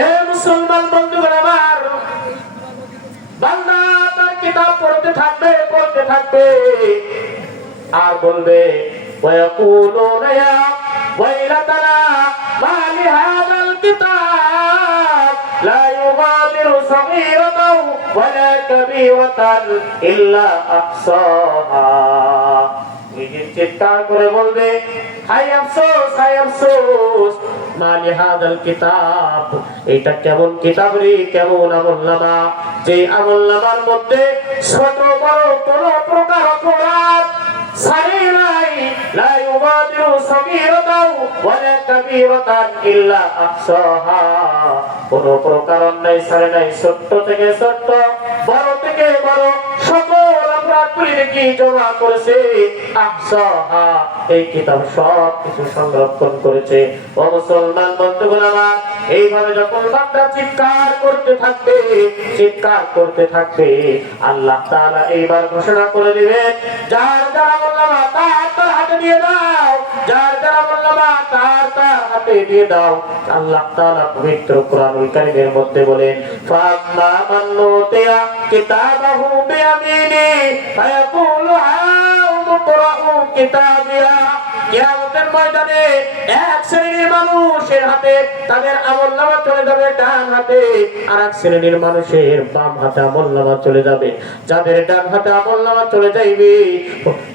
এ মুসলমান বন্ধুগণ আমার, বান্দা তার কিতাব পড়তে থাকবে আর বলবে ওয়ায়াকুলুনা ইয়া ওয়াইলাতানা মা লিহাযাল কিতাব লা ইউগাদিরু সাগীরাতাও ওয়ালা কাবীরাতান ইল্লা আহসাহা। নিজে চিৎকার করে বলবে হায় আফসোস মা লিহাযাল কিতাব, এটা কেমন কিতাব রে, কেমন আমলনামা, যে আমলনামার মধ্যে ছোট বড় কোন প্রকার অপরাধ ছাড়ে নাই, লা ইউগাদিরু সাগীরাতাও ওয়ালা কাবীরাতান ইল্লা আহসাহা, কোন প্রকার অন্যায় ছাড়ে নাই, ছোট থেকে ছোট বড় থেকে বড় সকল অপরাধগুলি কি জমা করেছে, আহসাহা, এই কিতাব সব কিছু সংরক্ষণ করেছে। ও মুসলমান বন্ধুগণ আমার, এইভাবে যখন বান্দা চিৎকার করতে থাকবে আল্লাহ তাআলা এইবার ঘোষণা করে দিবেন, যার যার আমলনামা তার হাতে দিয়ে দাও, যার যার আমলনামা তার হাতে দিয়ে দাও। আল্লাহ তাআলা পবিত্র কোরআনুল কারীমের মধ্যে বলেন ফাম্মা মান উতিয়া কিতাবাহু বিয়ামিনি ফায়াকুলু হাউমুকরাউ কিতাবিয়া। কিয়ামতের ময়দানে এক শ্রেণীর মানুষের হাতে তাদের আমলনামা চলে যাবে ডান হাতে, আর এক শ্রেণীর মানুষের বাম হাতে আমলনামা চলে যাবে। যাদের ডান হাতে আমলনামা চলে যাইবে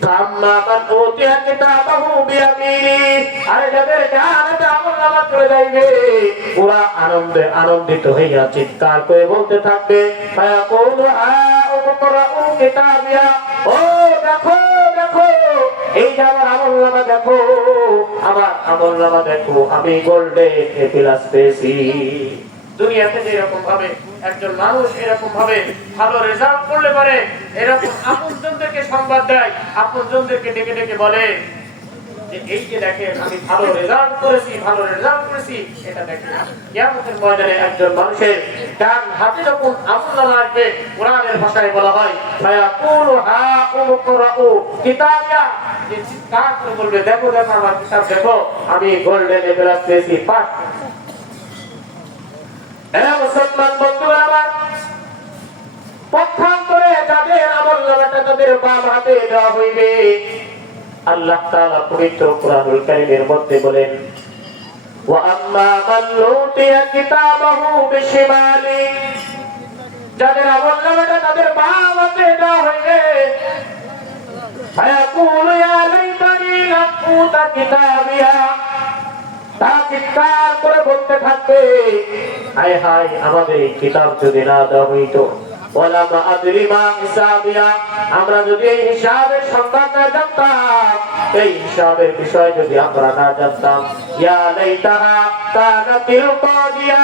ফাম্মা মান উতিয়া কিতাবাহু বিয়ামিনি, আর যাদের ডান হাতে আমলনামা চলে যাইবে ওরা আনন্দিত হইয়া চিৎকার করে বলতে থাকবে ফায়াকুলু হাউমুকরাউ কিতাবিয়া, ও দেখো এই যে আমার আমলনামা দেখো, আমার আমলনামা দেখো, আমি গোল্ডেন প্লাস পেয়েছি। দুনিয়াতে যেরকম ভাবে একজন মানুষ এরকম ভাবে ভালো রেজাল্ট করলে পারে, এরকম আপনজনদেরকে সংবাদ দেয়, আপনজনদেরকে ডেকে ডেকে বলে যে এই যে দেখেন আমি ভালো রেজাল্ট করেছি, এটা দেখেন। কিয়ামতের ময়দানে একজন মানুষের ডান হাতে যখন আমলনামা আসবে, কোরআনের ভাষায় বলা হয় ফায়াকুলু হাউমুকরাউ কিতাবিয়া, যে চিৎকার করে বলবে দেখো আমার কিতাব দেখো, আমি গোল্ডেন প্লাস পেয়েছি, পাস। মুসলমান বন্ধুরা আমার, পক্ষান্তরে যাদের আমলনামাটা তাদের বাম হাতে দেওয়া হইবে, আল্লাহ তাআলা পবিত্র কোরআনুল কারীমের মধ্যে বলেন ওয়া আম্মা মান উতিয়া কিতাবাহু বিশিমালি, যাদের আমলনামাটা তাদের বাম হাতে দেওয়া হইবে ফায়াকুলু ইয়া লাইতানি লাম উতা কিতাবিয়া, তারা চিৎকার করে বলতে থাকবে হায় হায় আমাদের এই কিতাব যদি না দেওয়া হইতো, ওয়ালা মা আদরি মা হিসাবিয়া, আমরা যদি এই হিসাবের সংবাদ না জানতাম, এই হিসাবের বিষয় যদি আমরা না জানতাম, ইয়া লাইতাহা কানাতিল কাদিয়া,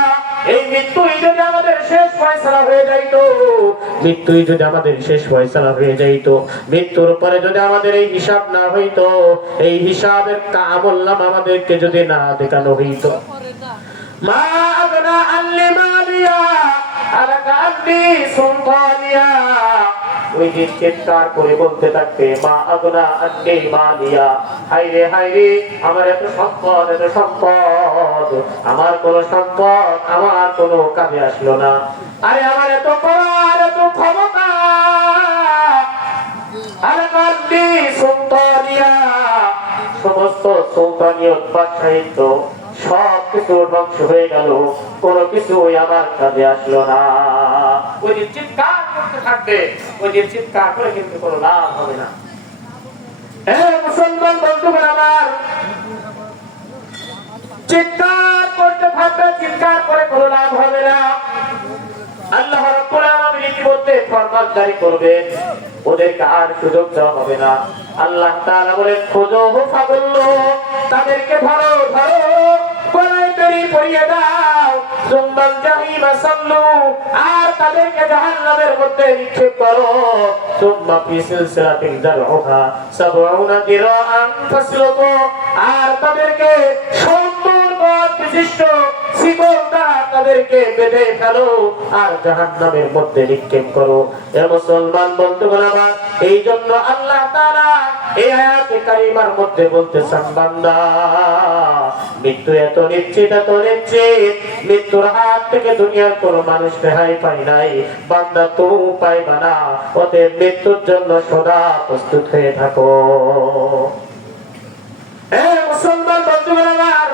এই মৃত্যুই যদি আমাদের শেষ ফয়সালা হয়ে যাইতো, মৃত্যুর পরে যদি আমাদের এই হিসাব না হইতো, এই হিসাবের আমলনামা আমাদেরকে যদি না দেখানো হইতো, মা আগনা আল্লি মালিয়া আলাকা আল্লি সুলতানিয়া, ওই দিন চিৎকার করে বলতে থাকবে মা আগনা আল্লি মালিয়া, হায়রে আমার এত সম্পদ, আমার কোন সম্পদ আমার কোন কাজে আসলো না, আরে আমার এত পাওয়ার, এত ক্ষমতা, আলাকা আল্লি সুলতানিয়া, সমস্ত সুলতানিয়ত বাদশাহিত্ব সব কিছু ধ্বংস হয়ে গেল, কোন কিছু আমার কাজে আসলো না। ওই দিন চিৎকার করতে থাকবে, ওই দিন চিৎকার করে কিন্তু কোনো লাভ হবে না। মুসলমান বন্ধুগণ আমার, চিৎকার করতে থাকবে, চিৎকার করে কোনো লাভ হবে না। আল্লাহ রাব্বুল আলামিন ইতিমধ্যে ফরমান জারি করবেন, ওদেরকে আর সুযোগ দেওয়া হবে না। আল্লাহ তাআলা বলেন খুযুহু ফাগুল্লু, তাদেরকে ধরো গলায় দড়ি পরিয়ে দাও, সুম্মাল জাহিমা সাল্লু, আর তাদেরকে জাহান্নামের মধ্যে নিক্ষেপ করো, সুম্মা ফি সিলসিলাতিন যারউহা সাবউনা দিরাআন ফাসলুকু, আর তাদেরকে 70 গজ বিশিষ্ট শিকল দ্বারা তাদেরকে বেঁধে ফেলো আর জাহান্নামের মধ্যে নিক্ষেপ করো। এ মুসলমান বন্ধুগণ আমার, এই জন্য আল্লাহ তাআলা এই আয়াতে কারিমার মধ্যে বলতেছেন বান্দা মৃত্যু এত নিশ্চিত মৃত্যুর হাত থেকে দুনিয়ার কোন মানুষ রেহাই পায় নাই, বান্দা তুমি পাইবা না। অতএব মৃত্যুর জন্য সদা প্রস্তুত হয়ে থাকো। মুসলমান বন্ধুগণ আমার,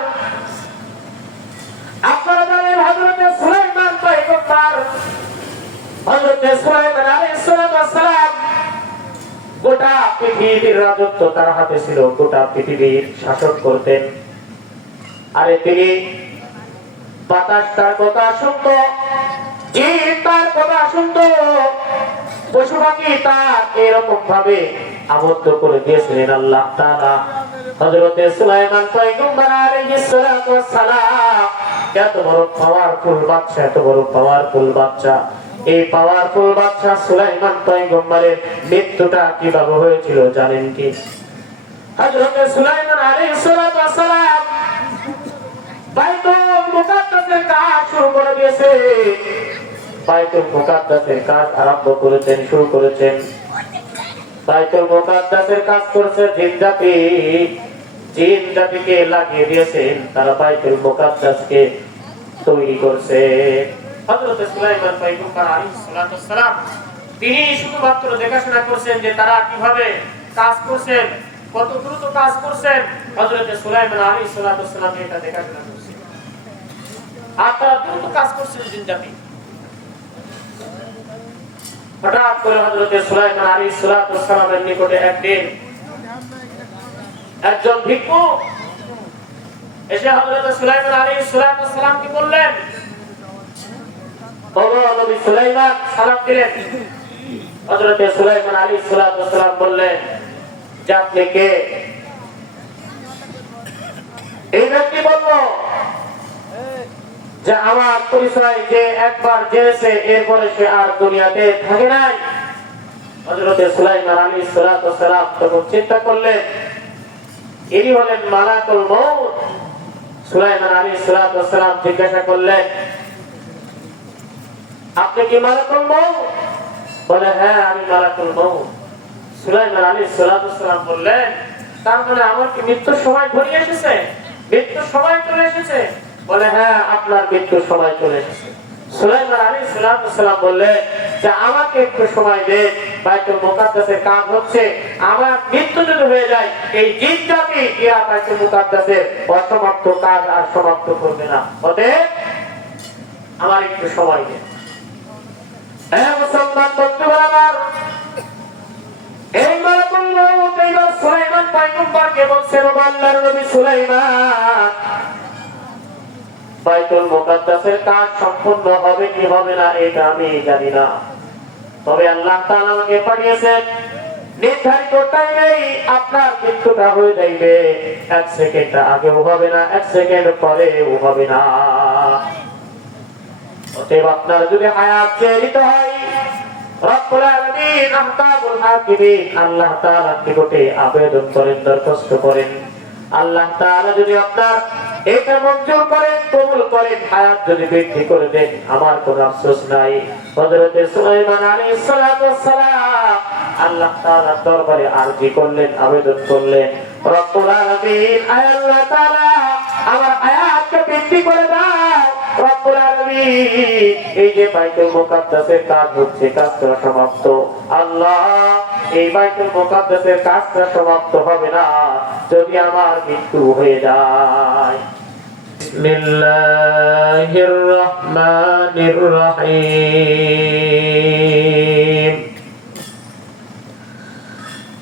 আপনারা জানেন হযরত সুলাইমান পয়গম্বর, হযরত সুলাইমান আলাইহিস সালাম গোটা পৃথিবীর রাজত্ব তার হাতে ছিল, গোটা পৃথিবীর শাসন করতেন। আরে তিনি বাতাস তার কথা শুনতো, জিন তার কথা শুনতো, পশু পাখি তার এরকম ভাবে আবদ্ধ করে দিয়েছিলেন আল্লাহ তাআলা। হযরতে সুলাইমান পয়গম্বর আলাইহিস সালাম এত বড় পাওয়ারফুল বাদশা, এত বড় পাওয়ারফুল বাদশা। এই পাওয়ারফুল বাদশা সুলাইমান পয়গম্বরের মৃত্যুটা কিভাবে হয়েছিল জানেন কি? হযরতে সুলাইমান আলাইহিস সালাম বাইতুল মুকাদ্দাসের কাজ শুরু করে দিয়েছে। বাইতুল মুকাদ্দাসের কাজ আরম্ভ করেছেন, শুরু করেছেন। বাইতুল মুকাদ্দাসের কাজ করছে জিন জাতিকে লাগিয়ে দিয়েছেন, তারা বাইতুল মুকাদ্দাসকে তৈরি করছে। হযরত সুলাইমান পয়গম্বর আলাইহিস সালাম তিনি শুধুমাত্র দেখাশোনা করছেন যে তারা কিভাবে কাজ করছেন, কত দ্রুত কাজ করছেন। হযরত সুলাইমান আলাইহিস সালাম এটা দেখাশোনা করছেন, আর তারা দ্রুত কাজ করছেন জিন জাতি। হঠাৎ করে হযরত সুলাইমান আলাইহিস সালামের নিকটে একদিন একজন ভিক্ষুক এসে হযরত সুলাইমান আলাইহিস সালামকে বললেন, ওগো নবী সুলাইমান, সালাম দিলেন। হযরত সুলাইমান আলাইহিস সালাম বললেন যে আপনি কে? এই ব্যক্তি বলল যে আমার পরিচয় যে একবার জেনেছে এরপরে সে আর দুনিয়াতে থাকে নাই। হযরত সুলাইমান আলাইহিস সালাম তখন চিন্তা করলেন ইনি হলেন মালাকুল মউত। সুলাইমান আলাইহিস সালাম জিজ্ঞাসা করলেন, আপনি কি মালাকুল মউত? বলে, হ্যাঁ আমি মালাকুল মউত। সুলাইমান আলাইহিস সালাম বললেন, তার মানে আমার কি মৃত্যুর সময় ঘনিয়ে এসেছে? মৃত্যুর সময় চলে এসেছে? বলে, হ্যাঁ আপনার মৃত্যুর সময় চলে এসেছে। সুলাইমান আলাইহিস সালাম বললেন যে আমাকে একটু সময় দেন, বাইতুল মুকাদ্দাসের কাজ হচ্ছে, আমার মৃত্যু যদি হয়ে যায় এই জিন জাতি এরা বাইতুল মুকাদ্দাসের অসমাপ্ত কাজ আর সমাপ্ত করবে না, অতএব আমার একটু সময় দেন। হ্যাঁ মুসলমান বন্ধুগণ আমার, এই মালাকুল মউত এইবার সুলাইমান পয়গম্বরকে বলছেন, ও আল্লাহর নবী সুলাইমান, বাইতুল মুকাদ্দাসের কাজ সম্পূর্ণ হবে কি হবে না এটা আমি জানি না, তবে আল্লাহ তাআলা আমাকে পাঠিয়েছেন নির্ধারিত টাইমেই আপনার মৃত্যুটা হয়ে যাইবে। এক সেকেন্ড আগেও হবে না, এক সেকেন্ড পরেও হবে না। অতএব আপনার যদি হায়াত চেয়ে নিতে হয়, রব্বুল আলামিন আহকামুল হাকিমিন আল্লাহ তাআলার নিকটে আবেদন করেন, দরখাস্ত করেন। আল্লাহ তাআলা যদি আপনার এটা মঞ্জুর করেন, কবুল করেন, হায়াত যদি বৃদ্ধি করে দেন, আমার কোনো আফসোস নাই। হযরত সুলাইমান আলাইহিস সালাম আল্লাহ তাআলার দরবারে আরজি করলেন, আবেদন করলেন, রব্বুল আলামিন আল্লাহ তাআলা আমার হায়াতকে বৃদ্ধি করে দাও। রব্বুল আলামিন এই যে বাইতুল মুকাদ্দাসের কাজ হচ্ছে, কাজটা সমাপ্ত। আল্লাহ এই বাইতুল মুকাদ্দাসের কাজটা সমাপ্ত হবে না যদি আমার মৃত্যু হয়ে যায়। বিসমিল্লাহির রহমানির রহিম।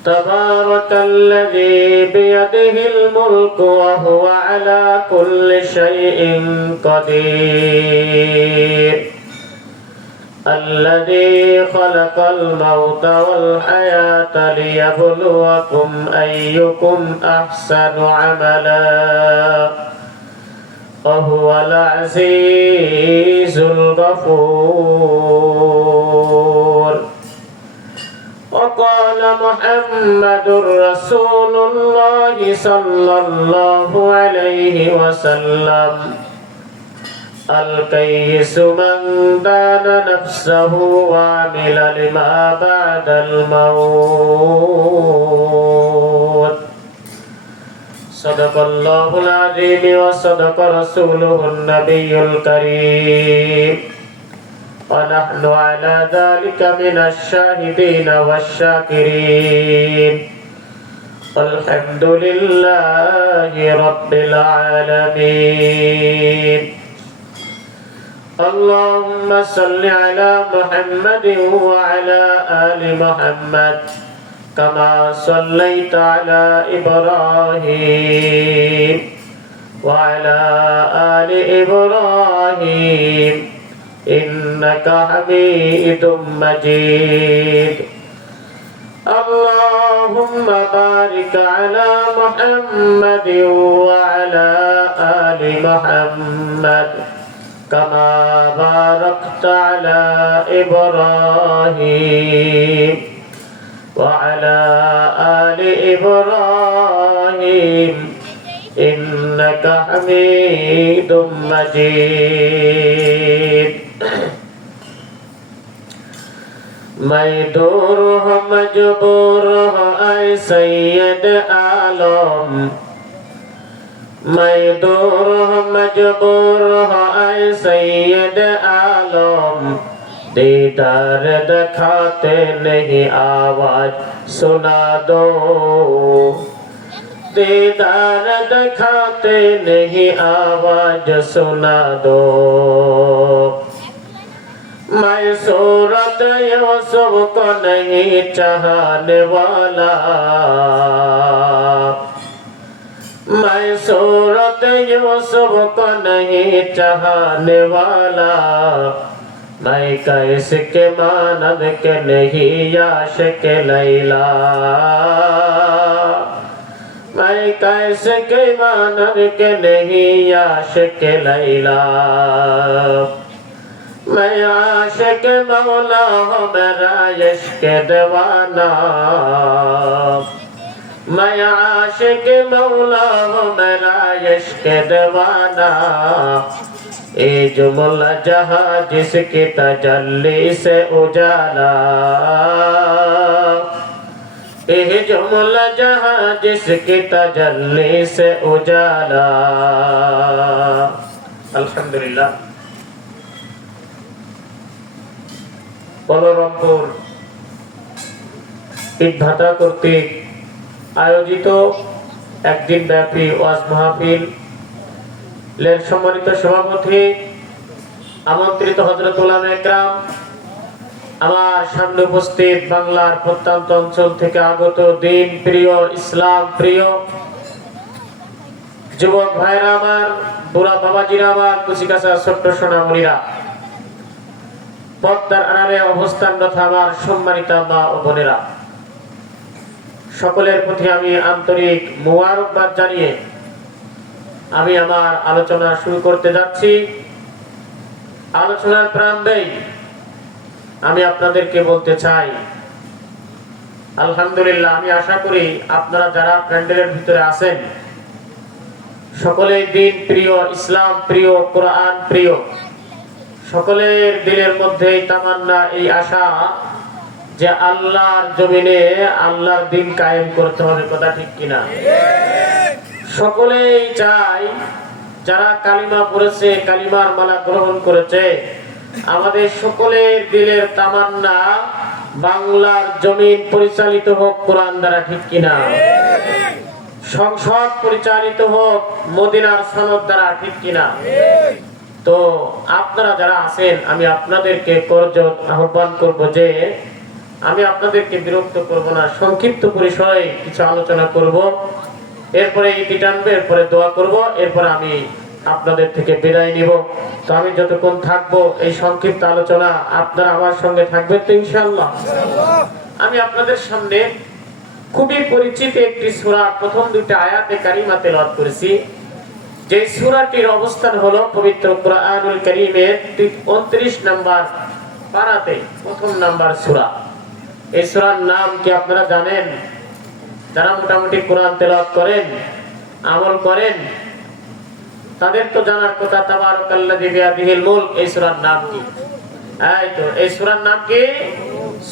তাবারাকাল্লাযী বিয়াদিহিল মুলকু ওয়া হুয়া আলা কুল্লি শাইইন কাদির। الذي خلق الموت والحياة ليبلوكم أيكم أحسن عملا وهو العزيز الغفور. وقال محمد رسول الله صلى الله عليه وسلم الكيس من دان نفسه وعمل لما بعد الموت. সাদাকাল্লাহুল আযীম ওয়া সাদাকা রাসূলুহুন নাবিয়্যুল কারীম ওয়া নাহনু আলা যালিকা মিনাশ শাহিদিন ওয়াশ শাকিরিন আলহামদুলিল্লাহি রাব্বিল আলামিন اللهم صل على محمد وعلى آل محمد كما صليت على إبراهيم وعلى آل إبراهيم إنك حميد مجيد اللهم بارك على محمد وعلى آل محمد كما باركت على إبراهيم وعلى آل إبراهيم إنك حميد مجيد ميدور مجبور أي سيد عالم ميدور مجبور أي سيد عالم दीदार दिखाते नहीं आवाज सुना दो दीदार दिखाते नहीं आवाज सुना दो मैं सूरत यूसुफ को नहीं चाहने वाला मैं सूरत यूसुफ को नहीं चाहने वाला मैं कैसे के मानद के नहीं आशिक लैला मैं कैसे के मानद के नहीं आशिक लैला मैं आशिक मौला हूँ मेरा इश्क दीवाना मैं आशिक मौला हूँ मेरा इश्क दीवाना ए जुमला जहाँ जिसकी तजल्ली से उजाला ए जुमला जहाँ जिसकी तजल्ली से उजाला अल्हम्दुलिल्लाह বলরামপুর ইটভাটা কর্তৃক আয়োজিত একদিন ব্যাপী ওয়াজ মাহফিল লের সম্মানিত সভাপতি আমন্ত্রিত হযরত উলামা একরাম আমার সামনে উপস্থিত বাংলার প্রত্যন্ত অঞ্চল থেকে আগত দ্বীন প্রিয় ইসলাম প্রিয় যুবক ভাইরা আমার বুড়া বাবাজিরা আমার কুচিকাচা ছোট্ট সোনামণিরা পর্দার আড়ালে অবস্থানরত আমার সম্মানিত মা ও বোনেরা সকলের প্রতি আমি আন্তরিক মোবারকবাদ জানিয়ে আমি আমার আলোচনা শুরু করতে যাচ্ছি আলোচনার প্রারম্ভেই আমি আপনাদেরকে বলতে চাই আলহামদুলিল্লাহ আমি আশা করি আপনারা যারা প্যান্ডেলের ভিতরে আছেন সকলেই দ্বীন প্রিয় ইসলাম প্রিয় কোরআন প্রিয় সকলের দিলের মধ্যে তামান্না এই আশা যে আল্লাহর জমিনে আল্লাহর দ্বীন কায়েম করতে হবে কথা ঠিক কিনা সকলেই চাই যারা কালিমা পড়েছে কালিমার মালা গ্রহণ করেছে আমাদের সকলের দিলের তামান্না বাংলার জমিন পরিচালিত হোক কোরআন দ্বারা ঠিক কিনা সংসদ পরিচালিত হোক মদিনার সনদ দ্বারা ঠিক কিনা তো আপনারা যারা আছেন আমি আপনাদেরকে করজোড় আহ্বান করব যে আমি আপনাদেরকে বিরক্ত করব না সংক্ষিপ্ত পরিসরে কিছু আলোচনা করব এরপরে ইতি টানবে এরপরে দোয়া করব এরপরে আমি আপনাদের থেকে বিদায় নিব তো আমি যতক্ষণ থাকবো এই সংক্ষিপ্ত আলোচনা আপনারা আমার সঙ্গে থাকবেন তো ইনশাআল্লাহ আমি আপনাদের সামনে খুবই পরিচিত একটি সূরা প্রথম দুইটা আয়াতে কারিমা তেলাওয়াত করেছি যে সূরাটির অবস্থান হলো পবিত্র কোরআনুল কারীমের 29 নম্বর পারাতে প্রথম নাম্বার সূরা এই সূরার নাম কি আপনারা জানেন যারা মোটামুটি কোরআন তেলাওয়াত করেন আমল করেন তাদের তো জানার কথা তাবারাকাল্লাযী বিয়াদিহিল মুলক এই সূরার নাম কি এই তো এই সূরার নাম কি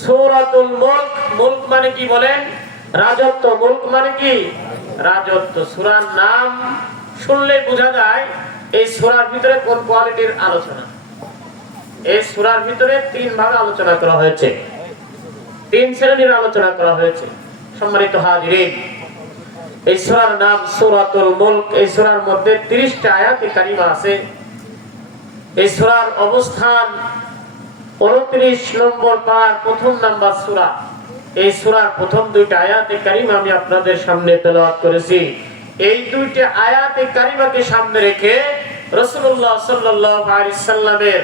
সূরাতুল মুলক মুলক মানে কি বলেন রাজত্ব মুলক মানে কি রাজত্ব। সূরার নাম শুনলে বোঝা যায় এই সূরার ভিতরে কোন কোয়ালিটির আলোচনা। এই সূরার ভিতরে তিন ভাগে আলোচনা করা হয়েছে, তিন শ্রেণীর আলোচনা করা হয়েছে। সম্মানিত হাজিরিন, এই সূরার নাম সূরাতুল মুলক। এই সূরার মধ্যে 30টা আয়াতে কারিমা আছে। এই সূরার অবস্থান 29 নম্বর পার, প্রথম নাম্বার সূরা। এই সূরার প্রথম দুইটা আয়াতে কারিমা আমি আপনাদের সামনে তেলাওয়াত করেছি। এই দুইটা আয়াতে কারিমাকে সামনে রেখে রাসূলুল্লাহ সাল্লাল্লাহু আলাইহি সাল্লামের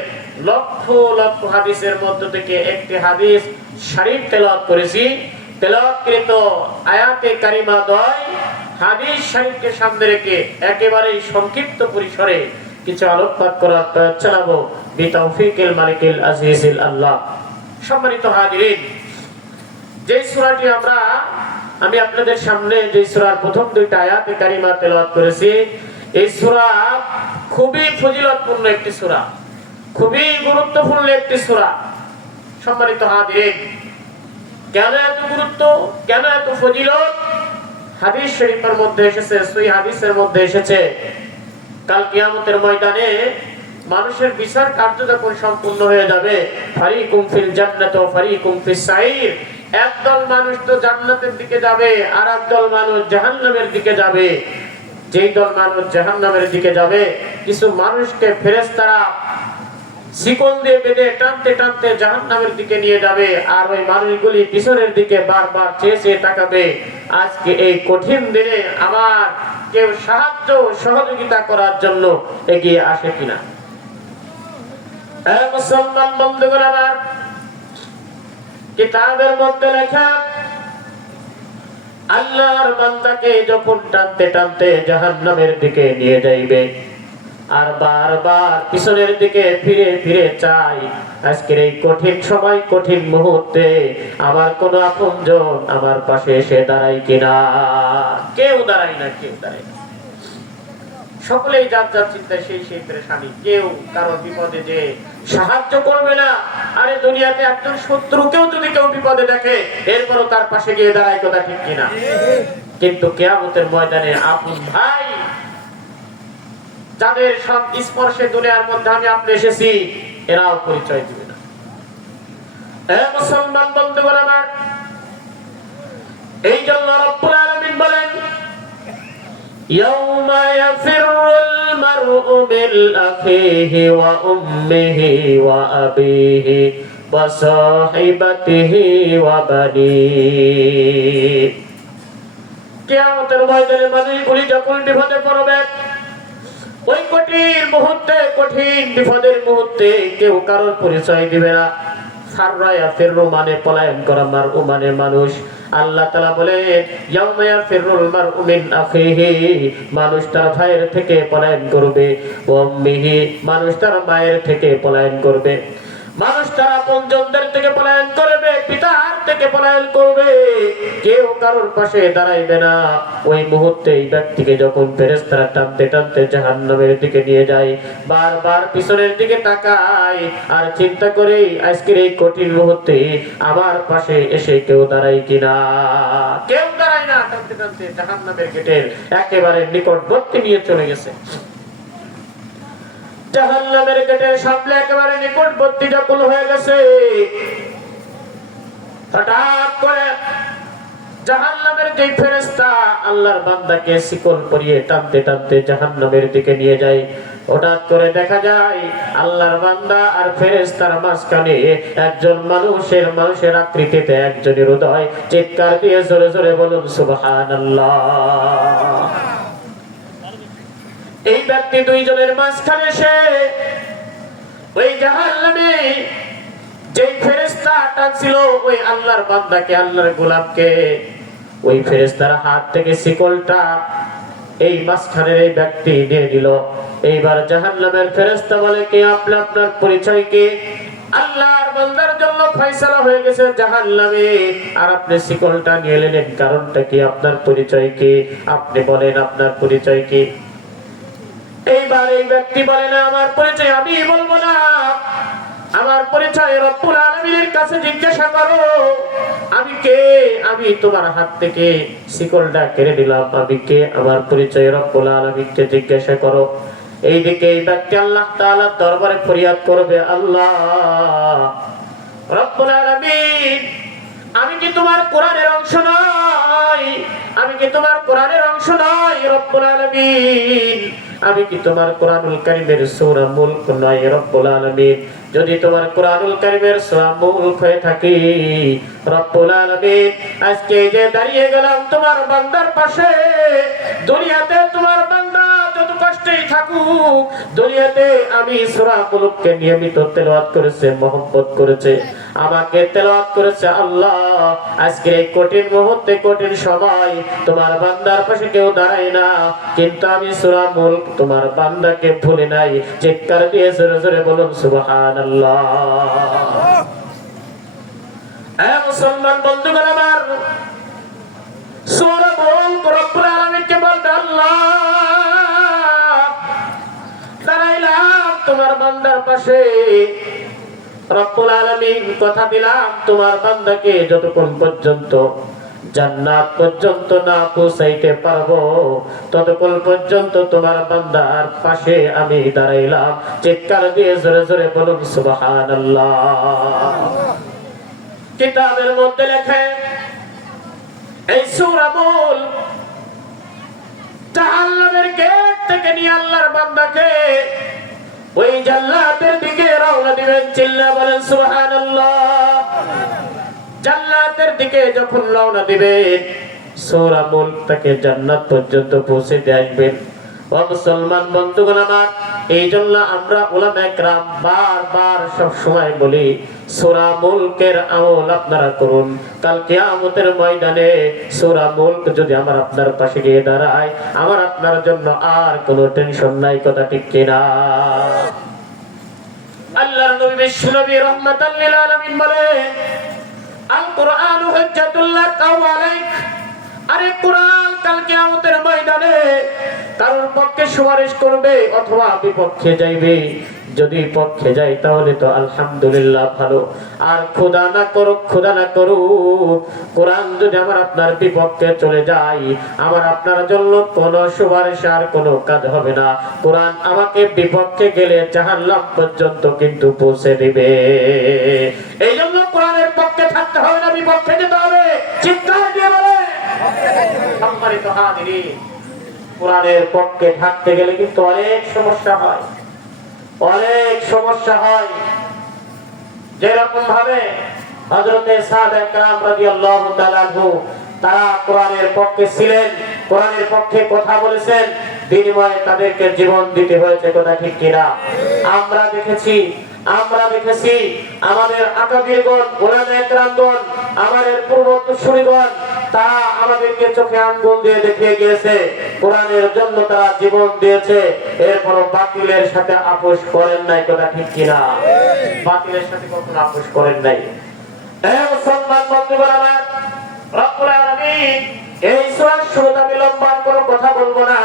লক্ষ লক্ষ হাদিসের মধ্য থেকে একটি হাদিস শরীফ তেলাওয়াত করেছি। তেলাওয়াতকৃত আয়াতে কারিমা দ্বয় হাদিস শরীফকে সামনে রেখে একেবারেই সংক্ষিপ্ত পরিসরে কিছু আলোকপাত করার প্রয়াস চালাবো বিতাওফিকিল মালিকিল আজিজিল আল্লাহ। সম্মানিত হাজিরিন, যে সূরাটি আমি আপনাদের সামনে যে সূরার প্রথম দুইটা আয়াতে কারিমা তেলাওয়াত করেছি, এই সূরা খুবই ফজিলতপূর্ণ একটি সূরা, খুবই গুরুত্বপূর্ণ একটি সূরা। সম্মানিত হাজিরিন, কেন এত গুরুত্ব, কেন এত ফজিলত? হাদিস শরীফের মধ্যে এসেছে, সহিহ হাদিসের মধ্যে এসেছে, কাল কিয়ামতের ময়দানে মানুষের বিচার কার্য যখন সম্পূর্ণ হয়ে যাবে, ফারিকুম ফিল জান্নাত ওয়া ফারিকুম ফিস সাইর, একদল মানুষ তো জান্নাতের দিকে যাবে আর একদল মানুষ জাহান্নামের দিকে যাবে। যেই দল মানুষ জাহান্নামের দিকে যাবে, কিছু মানুষকে ফেরেশতারা শিকল দিয়ে বেঁধে টানতে টানতে জাহান্নামের দিকে নিয়ে যাবে, আর ওই মানুষগুলি পিছনের দিকে বারবার চেয়ে চেয়ে তাকাবে, আজকে এই কঠিন দিনে আমার কেউ সাহায্য সহযোগিতা করার জন্য এগিয়ে আসে কিনা। মুসলমান বন্ধুগণ আমার, কিতাবের মধ্যে লেখা, আল্লাহর বান্দাকে যখন টানতে টানতে জাহান্নামের দিকে নিয়ে যাইবে আর বারবার পিছনের দিকে ফিরে ফিরে চাই, আজকের এই কঠিন সময়, কঠিন মুহূর্তে আমার কোন আপনজন আমার পাশে এসে দাঁড়ায় কিনা। কেউ দাঁড়ায় না, কেউ দাঁড়ায় না। সকলেই যার যার চিন্তায় সেই সেই পেরেশানি, কেউ কারোর বিপদে যে সাহায্য করবে না। আরে দুনিয়াতে একজন শত্রুকেও যদি কেউ বিপদে দেখে, এরপরও তার পাশে গিয়ে দাঁড়ায়, কথা ঠিক কিনা? কিন্তু কিয়ামতের ময়দানে আপন ভাই যাদের সব স্পর্শে দুনিয়ার মধ্যে আমি আপনি এসেছি, এরাও পরিচয় দিবে না। মুসলমান বন্ধুগণ আমার, এই জন্য রব্বুল আলামিন বলেন, ইয়াউমা ইয়াফিরুল মারউ মিন আখিহি ওয়া উম্মিহি ওয়া আবিহি ওয়া সাহিবাতিহি ওয়া বানিহি। কিয়ামতের ময়দানে মানুষগুলি যখন বিপদে পড়বে, ওই কঠিন মুহূর্তে, কঠিন বিপদের মুহূর্তে কেউ কারোর পরিচয় দিবে না। ফাররায়া ফিররু মানে পলায়ন করা, মারউ মানে মানুষ। আল্লাহ তাআলা বলেন, ইয়াউমা ইয়াফিরুল মারউ মিন আখিহি, মানুষ তার ভাইয়ের থেকে পলায়ন করবে, ওয়া উম্মিহি, মানুষ তার মায়ের থেকে পলায়ন করবে, মানুষ তার আপনজনদের থেকে পলায়ন করবে, পিতার থেকে পলায়ন করবে, কেউ কারোর পাশে দাঁড়াইবে না। ওই মুহূর্তে এই ব্যক্তিকে যখন ফেরেশতারা টানতে টানতে জাহান্নামের দিকে নিয়ে যায়, বারবার পিছনের দিকে তাকায় আর চিন্তা করে, আজকের এই কঠিন মুহূর্তে আমার পাশে এসে কেউ দাঁড়ায় কিনা। কেউ দাঁড়ায় না, টানতে টানতে জাহান্নামের গেটের একেবারে নিকটবর্তী নিয়ে চলে গেছে। জাহান্নামের গেটের সামনে একেবারে নিকটবর্তী যখন হয়ে গেছে, হঠাৎ করে জাহান্নামের যে ফেরেশতা আল্লাহর বান্দাকে শিকল পরিয়ে টানতে টানতে জাহান্নামের দিকে নিয়ে যায়, হঠাৎ করে দেখা যায় আল্লাহর বান্দা আর ফেরেশতার মাঝখানে একজন মানুষের আকৃতিতে একজনের হৃদয়। চিৎকার দিয়ে জোরে জোরে বলুন সুবহানাল্লাহ। এই ব্যক্তি দুইজনের মাঝখানে সে ওই জাহান্নামে যে ফেরেশতা টানছিল ওই আল্লাহর বান্দাকে, আল্লাহর গোলামকে, ওই ফেরেশতার হাত থেকে শিকলটা এই মাঝখানের এই ব্যক্তি নিয়ে নিল। এইবার জাহান্নামের ফেরেশতা বলে, কি আপনি, আপনার পরিচয় কি? আল্লাহর বান্দার জন্য ফয়সালা হয়ে গেছে জাহান্নামে, আর আপনি শিকলটা নিয়ে এলেন, কারণটা কি? আপনার পরিচয় কি? আপনি বলেন আপনার পরিচয় কি? এইবার এই ব্যক্তি বলে, না আমার পরিচয় আমি বলবো না, আমার পরিচয় রব্বুল আলামিনের কাছে জিজ্ঞাসা করো। আমি কে? আমি তোমার হাত থেকে শিকলটা কেড়ে দিলাম, আমি কে? আমার পরিচয় রব্বুল আলামিনকে জিজ্ঞাসা করো। এইদিকে এই ব্যক্তি আল্লাহ তাআলার দরবারে ফরিয়াদ করবে, আল্লাহ রব্বুল আলামিন, আমি কি তোমার কোরআনের অংশ নই? আমি কি তোমার কোরআনের অংশ নই রব্বুল আলামিন? আমি কি তোমার কোরআনুল কারীমের সূরা মুলক নই রব্বুল আলামিন? যদি তোমার কোরআনুল কারীমের সূরা মুলক হয়ে থাকি রব্বুল আলামিন, আজকে যে দাঁড়িয়ে গেলাম তোমার বান্দার পাশে, দুনিয়াতে তোমার বান্দা যত কষ্টেই থাকুক, দুনিয়াতে আমি সূরা মুলককে নিয়মিত তেলাওয়াত করেছে, মহব্বত করেছে, আমাকে তেলাওয়াত করেছে, আল্লাহ আজকে এই কঠিন মুহূর্তে, কঠিন সময় তোমার বান্দার পাশে কেউ দাঁড়ায় না, কিন্তু আমি সূরা মুলক তোমার বান্দাকে ভুলে নাই। চিৎকার দিয়ে জোরে জোরে বলুন সুবহানাল্লাহ। এ মুসলমান বন্ধুগণ আমার, সূরা মুলক রব্বুল আলামিনকে বলবে, আল্লাহ দাঁড়াইলাম তোমার বান্দার পাশে, রব্বুল আলামিন কথা দিলাম তোমার বান্দাকে যতক্ষণ পর্যন্ত জান্নাত পর্যন্ত না পৌঁছাইতে পারবো ততক্ষণ পর্যন্ত তোমার বান্দার পাশে আমি দাঁড়াইলাম। চিৎকার দিয়ে জোরে জোরে বলুন সুবহানাল্লাহ। কিতাবের মধ্যে লেখে এই সূরা মুলক জাহান্নামের গেট থেকে নিয়ে আল্লাহর বান্দাকে ওই জান্নাতের দিকে রওনা দিবেন। চিল্লায়া বলেন সুবহানাল্লাহ। জান্নাতের দিকে যখন রওনা দিবেন, সূরা মুলক তাকে জান্নাত পর্যন্ত পৌঁছে দিয়ে আসবেন। ও মুসলমান বন্ধুগণ আমার, এই জন্য আমরা উলামায়ে কেরাম বারবার সব সময় বলি, সূরা মুলকের আমল আপনারা করুন। কাল কিয়ামতের ময়দানে সূরা মুলক যদি আমার আপনার পাশে গিয়ে দাঁড়ায়, আমার আপনার জন্য আর কোনো টেনশন নাই। কথা ঠিক কিনা? আল্লাহর নবী বিশ্ব নবী রাহমাতাল লিল আলামিন বলেন, আল কুরআনু হুজ্জাতুল লাকা ওয়া আলাইক। আরে কোরআন কাল কিয়ামতের ময়দানে কারোর পক্ষে সুপারিশ করবে অথবা বিপক্ষে যাইবে। যদি পক্ষে যায় তাহলে তো আলহামদুলিল্লাহ ভালো, আর খোদা না করুক কোরআন যদি আমার আপনার বিপক্ষে চলে যায়, আমার আপনার জন্য কোনো সুপারিশ আর কোনো কাজ হবে না। কোরআন আমাকে বিপক্ষে গেলে জাহান্নাম পর্যন্ত কিন্তু পৌঁছে দিবে। এই জন্য কোরআনের পক্ষে থাকতে হবে না, বিপক্ষে যেতে হবে। চিৎকার দিয়ে বলে সম্মানিত হাজিরিন, কোরআনের পক্ষে থাকতে গেলে কিন্তু অনেক সমস্যা হয়, অনেক সমস্যা হয়। যেরকম ভাবে হযরতে সাহাবা کرام রাদিয়াল্লাহু তাআলা আনহু তারা কোরআনের পক্ষে ছিলেন, কোরআনের পক্ষে কথা বলেছেন, বিনিময়ে তাদেরকে জীবন দিতে হয়েছে। কথা ঠিক কিনা? আমরা দেখেছি আমাদের আকাবিরগণ, উলামায়ে কেরামগণ, আমাদের পূর্বসূরীগণ, তারা আমাদেরকে চোখে আঙ্গুল দিয়ে দেখিয়ে গিয়েছে কোরআনের জন্য তারা জীবন দিয়েছে, এরপর বাতিলের সাথে আপোষ করেন নাই। কথা ঠিক কিনা? বাতিলের সাথে কখনো আপোষ করেন নাই। হে মুসলমান বন্ধুগণ আমার, রব্বুল আলামিন এই সূরার শুরুতে আমি লম্বা কোনো কথা বলবো না।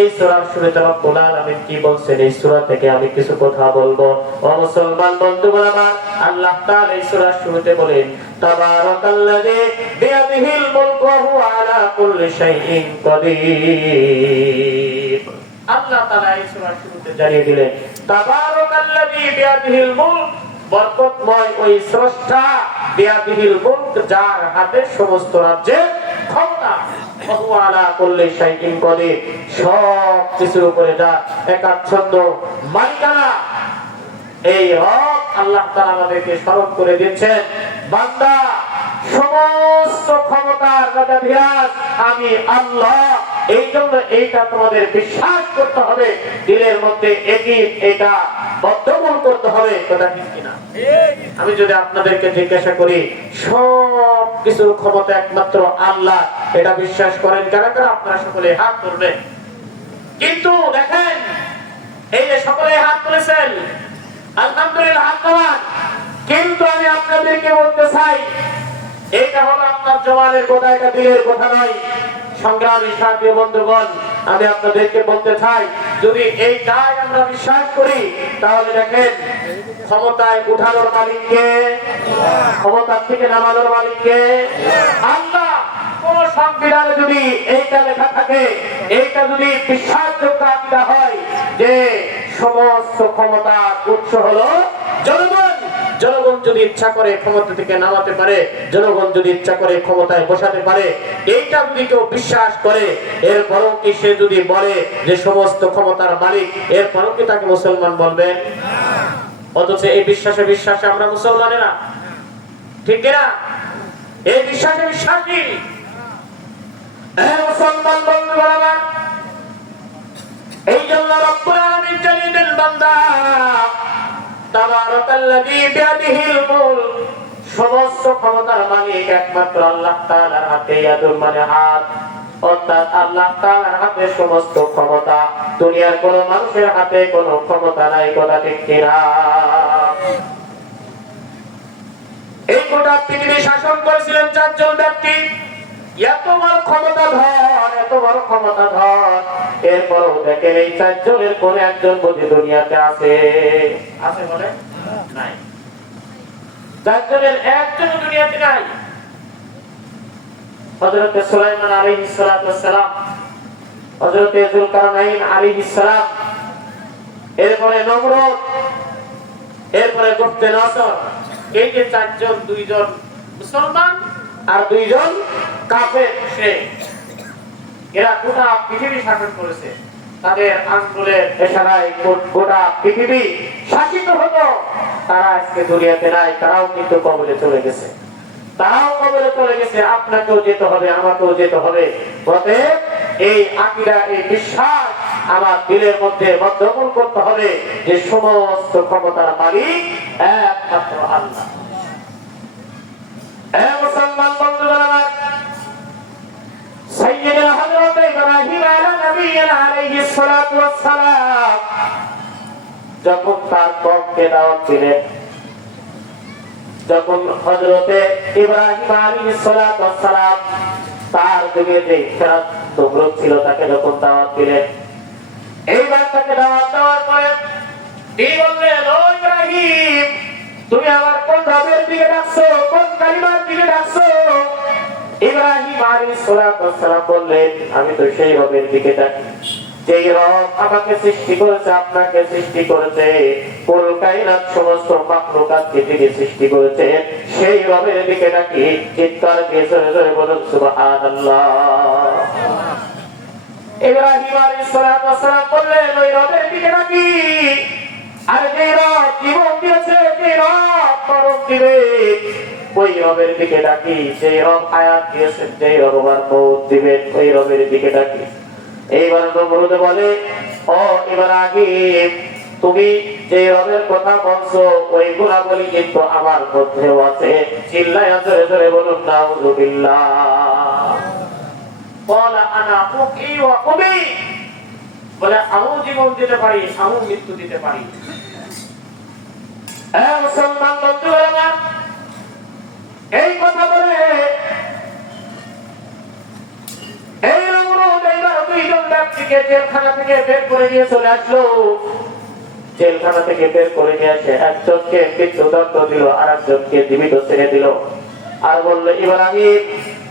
এই সূরার শুরুতে রব্বুল আলামিন কি বলছেন, এই সূরা থেকে আমি কিছু কথা বলবো। ও মুসলমান বন্ধুগণ আমার, আল্লাহ তাআলা এই সূরার শুরুতে বলেন, তাবারাকাল্লাযী বিয়াদিহিল মুলকু ওয়া হুয়া আলা কুল্লি শাইইন কাদির। আল্লাহ তাআলা এই সূরার শুরুতে জানিয়ে দিলেন, তাবারাকাল্লাযী বিয়াদিহিল মুলক, বরকতময় ওই স্রষ্টা, বিয়াদিহিল মুলক, যার হাতে সমস্ত রাজ্যের ক্ষমতা, ওয়া হুয়া আলা কুল্লি শাইইন কাদির, সব কিছুর উপরে যার একাচ্ছন্ন মালিকানা। এই রব আল্লাহ তাআলা আমাদেরকে স্মরণ করে দিচ্ছেন, বান্দা সমস্ত ক্ষমতার রাজাধিরাজ আমি আল্লাহ। এই জন্য এইটা তোমাদের বিশ্বাস করতে হবে, দিলের মধ্যে এটা বদ্ধমূল করতে হবে। কথা ঠিক কিনা? আমি যদি আপনাদেরকে জিজ্ঞাসা করি সব কিছুর ক্ষমতা একমাত্র আল্লাহ, এটা বিশ্বাস করেন কারা কারা? আপনারা সকলে হাত তুলবেন। কিন্তু দেখেন, এই যে সকলে হাত তুলেছেন, আলহামদুলিল্লাহ, হাত তোলেন। কিন্তু আমি আপনাদেরকে বলতে চাই, এটা হলো আপনার জবানের কথা, এটা দিলের কথা নয়। সংগ্রামী সাথী বন্ধুগণ, আমি আপনাদেরকে বলতে চাই, যদি এইটাই আমরা বিশ্বাস করি তাহলে দেখেন ক্ষমতায় উঠানোর মালিককে, ক্ষমতার থেকে নামানোর মালিককে আল্লাহ। কোন সংবিধানে যদি এইটা লেখা থাকে, এইটা যদি বিশ্বাসযোগ্য আকীদা হয় যে সমস্ত ক্ষমতার উৎস হলো জনগণ, জনগণ যদি ইচ্ছা করে ক্ষমতা থেকে নামাতে পারে, জনগণ যদি ইচ্ছা করে ক্ষমতায় বসাতে পারে, এইটা যদি কেউ বিশ্বাস করে, এরপরও কি সে যদি বলে যে সমস্ত ক্ষমতার মালিক, এরপরও কি তাকে মুসলমান বলবেন? অথচ এই বিশ্বাসে আমরা মুসলমানেরা, ঠিক না? এই বিশ্বাসে বিশ্বাসী মুসলমান বন্ধুরা আমার, এই জন্য রব্বুল আলামিন জানিয়ে দেন, বান্দা তাবারাকাল্লাযী বিয়াদিহিল মুলক, সমস্ত ক্ষমতার মালিক একমাত্র আল্লাহ তাআলার হাতে, ইয়াদুল মানে হাত, অর্থাৎ আল্লাহ তাআলার হাতে সমস্ত ক্ষমতা, দুনিয়ার কোন মানুষের হাতে কোনো ক্ষমতা নাই। কথা ঠিক কিনা? এই গোটা পৃথিবী শাসন করেছিলেন চারজন ব্যক্তি, এত বড় ক্ষমতাধর, এত বড় ক্ষমতাধর, এরপরও দেখেন এই চারজনের কোন একজন বুঝি দুনিয়াতে আছে? আছে বলে নাই। চারজনের একজন দুনিয়াতে নাই। হযরত সুলাইমান আলাইহিস সালাম, হযরত যুলকারনাইন আলাইহিস সালাম, এরপরে নমরুদ, এরপরে গুফতে নসর, এই যে চারজন, দুইজন মুসলমান আর দুইজন কাফের মুশরিক, এরা গোটা পৃথিবী শাসন করেছে। তাদের আঙ্গুলের ইশারায় গোটা পৃথিবী শাসিত হতো। তারা আজকে দুনিয়াতে নাই, তারাও কিন্তু কবরে চলে গেছে, তারাও কবরে চলে গেছে। আপনাকেও যেতে হবে, আমাকেও যেতে হবে। অতএব এই আকীদা, এই বিশ্বাস আমার দিলের মধ্যে বদ্ধমূল করতে হবে যে সমস্ত ক্ষমতার মালিক একমাত্র আল্লাহ। মুসলমান বন্ধুরা আমার, সাইয়্যিদুনা হযরত ইব্রাহিম আলাইহিস সালাতু ওয়াস সালাম যখন তার কওমকে দাওয়াত দিলেন, যখন হযরত ইব্রাহিম আলাইহিস সালাতু ওয়াস সালাম তার যুগে যে খেরাত নমরুদ ছিল, তাকে যখন দাওয়াত দিলেন, এইবার তাকে দাওয়াত দেওয়ার পরে তিনি বললেন, ও ইব্রাহিম, তুমি আমার কোন রবের দিকে ডাকছো, কোন কালিমার দিকে ডাকছো? ইব্রাহিম আলাইহিস সালাতু ওয়াস সালাম বললেন, আমি তো সেই রবের দিকে ডাকি যেই রব আমাকে সৃষ্টি করেছে, আপনাকে সৃষ্টি করেছে, কুল কায়নাত সমস্ত মাখলুকাতকে যিনি সৃষ্টি করেছে, সেই রবের দিকে ডাকি। চিৎকার দিয়ে জোরে জোরে বলুন সুবহানাল্লাহ। ইব্রাহিম আলাইহিস সালাতু ওয়াস সালাম বললেন, ওই রবের দিকে ডাকি, আর যেই রব জীবন দিয়েছে, যেই রব মরণ দিবে, ওই রবের দিকে ডাকি। যেই রব হায়াত দিয়েছেন, যেই রব আমার মওত দিবেন, ওই রবের দিকে ডাকি। এইবার নমরুদ বলে, ও ইব্রাহিম, তুমি যে রবের কথা বলছো, ওই গুণাবলী কিন্তু আমার মধ্যেও আছে। চিল্লায়া জোরে জোরে বলুন নাউযুবিল্লাহ। বলা আনা উকি ওয়া উমিত, বলে আমিও জীবন দিতে পারি, আমিও মৃত্যু দিতে পারি। মুসলমান বন্ধুরা আমার, এই কথা বলে এই নমরুদ এইবার দুইজন ব্যক্তিকে জেলখানা থেকে বের করে নিয়ে চলে আসলো। জেলখানা থেকে বের করে নিয়ে আসে একজনকে মৃত্যুদণ্ড দিল, আর একজনকে জীবিত ছেড়ে দিল। আর বললো, ইব্রাহিম,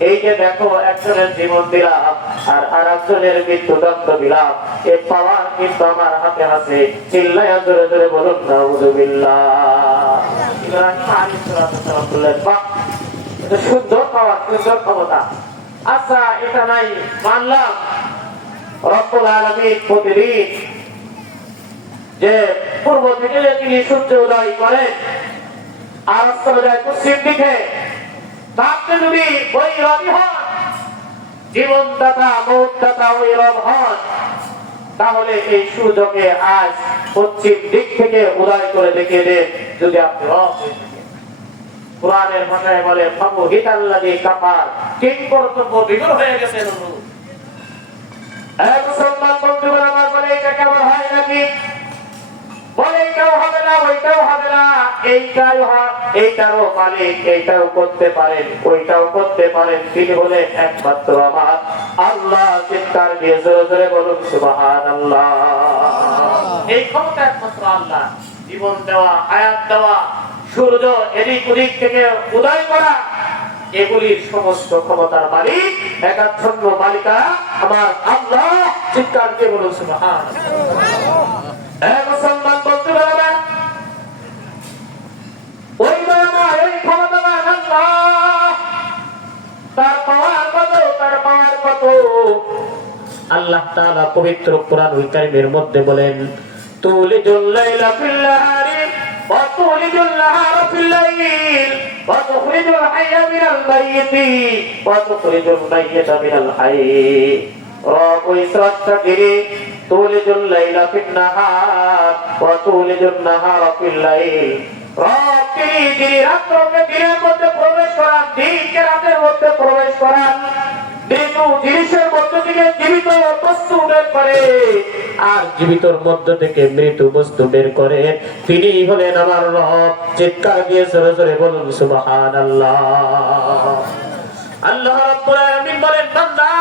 এই যে দেখো, একজনের জীবন দিলাম আর আরেকজনের মৃত্যুদণ্ড দিলাম, এই পাওয়ার কিন্তু আমার হাতে আছে। চিল্লায়া জোরে জোরে বলুন নাউযুবিল্লাহ। ইব্রাহিম আলাইহিস সালাম বললেন, বাহ, এটা সুন্দর পাওয়ার, সুন্দর ক্ষমতা। আচ্ছা, এটা নাই মানলাম, রব্বুল আলামিন প্রতিদিন যে পূর্ব থেকে তিনি সূর্য উদয় করেন আর অস্ত যায় পশ্চিম দিকে, তাতে যদি ওই রবি হন, জীবনদাতা মওতদাতা ওই রব হন, তাহলে এই সূর্যকে আজ পশ্চিম দিক থেকে উদয় করে দেখিয়ে দেন যদি আপনি রব হয়ে থাকেন। কুরআনের ভাষায় বলে, ফাবু হিতাল্লাযী কাফার, কিং কর্তব্য বিমূঢ় হয়ে গেছে নমরুদ। এক মুসলমান বন্ধুরা আমার বলে, এটা কেমন হয় নাকি? বলে এইটাও হবে না, ওইটাও হবে না, এইটাই হয়, এইটারও মালিক, এইটাও করতে পারেন, ওইটাও করতে পারেন, তিনি বলে একমাত্র আমার আল্লাহ। চিৎকার দিয়ে জোরে জোরে বলুন সুবহানাল্লাহ। এই ক্ষমতা একমাত্র আল্লাহ। জীবন দেওয়া, হায়াত দেওয়া, সূর্য এদিক ওদিক থেকে উদয় করা, এগুলির সমস্ত ক্ষমতার মালিক, একাচ্ছন্ন মালিকা আমার আল্লাহ। চিৎকার দিয়ে বলুন সুবহানাল্লাহ। মুসলমান বন্ধুরা, ওই দয়াময়, ওই ক্ষমতাবান আল্লাহ, তার পাওয়ার কত, তার পাওয়ার কত। আল্লাহ তাআলা পবিত্র কোরআনুল কারীমের মধ্যে বলেন, তুলিজুল লাইলা ফিল নাহারি ওয়া তুলিজুল নাহারা ফিল লাইল ওয়া তুখরিজুল হাইয়া মিনাল মাইয়িতি ওয়া তুখরিজুল মাইয়িতা মিনাল হাইয়্যি। রব্বুল ইসরাতিরি তুলিজুল লাইলা ফিন নাহার ওয়া তুলিজুল নাহারা ফিল লাইল। রব তিনি রাতকে দিনের মধ্যে প্রবেশ করান, দিনকে রাতের মধ্যে প্রবেশ করান, মৃত জিনিসের মধ্য থেকে জীবিত বস্তু বের করে আর জীবিতর মধ্য থেকে মৃত বস্তু বের করে, তিনি হলেন আমার রব। চিৎকার দিয়ে জোরে জোরে বলুন সুবহানাল্লাহ। আল্লাহ রাব্বুল আলামিন বলেন, বান্দা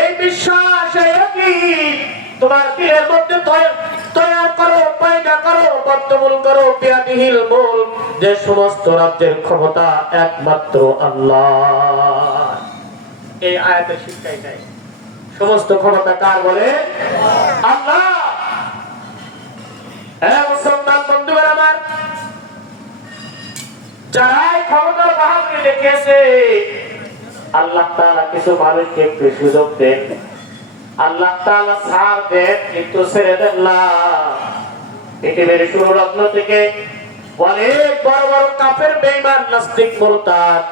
এই বিশ্বাস, এই ইয়াকিন তোমার দিলের মধ্যে তৈয়ার করো, পয়দা করো, বর্তমান করো। বিয়াদিহিল মুলক, যে সমস্ত রাজ্যের ক্ষমতা একমাত্র আল্লাহ। এই আয়াতের শিক্ষাই দেয় সমস্ত ক্ষমতা কার বলে? আল্লাহ। মুসলমান বন্ধুরা আমার, যারাই ক্ষমতার বাহাদুরি দেখিয়েছে, আল্লাহ তাআলা কিছু মানুষকে একটু সুযোগ দেন, আল্লাহ তাআলা ছাড় দেন, কিন্তু ছেড়ে দেন না। পৃথিবীর শুরু লগ্ন থেকে অনেক বড় বড় কাফের, বেঈমান, নাস্তিক, মুরতাদ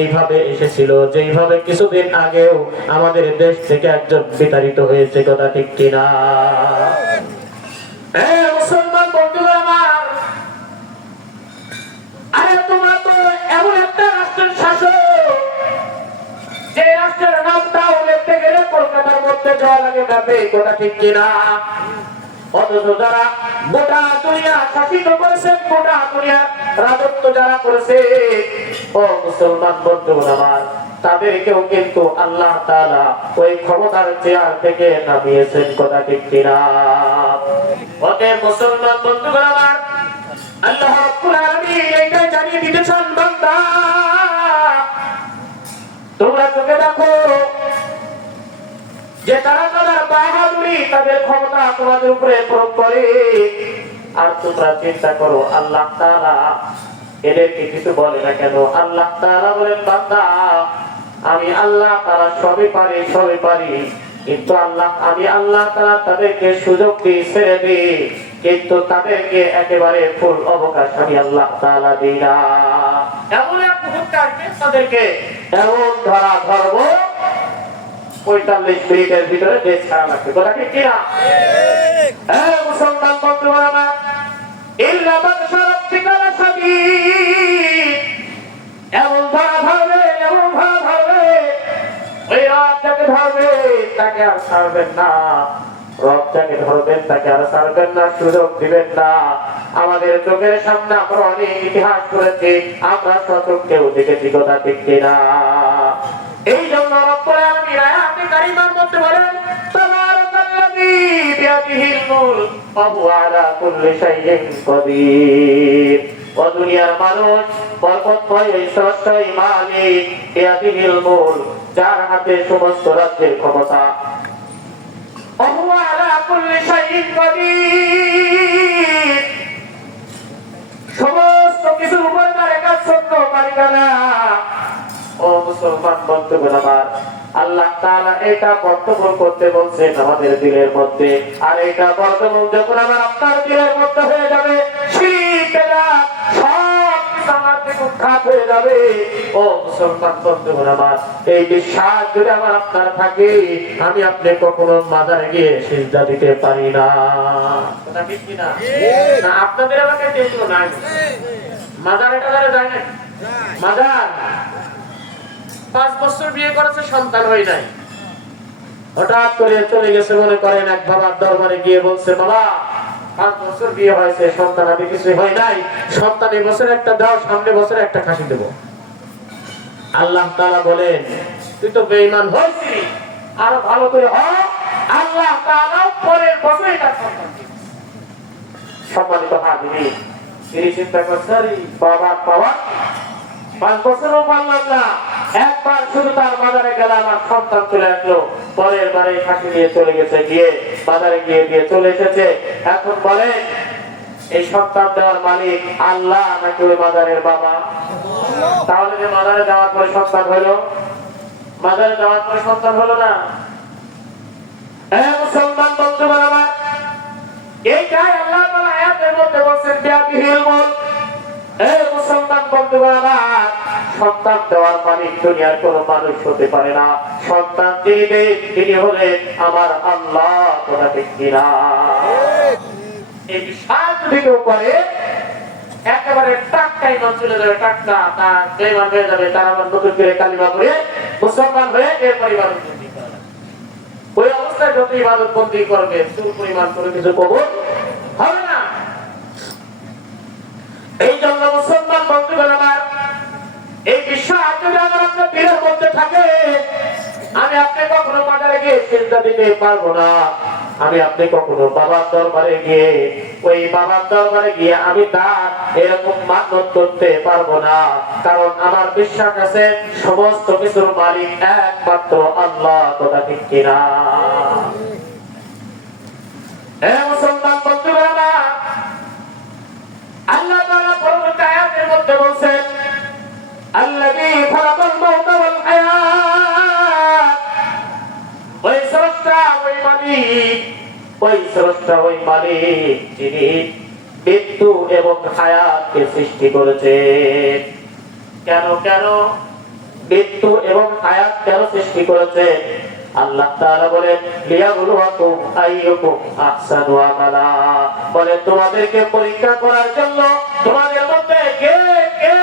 এইভাবে এসেছিল, যেইভাবে কিছুদিন আগেও আমাদের দেশ থেকে একজন বিতাড়িত হয়েছে। কথা ঠিক কিনা? মুসলমান বন্ধুরা আমার, আরে তোমরা তো এমন একটা রাষ্ট্রের শাসক, যে রাষ্ট্রের নামটাও লিখতে গেলে কলকাতার মধ্যে যাওয়া লাগে যাবে। কথা ঠিক কিনা? অথচ যারা গোটা দুনিয়া শাসিত করেছে, গোটা দুনিয়া রাজত্ব যারা করেছে, ও মুসলমান বন্ধুরা আমার, তাদেরকেও কিন্তু আল্লাহ তাআলা ওই ক্ষমতার চেয়ার থেকে নামিয়েছেন। কথা ঠিক কিনা? অতএব মুসলমান বন্ধুরা আমার, আল্লাহ রাব্বুল আলামিন এইটাই জানিয়ে দিতেছেন, বান্দা তোমরা চোখে দেখো যে তারা তাদের বাহাদুরি, তাদের ক্ষমতা তোমাদের উপরে প্রয়োগ করে, আর তোমরা চিন্তা করো আল্লাহ তাআলা এদেরকে কিছু বলে না কেন? আল্লাহ তাআলা বলেন, বান্দা আমি আল্লাহ তাআলা সবই পারি, সবই পারি, কিন্তু আমি আল্লাহ তাআলা তাদেরকে সুযোগ দিই, ছেড়ে দিই, কিন্তু তাদেরকে একেবারে ফুল অবকাশ আমি আল্লাহ তাআলা দিই না। এমন এক মুহূর্তে আসবে তাদেরকে এমন ধরা ধরবো, 45 মিনিটের ভিতরে দেশ ছাড়া লাগবে। কথা ঠিক কিনা? মুসলমান বন্ধুরা আমার, ইল্লা বাদশা রাব্বিকা লাশাদীদ, এমন ধরা ধরবে, এমন ধরা ধরবে, ওই রব যাকে ধরবে তাকে আর ছাড়বেন না, রব যাকে ধরবেন তাকে আর ছাড়বেন না, সুযোগ দিবেন না। আমাদের চোখের সামনে আমরা অনেক ইতিহাস করেছি, আমরা সচক্ষেও দেখেছি। কথা ঠিক কিনা? এই জন্য রব্বুল আলামিন আয়াতে কারিমার মধ্যে বলেন, তাবারাকাল্লাযী বিয়াদিহিল মুলক ওয়া হুয়া আলা কুল্লি শাইইন কাদির। ও দুনিয়ার মানুষ, বরকতময় এই স্রষ্টাই মালিক, বিয়াদিহিল মুলক, যার হাতে সমস্ত রাজ্যের ক্ষমতা। ওয়া হুয়া আলা কুল্লি শাইইন কাদির, সমস্ত কিছুর উপর তার একাচ্ছন্ন মালিকানা। ও মুসলমান বন্ধুগণ আমার, আল্লাহ তাআলা এটা বর্তমান করতে বলছেন আমাদের দিলের মধ্যে, আর এটা বর্তমান যখন আমার আপনার দিলের মধ্যে হয়ে যাবে, শিরক বেদাত সব কিছু আমার থেকে উৎখাত হয়ে যাবে। ও মুসলমান বন্ধুগণ আমার, এই বিশ্বাস যদি আমার আপনার থাকে, আমি আপনি কখনো মাজারে গিয়ে সিজদা দিতে পারি না। কথা ঠিক কিনা? না, আপনাদের এলাকায় যেগুলো নাই, মাজারে টাজারে যায় না, মাজার 5 বছর বিয়ে করেছে, সন্তান হয় নাই, হঠাৎ করে চলে গেছে, মনে করেন এক বাবার দরবারে গিয়ে বলছে, বাবা 5 বছর বিয়ে হয়েছে, সন্তান আদি কিছু হয় নাই, সন্তান এই বছর একটা দাও, সামনে বছর একটা খাসি দেব। আল্লাহ তাআলা বলেন, তুই তো বেঈমান হয়েছিস, আরো ভালো করে হ। আল্লাহ তাআলা পরের বছরই তার সন্তান দিবেন। সম্মানিত হাজিরিন, তিনি চিন্তা করছেন বাবা পাওয়া 5 বছরও পারলাম না, একবার শুধু তার বাজারে গেলাম আর সন্তান চলে আসলো, পরের বারে ফাঁসি দিয়ে চলে গেছে, গিয়ে বাজারে গিয়ে দিয়ে চলে এসেছে। এখন বলেন এই সন্তান দেওয়ার মালিক আল্লাহ নাকি ওই বাজারের বাবা? তাহলে যে বাজারে যাওয়ার পরে সন্তান হলো, বাজারে যাওয়ার পরে সন্তান হলো না? মুসলমান বন্ধুগণ আমার, এইটাই আল্লাহ তাআলা আয়াতের মধ্যে বলেন বিআবিহিল মুলক। মুসলমান বন্ধুগণ আমার, সন্তান দেওয়ার মালিক দুনিয়ার কোন মানুষ হতে পারে না। সন্তান যিনি দেন তিনি হলেন আমার আল্লাহ। কথা ঠিক কিনা? এই বিশ্বাস যদি কেউ করে, একেবারে টাটকাই মান চলে যাবে, টাটকা তার বেঈমান হয়ে যাবে, তার আবার নতুন করে কালিমা পড়ে মুসলমান হয়ে এর পরিবার উন্নতি করে। ওই অবস্থায় যত ইবাদত বন্দী করবে চুল পরিমাণ করে কিছু কবুল হবে না। এই জন্য মুসলমান বন্ধুগণ আমার, এই বিশ্বাস যদি আমার আপনার দিলের মধ্যে থাকে, আমি আপনি কখনো বাজারে গিয়ে সিজদা দিতে পারবো না। আমি আপনি কখনো বাবার দরবারে গিয়ে ওই বাবার দরবারে গিয়ে আমি তার এরকম মান্যত করতে পারবো না। কারণ আমার বিশ্বাস আছে সমস্ত কিছুর মালিক একমাত্র আল্লাহ। কথা ঠিক কিনা? মুসলমান বন্ধুগণ আমার, আল্লাহ তাআলা পরবর্তী আয়াতের মধ্যে বলেন আল্লাযী খালাকাল মাউতা ওয়াল হায়াত। ওই স্রষ্টা, ওই মালিক, ওই স্রষ্টা, ওই মালিক যিনি মৃত্যু এবং হায়াতকে সৃষ্টি করেছেন। কেন কেন মৃত্যু এবং হায়াত কেন সৃষ্টি করেছেন? আল্লাহ তাআলা বলেন লিয়াবলুয়াকুম আইয়ুকুম আহসানু আমালা। বলে তোমাদেরকে পরীক্ষা করার জন্য, তোমাদের মধ্যে কে কে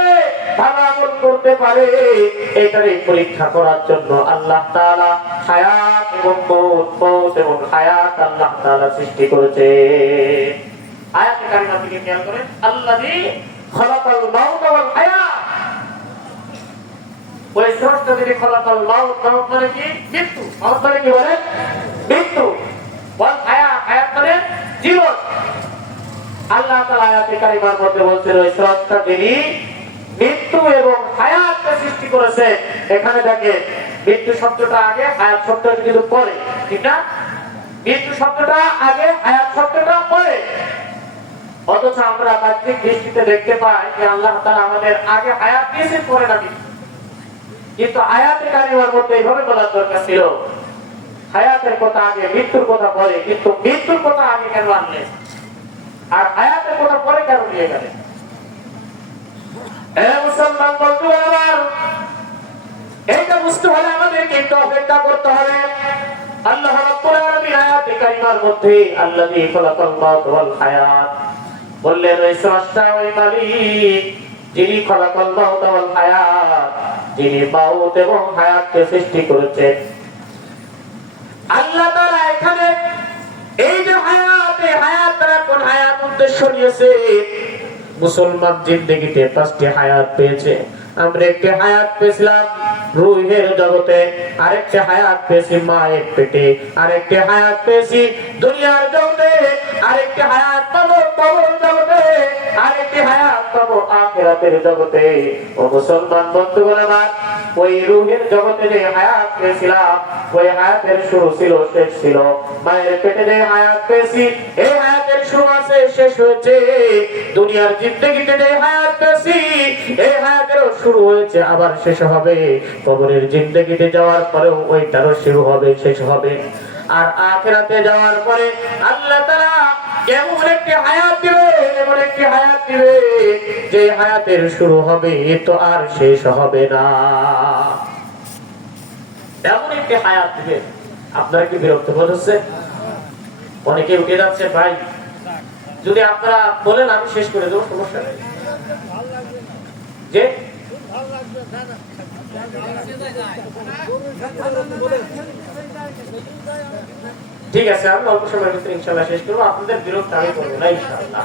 ভালো আমল করতে পারে এটারই পরীক্ষা করার জন্য আল্লাহ তাআলা হায়াত এবং মউত, মউত এবং হায়াত আল্লাহ তাআলা সৃষ্টি করেছে। আয়াতে কারিমা থেকে খেয়াল করেন আল্লাযী খালাকাল মাউতা ওয়াল হায়াত। ওই স্রষ্টা যিনি খালাকাল মাউত, মাউত মানে কি? মৃত্যু। মাউত মানে কি বলেন? মৃত্যু। ওয়াল হায়াত, হায়াত মানে জীবন। আল্লাহ তাআলা আয়াতে কারিমার মধ্যে বলছেন ওই স্রষ্টা যিনি মৃত্যু এবং হায়াতকে সৃষ্টি করেছে। এখানে দেখেন মৃত্যু শব্দটা আগে, হায়াত শব্দটা কিন্তু পরে, ঠিক না? মৃত্যু শব্দটা আগে, হায়াত শব্দটা পরে। অথচ আমরা বাহ্যিক দৃষ্টিতে দেখতে পাই যে আল্লাহ তাআলা আমাদের আগে হায়াত দিয়েছেন, পরে না মৃত্যু। কিন্তু আয়াতে কারিমার মধ্যে এইভাবে বলার দরকার ছিল হায়াতের কথা আগে, মৃত্যুর কথা পরে। কিন্তু মৃত্যুর কথা আগে কেন আনলেন আর হায়াতের কথা পরে কেন নিয়ে গেলেন? মুসলমান বন্ধুরা আমার, এইটা বুঝতে হলে আমাদেরকে একটু অপেক্ষা করতে হবে। আল্লাহ রাব্বুল আলামিন আয়াতে কারিমার মধ্যে আল্লাযী খালাকাল মাউতা ওয়াল হায়াত বললেন ওই স্রষ্টা, ওই মালিক যিনি খালাকাল মাউতা ওয়াল হায়াত, যিনি মাউত এবং হায়াতকে সৃষ্টি করেছেন। আল্লাহ তাআলা এখানে এই যে হায়াত, এই হায়াত দ্বারা কোন হায়াত উদ্দেশ্য নিয়েছে? মুসলমান জিন্দেগিতে 5টি হায়াত পেয়েছে। আমরা একটি হায়াত পেয়েছিলাম রূহের জগতে, আরেকটি হায়াত পেয়েছি মায়ের পেটে, আরেকটি হায়াত পেয়েছি দুনিয়ার জগতে, আরেকটি হায়াত পাবো কবর জগতে, আরেকটি হায়াত পাবো আখিরাতের জগতে। ও মুসলমান বন্ধুগণ আমার, ওই রূহের জগতে যে হায়াত পেয়েছিলাম, ওই হায়াতের শুরু ছিল, শেষ ছিল। মায়ের পেটে যে হায়াত পেয়েছি, এই হায়াতের শুরু আছে, শেষ হয়েছে। দুনিয়ার জিন্দেগিতে যে হায়াত পেয়েছি, এই হায়াতেরও শুরু হয়েছে, আবার শেষ হবে। কবরের জিন্দেগিতে যাওয়ার পরেও ওইটারও শুরু হবে, শেষ হবে। আর আখিরাতে যাওয়ার পরে আল্লাহ তাআলা এমন একটি হায়াত দিবে, এমন একটি হায়াত দিবে যে হায়াতের শুরু হবে তো আর শেষ হবে না। এমন একটি হায়াত দিবে। আপনারা কি বিরক্ত বোধ হচ্ছে? অনেকে উঠে যাচ্ছে ভাই, যদি আপনারা বলেন আমি শেষ করে দেবো, সমস্যা নেই। যে ঠিক আছে, আমি অল্প সময়ের ভিতরে ইনশাআল্লাহ শেষ করবো, আপনাদের বিরক্ত আমি করবো না ইনশাআল্লাহ।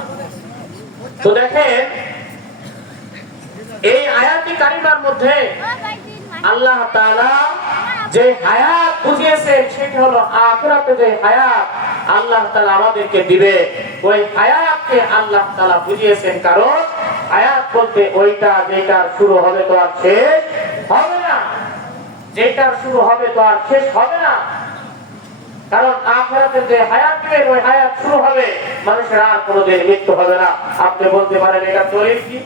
তো দেখেন এই আয়াতি কারিমার মধ্যে আল্লাহ তাআলা যে হায়াত বুঝিয়েছেন সেটা হলো আখিরাতে যে হায়াত আল্লাহ তাআলা আমাদেরকে দিবে, ওই হায়াতকে হায়াতকে আল্লাহ তাআলা বুঝিয়েছেন, কারণ হায়াত বলতে ওইটা যেটার শুরু হবে তো আর শেষ হবে না, যেটার শুরু হবে তো আর শেষ হবে না। কারণ আখিরাতে যে হায়াত দিবেন ওই হায়াত শুরু হবে, মানুষের আর কোনোদিন মৃত্যু হবে না। আপনি বলতে পারেন এটা দলিল কি?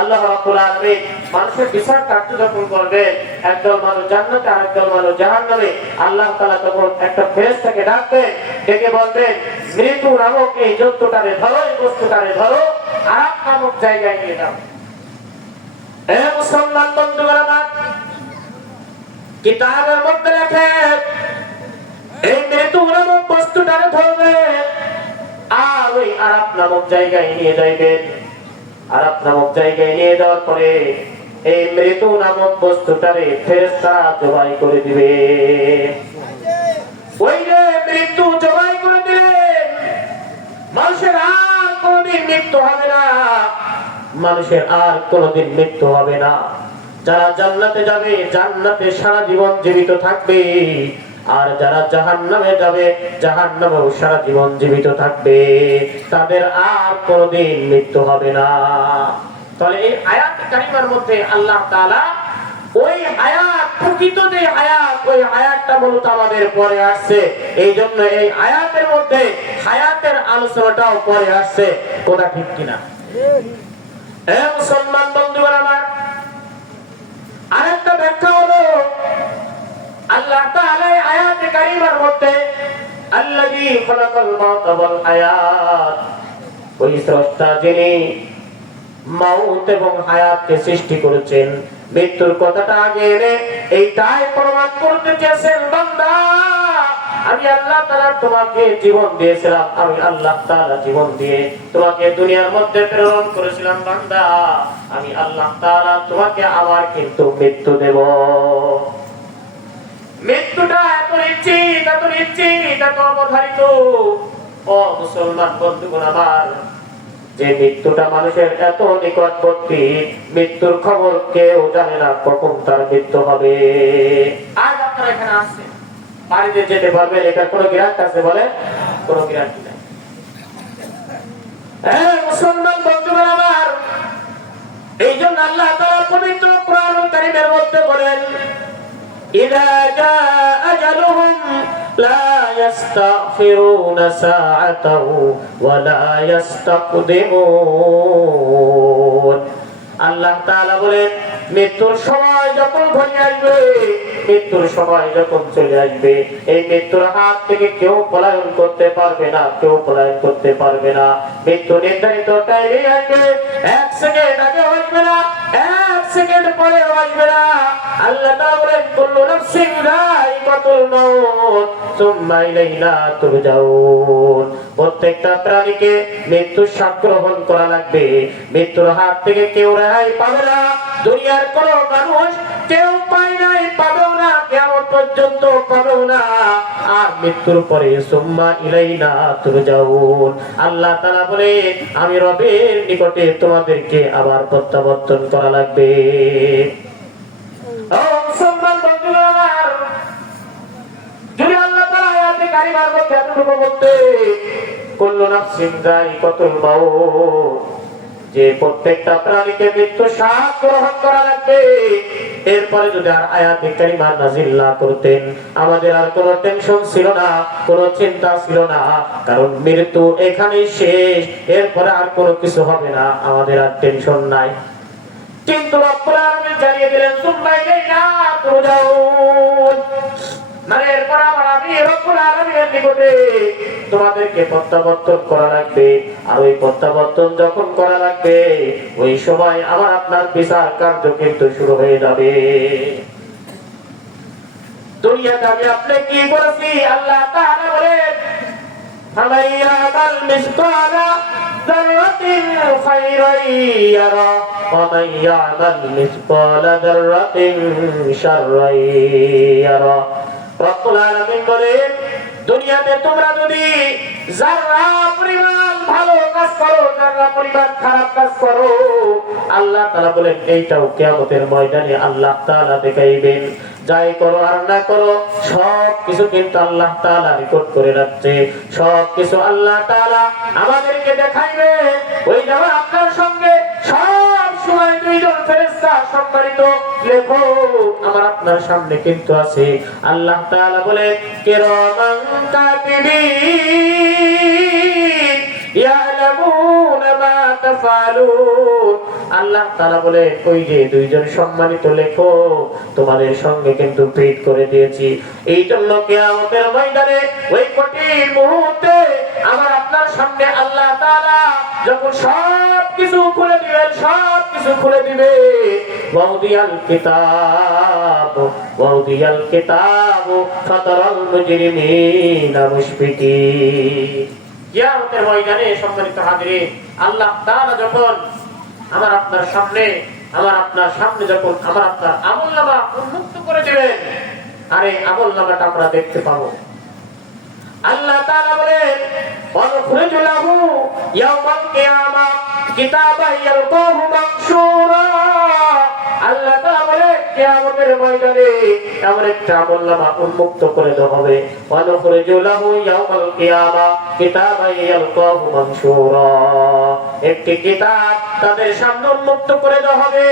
আল্লাহ রাব্বুল আলামিন মানুষের বিচার কার্য যখন করবে, একদল মানুষ জান্নাতে আর একদল মানুষ জাহান্নামে, আল্লাহ তাআলা তখন একটা ফেরেশতাকে ডাকবেন, ডেকে বলবেন, মৃত্যু নামক এই জন্তুটারে ধরো, এই বস্তুটারে ধরো, আরাম নামক জায়গায় নিয়ে যাও। এ মুসলমান বন্ধুগণ আমার, কিতাবের মধ্যে লেখে এই মৃত্যু নামক বস্তুটারে ধরবে আর ওই আরাম নামক জায়গায় নিয়ে যাইবেন। আরাম নামক জায়গায় নিয়ে যাওয়ার পরে এই মৃত্যু নামক বস্তুটারে ফেরেশতারা জবাই করে দিবে। ওই যে মৃত্যু জবাই করে দিলেন, মানুষের আর কোনদিন মৃত্যু হবে না, মানুষের আর কোনদিন মৃত্যু হবে না। যারা জান্নাতে যাবে জান্নাতে সারা জীবন জীবিত থাকবে, আর যারা জাহান্নামে যাবে জাহান্নামেও সারা জীবন জীবিত থাকবে, তাদের আর কোনদিন মৃত্যু হবে না। তাহলে এই আয়াত কারিমার মধ্যে আল্লাহ তাআলা ওই হায়াত, প্রকৃত যে হায়াত, ওই হায়াতটা মূলত আমাদের পরে আসছে। এই জন্য এই আয়াতের মধ্যে হায়াতের আলোচনাটাও পরে আসছে। কথা ঠিক কিনা? মুসলমান বন্ধুরা আমার, আরেকটা ব্যাখ্যা হলো আল্লাহ তাআলা আয়াতে কারিমার মধ্যে আল্লাযী খালাকাল মাউতা ওয়াল হায়াত, ওই স্রষ্টা যিনি মাউত এবং হায়াতকে সৃষ্টি করেছেন, মৃত্যুর কথাটা আগে এনে এইটাই প্রমাণ করতে চেয়েছেন, বান্দা আমি আল্লাহ তাআলা তোমাকে জীবন দিয়েছিলাম, আমি আল্লাহ তাআলা জীবন দিয়ে তোমাকে দুনিয়ার মধ্যে প্রেরণ করেছিলাম, বান্দা আমি আল্লাহ তাআলা তোমাকে আবার কিন্তু মৃত্যু দেব। মৃত্যুটা এত নিশ্চিত, এত নিশ্চিত, এত অবধারিত। ও মুসলমান বন্ধুগণ আমার, যে মৃত্যুটা মানুষের এত নিকটবর্তী, মৃত্যুর খবর কেউ জানে না কখন তার মৃত্যু হবে। আজ আপনারা এখানে আসছেন, বাড়িতে যেতে পারবেন, এটা কোনো গ্যারান্টি আছে? বলে কোনো গ্যারান্টি নাই। মুসলমান বন্ধুগণ আমার, এই জন্য আল্লাহ তাআলা পবিত্র কোরআনুল কারীমের মধ্যে বলেন, ইযা জাআ আজালুহুম লা ইস্তাগফিরুনা সাআতাও ওয়া লা ইস্তাকদিমুন। আল্লাহ তাআলা বলেন, মৃত্যুর সময় যখন ঘনিয়ে আসবে, মৃত্যুর সময় যখন চলে আসবে, এই মৃত্যুর হাত থেকে কেউ পলায়ন করতে পারবে না, কেউ পলায়ন করতে পারবে না। মৃত্যু নির্ধারিত টাইমে আসবে, এক সেকেন্ড আগে আসবে না, এক সেকেন্ড পরে আসবে না। আল্লাহ তাআলা বলেন, কুল্লু নাফসিন যায়িকাতুল মাউত সুম্মা ইলাইনা তুরজাউন। প্রত্যেকটা প্রাণীকে মৃত্যুর স্বাদ গ্রহণ করা লাগবে। মৃত্যুর হাত থেকে কেউ রেহাই পাবে না, দুনিয়ার কোন মানুষ কেউ পায় নাই, পাবেও না, কিয়ামত পর্যন্ত পাবেও না। আর মৃত্যুর পরে সুম্মা ইলাইনা তুরজাউন, আল্লাহ তাআলা বলে আমি রবের নিকটে তোমাদেরকে আবার প্রত্যাবর্তন করা লাগবে। ও মুসলমান বন্ধুরা আমার, যদি আল্লাহ তাআলা আয়াতে কারিমার মধ্যে এতটুকু বলতে, কুল্লু নাফসিন যায়িকাতুল মাউত, যে প্রত্যেকটা প্রাণীকে মৃত্যু স্বাদ গ্রহণ করা লাগবে, এরপরে যদি আর আয়াতে কারিমা নাযিল না করতেন, আমাদের আর কোনো টেনশন ছিল না, কোনো চিন্তা ছিল না, কারণ মৃত্যু এখানেই শেষ, এরপরে আর কোনো কিছু হবে না, আমাদের আর টেনশন নাই। কিন্তু রব্বুল আলামিন জানিয়ে দিলেন, সুম্মা ইলাইনা তুরজাউন, মানে এরপর আবার আমি রব্বুল আলামিনের নিকটে তোমাদেরকে প্রত্যাবর্তন করা লাগবে। আর ওই প্রত্যাবর্তন যখন করা লাগবে, ওই সময় আমার আপনার বিচার কার্য কিন্তু শুরু হয়ে যাবে। দুনিয়াতে আমি আপনি কি করেছি? আল্লাহ তাআলা বলেন, ফামান ইয়ামাল মিসকালা যাররাতিন খায়রান ইয়ারা ওয়া মান ইয়ামাল মিসকালা যাররাতিন শাররান ইয়ারা। রব্বুল আলামিন বলেন, দুনিয়াতে তোমরা যদি যারা পরিমাণ ভালো কাজ করো, যারা পরিমাণ খারাপ কাজ করো, আল্লাহ তাআলা বলেন এইটাও কিয়ামতের ময়দানে আল্লাহ তাআলা দেখাইবেন। যাই করো আর না করো সব কিছু কিন্তু আল্লাহ তাআলা রেকর্ড করে রাখছে। সব কিছু আল্লাহ তাআলা আমাদেরকে দেখাইবে। ওই যেমন আপনার সঙ্গে সব সময় দুইজন ফেরেশতা সম্মানিত লেখক আমার আপনার সামনে কিন্তু আছে। আল্লাহ তাআলা বলে কিরামান কাতিবিন ইয়ালামুনা মা তাফআলুন। আল্লাহ তাআলা বলে ওই যে দুইজন সম্মানিত লেখক তোমাদের সঙ্গে কিন্তু ফিট করে দিয়েছি। এই জন্য কিয়ামতের ময়দানে ওই কঠিন মুহূর্তে আমার আপনার সামনে আল্লাহ তাআলা যখন সব কিছু খুলে দিবেন, সব কিছু খুলে দিবে, ওয়াউদিয়াল কিতাব ফাতারাল মুজরিমিনা মুশফিকিন। কিয়ামতের ময়দানে সম্মানিত হাজিরিন আল্লাহ তাআলা যখন আমার আপনার সামনে যখন আমার আপনার আমলনামা উন্মুক্ত করে দিবেন, আরে আমলনামাটা আমরা দেখতে পাবো। আল্লাহ তাআলা বলেন ওয়ানখুরিজু লাহু ইয়াওমাল কিয়ামাহ কিতাবান ইয়ালকাহু মানশুরা। আল্লাহ তাআলা বলেন কিয়ামতের ময়দানে এমন একটা আমলনামা উন্মুক্ত করে দেওয়া হবে। ওয়ানখুরিজু লাহু ইয়াওমাল কিয়ামাহ কিতাবান ইয়ালকাহু মানশুরা। একটি কিতাব তাদের সামনে উন্মুক্ত করে দেওয়া হবে,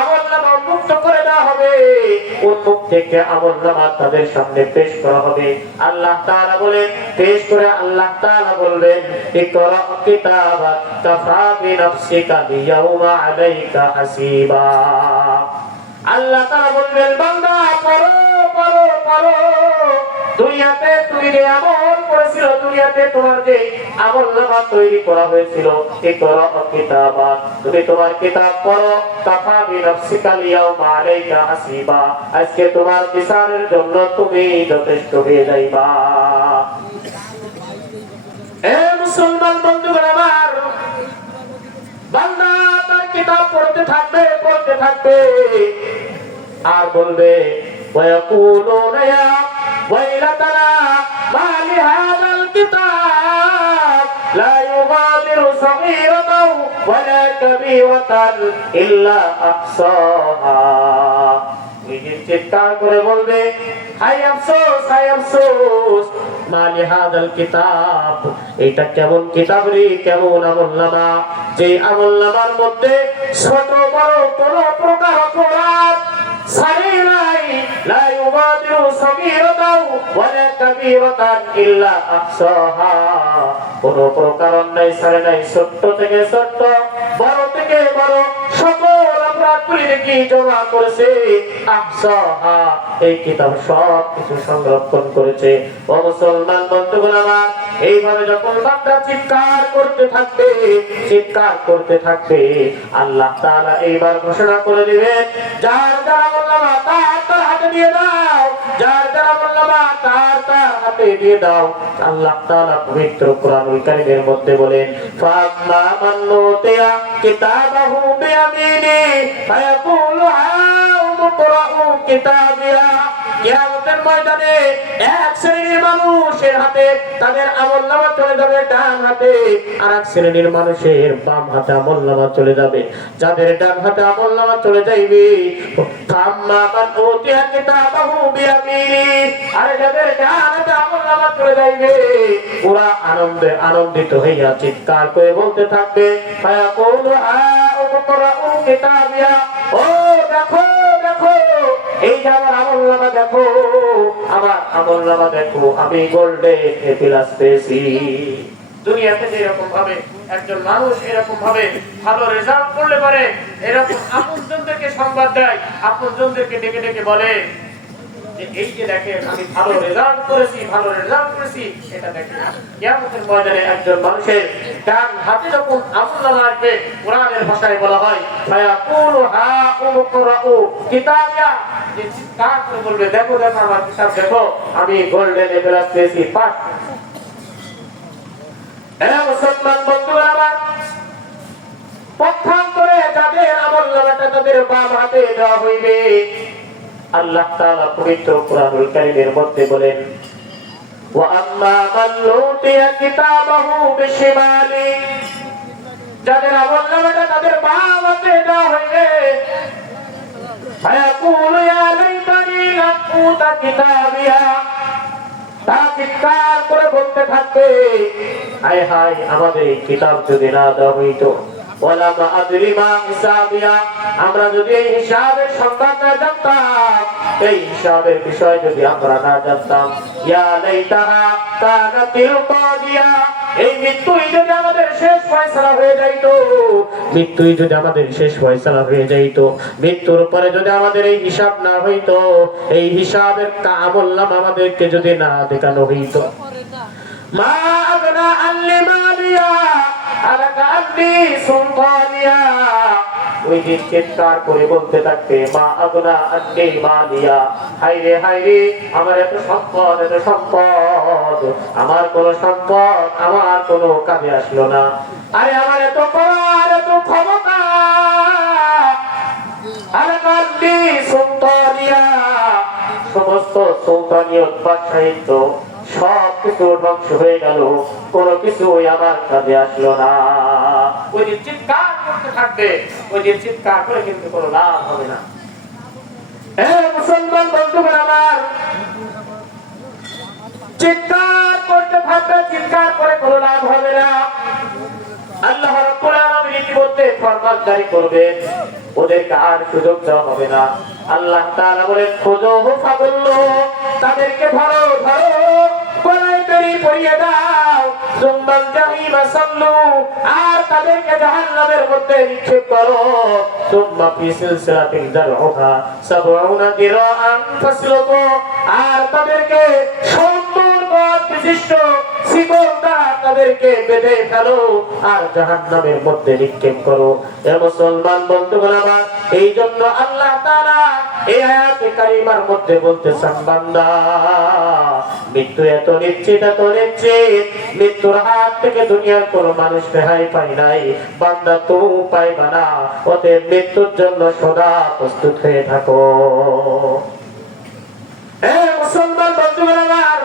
আমলনামা উন্মুক্ত করে দেওয়া হবে। উন্মুক্ত একটি আমলনামা তাদের সামনে পেশ করা হবে। আল্লাহ তাআলা বলেন পেশ করে আল্লাহ তাআলা বলবেন ইকরা কিতাবাক কাফা বিনাফসিকা বিয়াউমা আলাইকা হাসিবা। আল্লাহ তাআলা বলবেন বান্দা পড়ো পড়ো পড়ো। দুনিয়াতে তুমি যে আমল করেছিল, দুনিয়াতে তোমার যে আমলনামা তৈরি করা হয়েছিল, ইকরা কিতাবাক তুমি তোমার কিতাব পড়ো কাফা বিনাফসিকা বিয়াউমা আলাইকা হাসিবা। আজকে তোমার বিচারের জন্য তুমি যথেষ্ট হয়ে যাইবা। এ মুসলমান বন্ধুগণ আমার, বান্দা তার কিতাব পড়তে থাকবে আর বলবে ওয়ায়াকুলুনা ইয়া ওয়াইলাতানা মা লিহাযাল কিতাব লা ইউগাদিরু সাগীরাতাও ওয়ালা কাবীরাতান ইল্লা আহসাহা। চিৎকার করে বলবে হায় আফসোস হায় আফসোস মা লিহাযাল কিতাব, এটা কেমন কিতাব রে, কেমন আমলনামা, যে আমলনামার মধ্যে ছোট বড় কোন প্রকার অপরাধ ছাড়ি নাই। লা ইউগাদিরু সাগীরাতাও ওয়ালা কাবীরাতান ইল্লা আহসাহা। কোন প্রকার অন্যায় ছাড়ে নাই, ছোট থেকে ছোট বড় থেকে বড় সকল অপরাধগুলি কি জমা করেছে আহসাহা। এই কিতাব সব কিছু সংরক্ষণ করেছে। ও মুসলমান বন্ধুগণ আমার, এইভাবে যখন বান্দা চিৎকার করতে থাকবে আল্লাহ তাআলা এইবার ঘোষণা করে দিবেন যার যার আমলনামা তার হাতে দিয়ে দাও, যার যার আমলনামা তার হাতে দিয়ে দাও। আল্লাহ তাআলা পবিত্র কোরআনুল কারীমের মধ্যে বলেন ফাম্মা মান উতিয়া কিতাবাহু বিয়ামিনি ফায়াকুলু হাউমুকরাউ কিতাবিয়া। কিয়ামতের ময়দানে এক শ্রেণীর মানুষের হাতে তাদের আমলনামা চলে যাবে ডান হাতে, আর এক শ্রেণীর মানুষের বাম হাতে আমলনামা চলে যাবে। যাদের ডান হাতে আমলনামা চলে যাইবে ফাম্মা মান উতিয়া কিতাবাহু বিয়ামিনি, আর যাদের ডান হাতে আমলনামা চলে যাইবে ওরা আনন্দিত হইয়া চিৎকার করে বলতে থাকবে ফায়াকুলু হাউমুকরাউ কিতাবিয়া। ও দেখো দেখো এই যে আমার আমলনামা দেখো, আমার আমলনামা দেখো, আমি গোল্ডেন প্লাস পেয়েছি। দুনিয়াতে যেরকম ভাবে একজন মানুষ এরকম ভাবে ভালো রেজাল্ট করলে পারে, এরকম আপনজনদেরকে সংবাদ দেয়, আপনজনদেরকে ডেকে ডেকে বলে যে এই যে দেখেন আমি ভালো রেজাল্ট করেছি এটা দেখেন। কিয়ামতের ময়দানে একজন মানুষের ডান হাতে যখন আমলনামা আসবে, কোরআনের ভাষায় বলা হয় ফায়াকুলু হাউমুকরাউ কিতাবিয়া, যে চিৎকার করে বলবে দেখো দেখো আমার কিতাব দেখো, আমি গোল্ডেন প্লাস পেয়েছি, পাস। এরা মুসলমান বন্ধুরা আমার, পক্ষান্তরে যাদের আমলনামাটা তাদের বাম হাতে দেওয়া হইবে আল্লাহ তাআলা পবিত্র কোরআনুল কারীমের মধ্যে বলেন ওয়া আম্মা মান উতিয়া কিতাবাহু বিশিমালি, যাদের আমলনামাটা তাদের বাম হাতে দেওয়া হইবে ফায়াকুলু ইয়া লাইতানি লাম উতা কিতাবিয়া, তারা চিৎকার করে বলতে থাকবে, হায় হায় আমাদের এই কিতাব যদি না দেওয়া হইতো, ওয়ালা মা আদরি মা হিসাবিয়া, আমরা যদি এই হিসাবের সংবাদ না জানতাম, এই হিসাবের বিষয় যদি আমরা না জানতাম, ইয়া লাইতাহা কানাতিল কাদিয়া, এই মৃত্যুই যদি আমাদের শেষ ফয়সালা হয়ে যাইতো, মৃত্যুই যদি আমাদের শেষ ফয়সালা হয়ে যাইতো, মৃত্যুর পরে যদি আমাদের এই হিসাব না হইতো, এই হিসাবের আমলনামা আমাদেরকে যদি না দেখানো হইতো, মা আগনা আল্লি মালিয়া আলাকা আল্লি সুলতানিয়া, ওই দিন চিৎকার করে বলতে থাকবে, মা আগনা আল্লি মালিয়া, হায়রে হায়রে আমার এত সম্পদ, এত সম্পদ, আমার কোন সম্পদ আমার কোন কাজে আসলো না, আরে আমার এত পাওয়ার, এত ক্ষমতা, আলাকা আল্লি সুলতানিয়া, সমস্ত সুলতানিয়ত বাদশাহিত্ব সব কিছু ধ্বংস হয়ে গেল, কোনো কিছুই আমার কাজে আসলো না। ওই দিন চিৎকার করতে থাকবে, ওই দিন চিৎকার করে কিন্তু কোনো লাভ হবে না। মুসলমান বন্ধুগণ আমার, চিৎকার করতে থাকবে, চিৎকার করে কোনো লাভ হবে না। আল্লাহ রাব্বুল আলামিন ইতিমধ্যে ফরমান জারি করবেন, ওদেরকে আর সুযোগ দেওয়া হবে না। আল্লাহ তাআলা বলেন, খুযুহু ফাগুল্লু, তাদেরকে ধরো ধরো, গলায় দড়ি পরিয়ে দাও, যুম্মাল জাহিমা সাল্লু, আর তাদেরকে জাহান্নামের মধ্যে নিক্ষেপ করো, সুম্মা ফি সিলসিলাতিন যারউহা সাবউনা দিরাআন ফাসলুকু, আর তাদেরকে 70 গজ বিশিষ্ট শিকল দ্বারা তাদেরকে বেঁধে ফেলো, আর জাহান্নামের মধ্যে নিক্ষেপ করো। হে মুসলমান বন্ধুগণ আমার, এই জন্য আল্লাহ তাআলা এই আয়াতে কারিমার মধ্যে বলতেছেন, বান্দা মৃত্যু এত নিশ্চিত, এত নিশ্চিত, মৃত্যুর হাত থেকে দুনিয়ার কোন মানুষ রেহাই পায় নাই, বান্দা তুমি পাইবা না, অতএব মৃত্যুর জন্য সদা প্রস্তুত হয়ে থাকো। হে মুসলমান বন্ধুগণ আমার,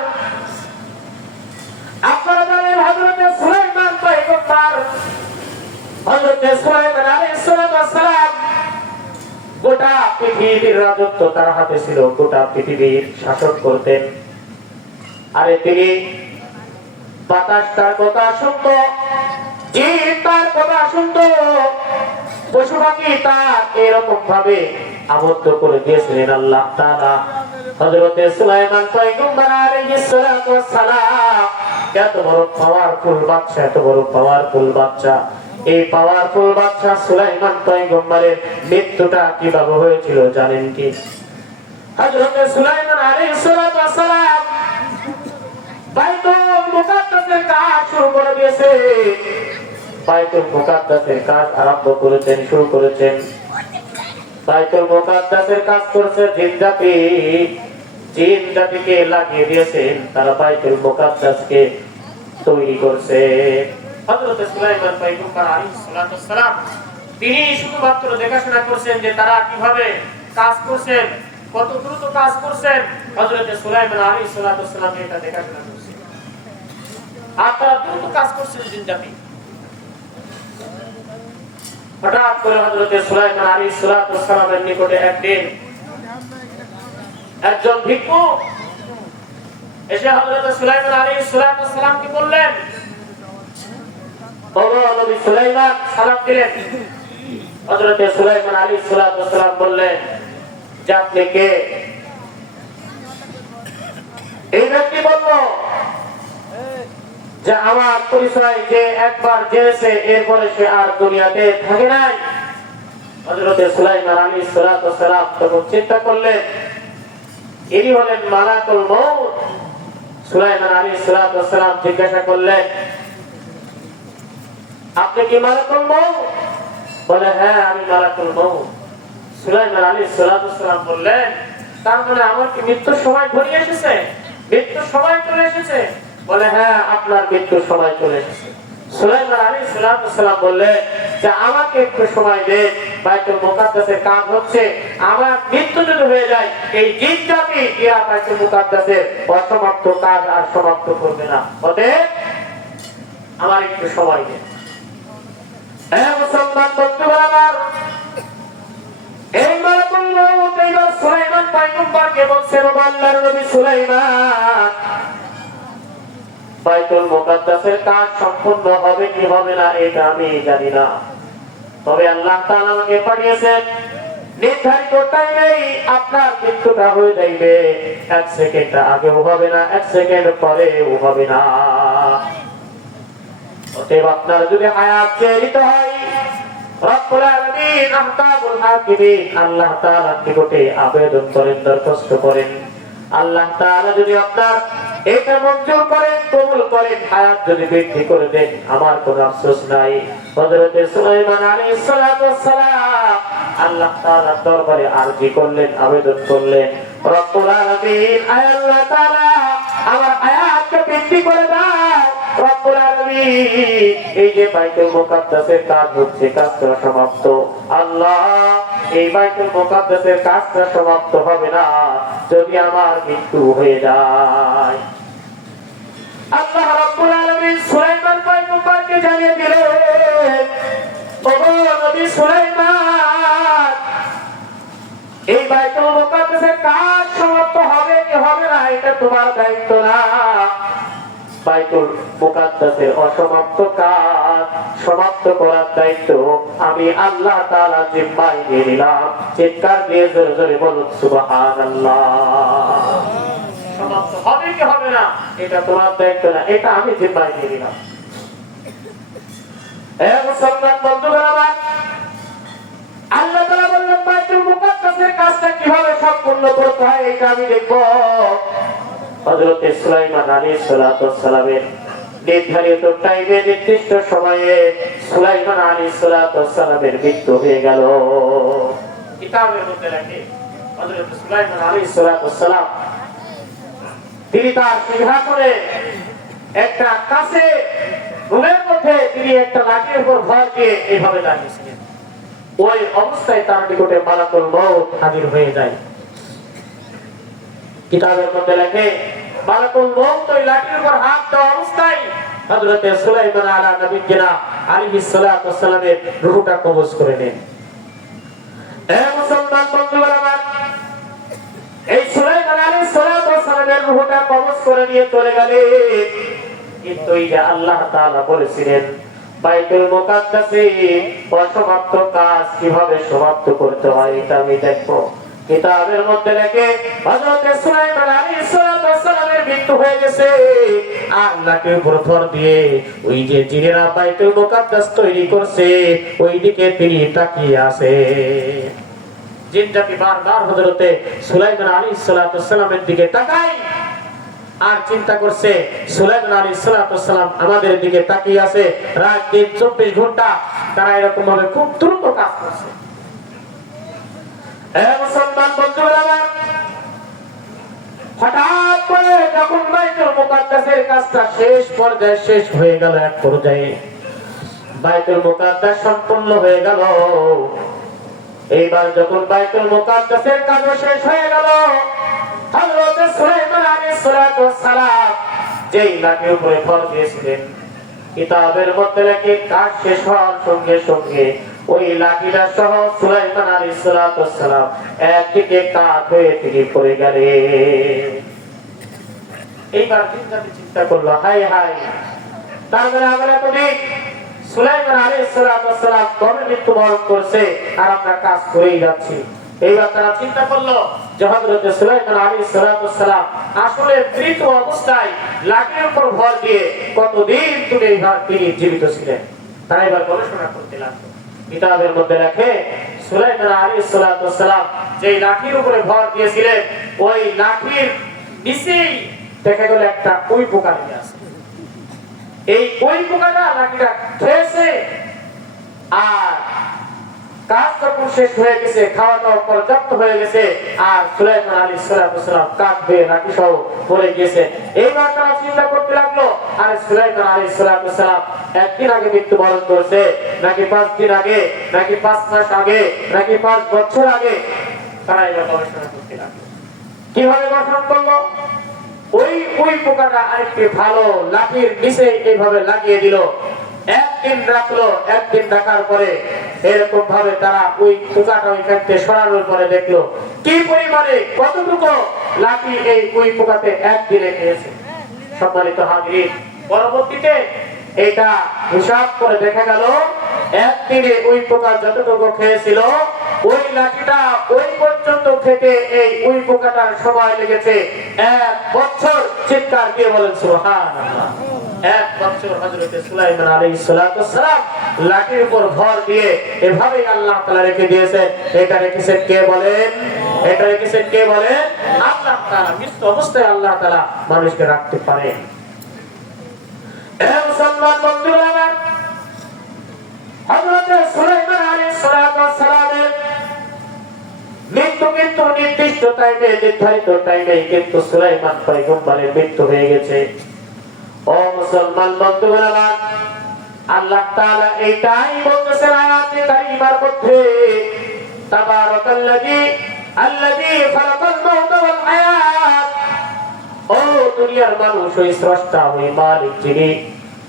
আপনারা জানেন হযরতে সুলাইমান পয়গম্বর, হযরতে সুলাইমান আলাইহিস সালাম গোটা পৃথিবীর রাজত্ব তার হাতে ছিল, গোটা পৃথিবীর শাসন করতেন। আরে তিনি বাতাস তার কথা শুনতো, জিন তার কথা শুনতো, পশু পাখি তার এরকম ভাবে আবদ্ধ করে দিয়েছিলেন আল্লাহ তাআলা। হযরতে সুলাইমান পয়গম্বর আলাইহিস সালাম এত বড় পাওয়ারফুল বাদশা, এত বড় পাওয়ারফুল বাদশা, এই পাওয়ারফুল বাদশা সুলাইমান পয়গম্বরের মৃত্যুটা কিভাবে হয়েছিল জানেন কি? হযরতে সুলাইমান আলাইহিস সালাম বাইতুল মুকাদ্দাসের কাজ শুরু করে দিয়েছে, বাইতুল মুকাদ্দাসের কাজ আরম্ভ করেছেন, শুরু করেছেন। বাইতুল মুকাদ্দাসের কাজ করছে জিন জাতি, জিন জাতিকে লাগিয়ে দিয়েছেন, তারা বাইতুল মুকাদ্দাসকে তৈরি করছে। হযরতে সুলাইমান পয়গম্বর আলাইহিস সালাম তিনি শুধুমাত্র দেখাশোনা করছেন যে তারা কিভাবে কাজ করছেন, কত দ্রুত কাজ করছেন। হযরতে সুলাইমান আলাইহিস সালাম এটা দেখাশোনা করছেন, আর তারা দ্রুত কাজ করছেন জিন জাতি। হঠাৎ করে হযরতে সুলাইমান আলাইহিস সালামের নিকটে একদিন একজন ভিক্ষুক এসে হযরতে সুলাইমান আলাইহিস সালামকে বললেন, ওগো নবী সুলাইমান, সালাম দিলেন। হযরতে সুলাইমান আলাইহিস সালাম বললেন যে আপনি কে? এই ব্যক্তি বলল যে আমার পরিচয় যে একবার জেনেছে এরপরে সে আর দুনিয়াতে থাকে নাই। হযরতে সুলাইমান আলাইহিস সালাম তখন চিন্তা করলেন, ইনি হলেন মালাকুল মউত। সুলাইমান আলাইহিস সালাম জিজ্ঞাসা করলেন, আপনি কি মালাকুল মউত? বলে, হ্যাঁ আমি মালাকুল মউত। সুলাইমান আলাইহিস সালাম বললেন, তার মানে আমার কি মৃত্যুর সময় ঘনিয়ে এসেছে? মৃত্যুর সময় চলে এসেছে? বলে, হ্যাঁ আপনার মৃত্যুর সময় চলে এসেছে। সুলাইমান আলাইহিস সালাম বললেন যে আমাকে একটু সময় দেন, বাইতুল মুকাদ্দাসের কাজ হচ্ছে, আমার মৃত্যু যদি হয়ে যায় এই জিন জাতি এরা বাইতুল মুকাদ্দাসের অসমাপ্ত কাজ আর সমাপ্ত করবে না, অতএব আমার একটু সময় দেন। হে মুসলমান বন্ধুগণ আমার, এই মালাকুল মউত বলছেন আল্লাহর নবী সুলাইমান বাইতুল মুকাদ্দাসের কাজ সম্পূর্ণ হবে কি হবে না এটা আমি জানি না, তবে আল্লাহ তাআলা আমাকে পাঠিয়েছেন নির্ধারিত টাইমেই আপনার মৃত্যুটা হয়ে যাইবে, 1 সেকেন্ড আগেও হবে না 1 সেকেন্ড পরেও হবে না। অতএব আপনার যদি হায়াত চেয়ে নিতে হয় রব্বুল আলামিন আহকামুল হাকিমিন আল্লাহ তাআলার নিকটে আবেদন করেন, দরখাস্ত করেন। আল্লাহ তাআলা যদি আপনার এটা মঞ্জুর করেন, কবুল করেন, হায়াত যদি বৃদ্ধি করে দেন, আমার কোনো আফসোস নাই। হযরত সুলাইমান আলাইহিস সালাতু ওয়াস সালাম আল্লাহ তাআলার দরবারে আরজি করলেন, আবেদন করলেন, রব্বুল আলামিন আয় আল্লাহ তাআলা আমার হায়াতকে বৃদ্ধি করে দাও। রব্বুল আলামিন এই যে বাইতুল মুকাদ্দাসের কাজ হচ্ছে, কাজটা সমাপ্ত। আল্লাহ এই বাইতুল মুকাদ্দাসের কাজটা সমাপ্ত হবে না যদি আমার মৃত্যু হয়ে যায়। আল্লাহ রাব্বুল আলামিন সুলাইমান পয়গম্বরকে জানিয়ে দিলেন, ওগো নবী সুলাইমান এই বাইতুল মুকাদ্দাসের কাজ সমাপ্ত হবে কি হবে না এটা তোমার দায়িত্ব না। বাইতুল মুকাদ্দাসের অসমাপ্ত কাজ সমাপ্ত করার দায়িত্ব আমি আল্লাহ তাআলা জিম্মায় নিয়ে নিলাম। চিৎকার দিয়ে জোরে জোরে বলুন সুবহানাল্লাহ। সমাপ্ত হবে কি হবে না এটা তোমার দায়িত্ব না, এটা আমি জিম্মায় নিয়ে নিলাম। হে মুসলমান বন্ধুগণ আমার, আল্লাহ তাআলা বললেন বাইতুল মুকাদ্দাসের কাজটা কিভাবে সম্পূর্ণ করতে হয় এটা আমি দেখব। হযরত সুলাইমান আলাইহিস সালাতু ওয়াস সালামের নির্ধারিত টাইমে নির্দিষ্ট সময়ে সুলাইমান আলাইহিস সালাতু ওয়াস সালামের মৃত্যু হয়ে গেল। কিতাবের মধ্যে লেখে হযরত সুলাইমান আলাইহিস সালাতু ওয়াস সালাম তিনি তার সিংহাসনে একটা কাছে রুমের মধ্যে তিনি একটা লাঠির উপর ভর দিয়ে এইভাবে দাঁড়িয়েছিলেন। ওই অবস্থায় তার নিকটে মালাকুল মউত হাজির হয়ে যায়। কিতাবের মধ্যে লেখে মালাকুল মউত ওই লাঠির উপর হাত দেওয়া অবস্থায় হযরত সুলাইমান আলাইহিস সালাতু ওয়াস সালামের রূহটা কবজ করে নেন। হে মুসলমান বন্ধুগণ আমার, এই সুলাইমান আলাইহিস সালাতু ওয়াস সালামের রূহটা কবজ করে নিয়ে চলে গেলেন, কিন্তু এই যে আল্লাহ তাআলা বলেছিলেন বাইতুল মুকাদ্দাসে অসমাপ্ত কাজ কিভাবে সমাপ্ত করতে হয় এটা আমি দেখব। কিতাবের মধ্যে লেখে হযরত সুলাইমান আলাইহিস সালাতু ওয়াস সালামের মৃত্যু হয়ে গেছে, আর লাঠির উপর ভর দিয়ে ওই যে জিনেরা বাইতুল মুকাদ্দাস তৈরি করছে ওই দিকে তিনি তাকিয়ে আছে। জিন জাতি বারবার হযরত সুলাইমান আলাইহিস সালাতু ওয়াস সালামের দিকে তাকায় আর চিন্তা করছে সুলাইমান আলাইহিস সালাতু ওয়াস সালাম আমাদের দিকে তাকিয়ে আছে, রাত দিন 24 ঘন্টা তারা এরকম ভাবে খুব দ্রুত কাজ করছে। মুসলমান বন্ধুরা আমার, হঠাৎ করে যখন বাইতুল মুকাদ্দাসের কাজটা শেষ পর্যায়ে শেষ হয়ে গেল, এক পর্যায়ে বাইতুল মুকাদ্দাস সম্পূর্ণ হয়ে গেল। এইবার যখন বাইতুল মুকাদ্দাসের কাজ শেষ হয়ে গেল, হযরত সুলাইমান আলাইহিস সালাতু ওয়াস সালাম যেই লাঠির উপরে ভর দিয়েছিলেন, কিতাবের মধ্যে লেখে কাজ শেষ হওয়ার সঙ্গে সঙ্গে ওই লাঠিটা সহ সুলাইমান আলাইহিস সালাতু ওয়াস সালাম একদিকে কাত হয়ে তিনি পড়ে গেলেন। এইবার চিন্তা করলো, হাই হাই, তার মানে আমরা তো ঠিক সুলাইমান আলাইহিস সালাতু ওয়াস সালাম কবে মৃত্যুবরণ করছে আর আমরা কাজ করেই যাচ্ছি। এইবার তারা চিন্তা করলো যে হযরত সুলাইমান আলাইহিস সালাতু ওয়াস সালাম আসলে মৃত অবস্থায় লাঠির উপর ভর দিয়ে কতদিন তিনি জীবিত ছিলেন। তারা এবার গবেষণা করতে লাগলো। কিতাবের মধ্যে লেখে সুলাইমান আলাইহিস সালাতু ওয়াস সালাম যেই লাঠির উপরে ভর দিয়েছিলেন ওই লাঠির নিচেই দেখা গেল একটা ওই পোকা লেগে আছে। এই ওই পোকাটা লাঠিটা খেয়েছে, আর কাজ যখন শেষ হয়ে গেছে, খাওয়া দাওয়া পর্যাপ্ত হয়ে গেছে, আর সুলাইমান আলাইহিস সালাতু ওয়াস সালাম কাঁদবে লাঠি সহ পড়ে গেছে। এইবার তারা চিন্তা করতে লাগলো, আরে সুলাইমান আলাইহিস সালাতু ওয়াস সালাম একদিন আগে মৃত্যুবরণ করেছে, নাকি 5 দিন আগে, নাকি 5 মাস আগে, নাকি 5 বছর আগে। তারা এবার গবেষণা করতে লাগলো। কিভাবে গবেষণা করলো? ওই পোকাটা আরেকটি ভালো লাঠির নিচে এইভাবে লাগিয়ে দিল। একদিন রাখলো, একদিন রাখার পরে এরকম ভাবে তারা ওই পোকাটা ওইখান থেকে সরানোর পরে দেখলো কি পরিমাণে কতটুকু লাঠি এই ওই পোকাতে একদিনে খেয়েছে। সম্মানিত হাজির, পরবর্তীতে এটা হিসাব করে দেখা গেল একদিনে ওই পোকা যতটুকু খেয়েছিল ওই লাঠিটা ওই পর্যন্ত খেতে এই ওই পোকাটার সময় লেগেছে 1 বছর। চিৎকার দিয়ে বলেন সুবহানাল্লাহ। 1 বছর হযরত সুলাইমান আলাইহিস সালাতু সালাম লাঠির উপর ভর দিয়ে এভাবেই আল্লাহ তাআলা রেখে দিয়েছেন। এটা রেখেছেন কে বলেন? এটা রেখেছেন কে বলেন? আল্লাহ তাআলা। মৃত্যু অবস্থায় আল্লাহ তাআলা মানুষকে রাখতে পারেন। মুসলমান বন্ধুরা আমার, হযরত সুলাইমান আলাইহিস সালাতু সালামের মৃত্যু কিন্তু নির্দিষ্ট টাইমে, নির্ধারিত টাইমে কিন্তু সুলাইমান পয়গম্বরের মৃত্যু হয়ে গেছে। ও মুসলমান বন্ধুরা আমার, আল্লাহ তাআলা এইটাই বলতেছেন আয়াতে কারিমার মধ্যে, তাবারাকাল্লাযী আল্লাযী খালাকাল মাউতা ওয়াল হায়াত। ও দুনিয়ার মানুষ, ওই স্রষ্টা, ওই মালিক যিনি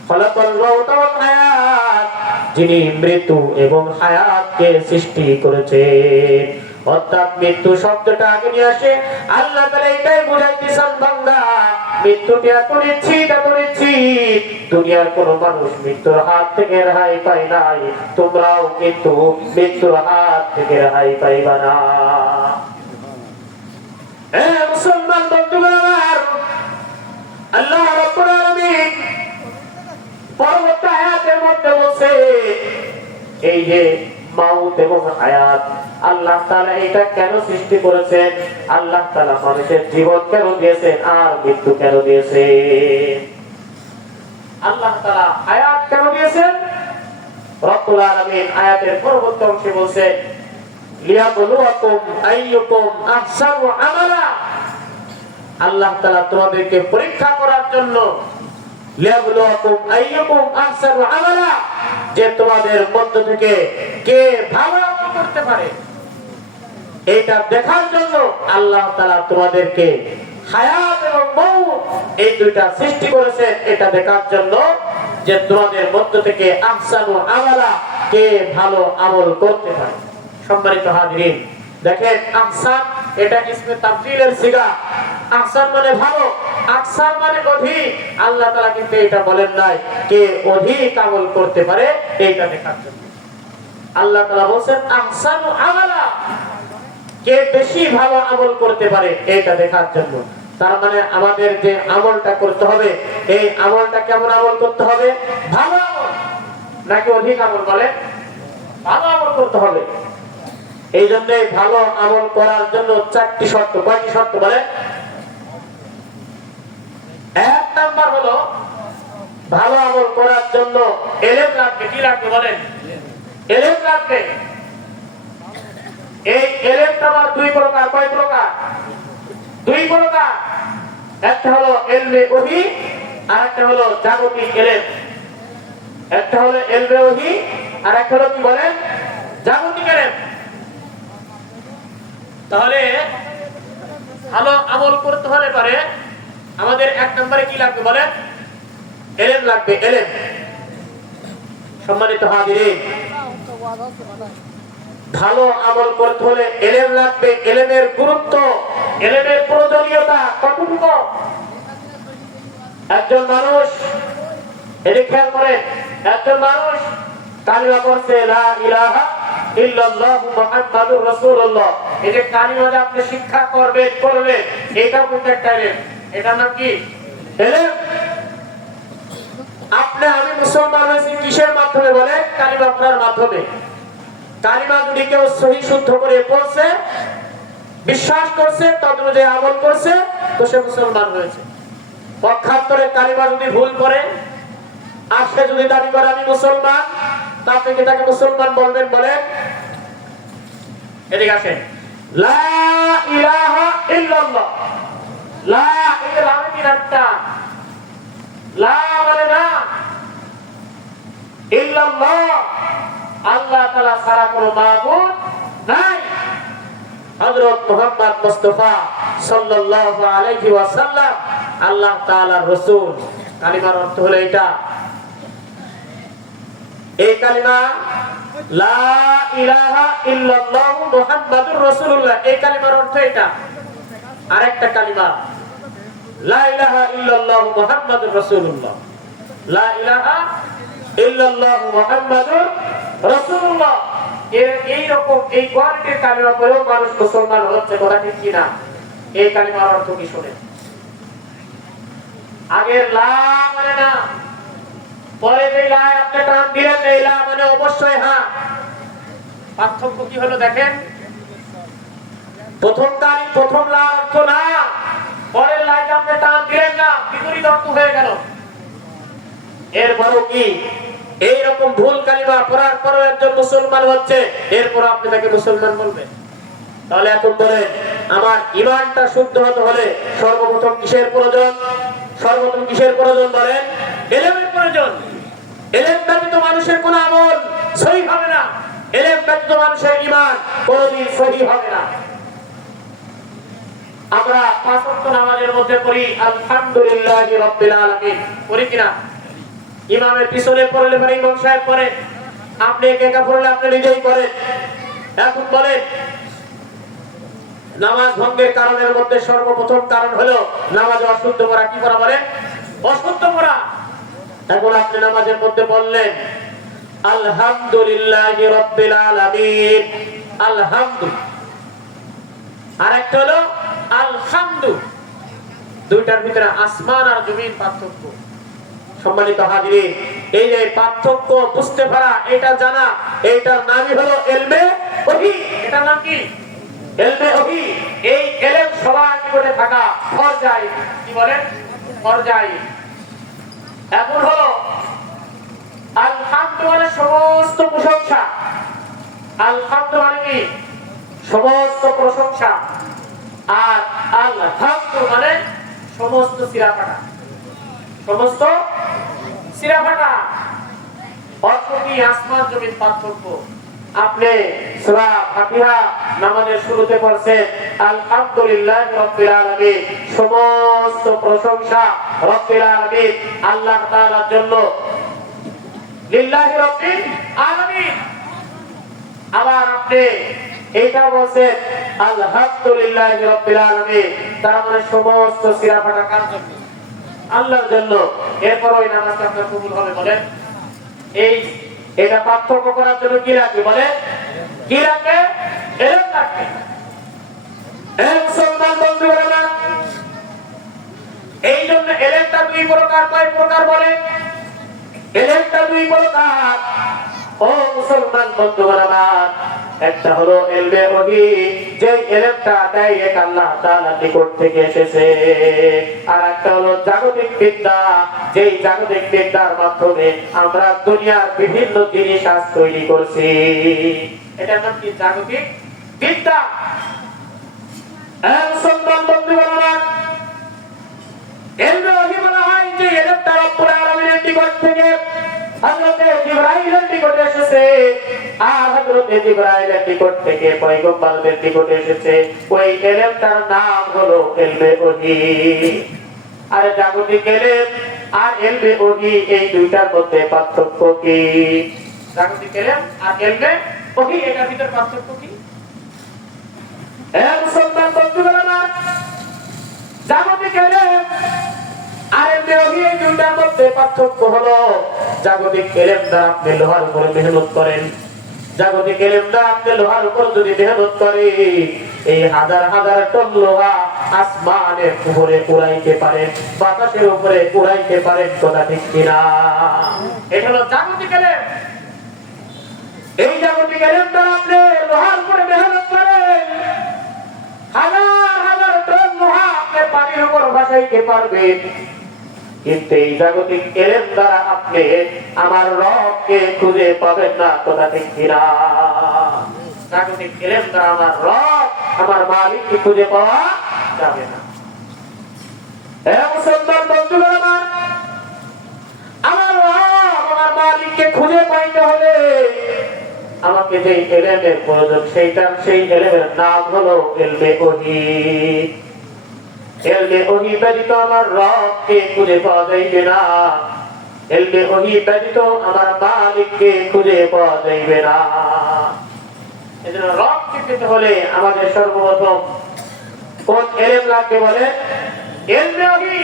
খালাকাল মাউতা ওয়াল হায়াত, যিনি মৃত্যু এবং হায়াতকে সৃষ্টি করেছেন। অর্থাৎ মৃত্যু শব্দটা আগে নিয়ে আসে আল্লাহ তাআলা এটাই বুঝাইতেছেন, বান্দা মৃত্যুটা এত নিশ্চিত, এত নিশ্চিত, দুনিয়ার কোন মানুষ মৃত্যুর হাত থেকে রেহাই পায় নাই, তোমরাও কিন্তু মৃত্যুর হাত থেকে রেহাই পাইবা না। মুসলমান বন্ধুগণ আমার, আল্লাহ রাব্বুল আলামিন পরবর্তী আয়াতের মধ্যে বলছে এই যে মাউত এবং হায়াত, আল্লাহ তাআলা এটা কেন সৃষ্টি করেছেন? আল্লাহ তাআলা মানুষের জীবন কেন দিয়েছেন আর মৃত্যু কেন দিয়েছেন? আল্লাহ তাআলা হায়াত কেন দিয়েছেন? রব্বুল আলামিন আয়াতের পরবর্তী অংশে বলছেন লিয়াবলুয়াকুম আইয়ুকুম আহসানু আমালা। আল্লাহ তাআলা তোমাদেরকে পরীক্ষা করার জন্য, লিয়াবলুয়াকুম আইয়ুকুম আহসানু আমালা, যে তোমাদের মধ্য থেকে কে ভালো আমল করতে পারে এটা দেখার জন্য আল্লাহ তাআলা তোমাদেরকে হায়াত এবং মউত এই দুইটা সৃষ্টি করেছেন, এটা দেখার জন্য যে তোমাদের মধ্য থেকে আহসানু আমালা, কে ভালো আমল করতে পারে। সম্মানিত হাজিরিন, দেখেন আহসান এটা ইসমে তাফদীলের সিগা। আহসান মানে ভালো, আকসার মানে অধিক। আল্লাহ তাআলা কিন্তু এটা বলেন নাই কে অধিক আমল করতে পারে এইটা দেখার জন্য। আল্লাহ তাআলা বলেন আহসানু আমালা, কে বেশি ভালো আমল করতে পারে এটা দেখার জন্য। তার মানে আমাদের যে আমলটা করতে হবে, এই আমলটা কেমন আমল করতে হবে? ভালো আমল নাকি অধিক আমল? বলে ভালো আমল করতে হবে। এই জন্য ভালো আমল করার জন্য 4টি শর্ত। কয়টি শর্ত বলে? 1 নাম্বার হলো ভালো আমল করার জন্য ইলম লাগবে। কি লাগবে বলেন? ইলম লাগবে। এই ইলমটা আবার 2 প্রকার। কয় প্রকার? 2 প্রকার। একটা হলো ইলমে ওহী আর একটা হলো জাগতিক ইলম। একটা হলো ইলমে ওহী আর একটা হলো কি বলেন? জাগতিক ইলম। তাহলে ভালো আমল করতে হলে পারে আমাদের 1 নম্বরে কি লাগবে বলেন? ইলম লাগবে, ইলম। সম্মানিত হাজিরিন, ভালো আমল করতে হলে ইলম লাগবে। ইলমের গুরুত্ব, ইলমের প্রয়োজনীয়তা কতটুকু? একজন মানুষ, এদিকে খেয়াল করেন, একজন মানুষ কালিমা পড়ছে লা ইলাহা ইল্লাল্লাহু মুহাম্মাদুর রাসূলুল্লাহ, এই যে কালিমাটা আপনি শিক্ষা করবেন, পড়বেন, এটাও কিন্তু একটা ইলম। এটার নাম কি? ইলম। আপনি আমি মুসলমান হয়েছি কিসের মাধ্যমে বলে? কালিমা পড়ার মাধ্যমে। কালিমা যদি কেউ সহি শুদ্ধ করে পড়ছে, বিশ্বাস করছে, তদনুযায়ী আমল করছে, তো সে মুসলমান হয়েছে। পক্ষান্তরে কালিমা যদি ভুল করে আর সে যদি দাবি করে আমি মুসলমান, তা আপনি কি তাকে মুসলমান বলবেন? বলেন। এদিকে আসেন। লা ইলাহা ইল্লাল্লাহ, লা ইলাহা ইল্লাল্লাহ, লা মানে না, ইল্লাল্লাহ আল্লাহ তাআলা ছাড়া কোনো মাবুদ নাই। হযরত মুহাম্মদ মুস্তাফা সাল্লাল্লাহু আলাইহি ওয়াসাল্লাম আল্লাহ তাআলার রাসূল। কালিমার অর্থ হলো এটা। এই কালিমা লা ইলাহা ইল্লাল্লাহ মুহাম্মাদুর রাসূলুল্লাহ, এই কালিমার অর্থ এটা। আরেকটা কালিমা লা ইলাহা ইল্লাল্লাহ মুহাম্মাদুর রাসূলুল্লাহ, লা ইলাহা ইল্লাল্লাহ মুহাম্মাদুর রাসূলুল্লাহ। এই রকম এই কোয়ালিটির কালিমা পড়েও মানুষ মুসলমান হচ্ছে, কথা ঠিক কিনা? এই কালিমার অর্থ কি শুনেন? আগে লা মানে না, পরে যে লা আপনি টান দিলেন, এই লা মানে অবশ্যই হ্যাঁ। পার্থক্য কি হলো দেখেন, প্রথম লা অর্থ না, পরের লা আপনি টান দিলেন না, বিপরীত অর্থ হয়ে গেল। এরপরও কি এইরকম ভুল কালিমা পড়ার পরও একজন মুসলমান হচ্ছে, এরপর আপনি তাকে মুসলমান বলবেন? তাহলে এখন বলেন, আমার ঈমানটা শুদ্ধ হতে হলে সর্বপ্রথম কিসের প্রয়োজন? সর্বপ্রথম কিসের প্রয়োজন বলেন? ইলমের প্রয়োজন। ইলম ব্যতীত মানুষের কোনো আমল সহিহ হবে না, ইলম ব্যতীত মানুষের ঈমান কোনদিন সহিহ হবে না। আমরা পাঁচ ওয়াক্ত নামাজের মধ্যে পড়ি আলহামদুলিল্লাহি রাব্বিল আলামিন, পড়ি কিনা? ইমামের পিছনে পড়লে পরে ইমাম সাহেব পড়ে, আপনি একা একা পড়লে আপনি নিজেই করেন। এখন বলেন, নামাজ ভঙ্গের কারণের মধ্যে সর্বপ্রথম কারণ হলো নামাজ অশুদ্ধ করা। কি করা বলেন? অশুদ্ধ করা। এখন আপনি নামাজের মধ্যে বললেন আলহামদুলিল্লাহি রাব্বিল আলামিন, আলহামদু, আরেকটা হলো আলহামদু। দুইটার ভিতরে আসমান আর জমিন পার্থক্য। সম্মানিত হাজিরিন, এই যে পার্থক্য বুঝতে পারা, এটা জানা, এইটার নামই হলো ইলমে ওহী। এটার নাম কি? ইলমে ওহী। এই ইলম সবার নিকটে থাকা ফরজাই। কি বলেন? ফরজাই। এখন হলো আলহামদু মানে সমস্ত প্রশংসা। আলহামদু মানে কি? সমস্ত প্রশংসা। আর আলহামদু মানে সমস্ত সিরাফাটা, সমস্ত সিরাফাটা। অর্থ কি? আসমান জমিন পার্থক্য। আপনি সূরা ফাতিহা নামাজের শুরুতে পড়ছেন আলহামদুলিল্লাহি রাব্বিল আলামিন, সমস্ত প্রশংসা রাব্বিল আলামিন আল্লাহ তাআলার জন্য, লিল্লাহি রাব্বিল আলামিন। আবার আপনি এটা বলছেন আলহামদুলিল্লাহি রাব্বিল আলামিন, তার মানে সমস্ত সিরাফাটা কার জন্য? আল্লাহর জন্য। এরপর ওই নামাজটা আপনার কবুল হবে। বলেন, এটা পার্থক্য করার জন্য কি লাগবে? বলে কি লাগবে? ইলম লাগবে। মুসলমান বন্ধুরা, এই জন্য ইলমটা দুই প্রকার। কয় প্রকার বলে? ইলমটা দুই প্রকার। ও মুসলমান বন্ধুরা, একটা হলো ইলমে ওহী, যে ইলমটা ডাইরেক্ট আল্লাহ তাআলার নিকট থেকে এসেছে। আর একটা হলো জাগতিক বিদ্যা, যে জাগতিক বিদ্যার মাধ্যমে আমরা দুনিয়ার বিভিন্ন জিনিস আজ তৈরি করছি। এটার নাম কি? জাগতিক বিদ্যা। মুসলমান বন্ধুরা, ইলমে ওহী বলা হয় যে ইলমটা রব্বুল আলামিনের নিকট থেকে হযরতে জিবরাইলের নিকটে এসেছে। আর হযরতে জিবরাইলের নিকট থেকে পয়গম্বরদের নিকটে এসেছে। ওই ইলমটার নাম হলো ইলমে ওহী। আর জাগতিক ইলম আর ইলমে ওহী, এই দুইটার মধ্যে পার্থক্য কি? জাগতিক ইলম আর ইলমে ওহী, এটার ভিতর পার্থক্য কি? মুসলমান বন্ধুরা, জাগতিক ইলম আর ইলমে ওহী, এই দুইটার মধ্যে পার্থক্য হলো জাগতিক ইলম দ্বারা আপনি লোহার উপরে মেহনত করেন। জাগতিক ইলম দ্বারা আপনি লোহার উপর যদি মেহনত করেন, এই হাজার হাজার টন লোহা আসমানের উপরে উড়াইতে পারেন, বাতাসের উপরে উড়াইতে পারেন। কথা ঠিক কিনা? এটা হলো জাগতিক ইলম। এই জাগতিক ইলম দ্বারা আপনি লোহার উপরে মেহনত করেন, হাজার হাজার টন লোহা আপনি পানির উপর ভাসাইতে পারবেন। কিন্তু এই জাগতিক ইলম দ্বারা আপনি আমার রবকে খুঁজে পাবেন না। কথা ঠিক কিনা? জাগতিক ইলম দ্বারা আমার রব, আমার মালিককে খুঁজে পাওয়া যাবে না। মুসলমান বন্ধুরা, আমার রব, আমার মালিককে খুঁজে পাইতে হলে আমাকে যে ইলমের প্রয়োজন, সেই ইলমের নাম হলো ইলমে ওহী। ইলমে ওহী ব্যতীত আমার রবকে খুঁজে পাওয়া যাইবে না। এলমে ওহী ব্যতীত আমার মালিককে খুঁজে পাওয়া যাইবে না। এজন্য রবকে পেতে হলে আমাদের সর্বপ্রথম কোন ইলম লাগবে বলে? ইলমে ওহী।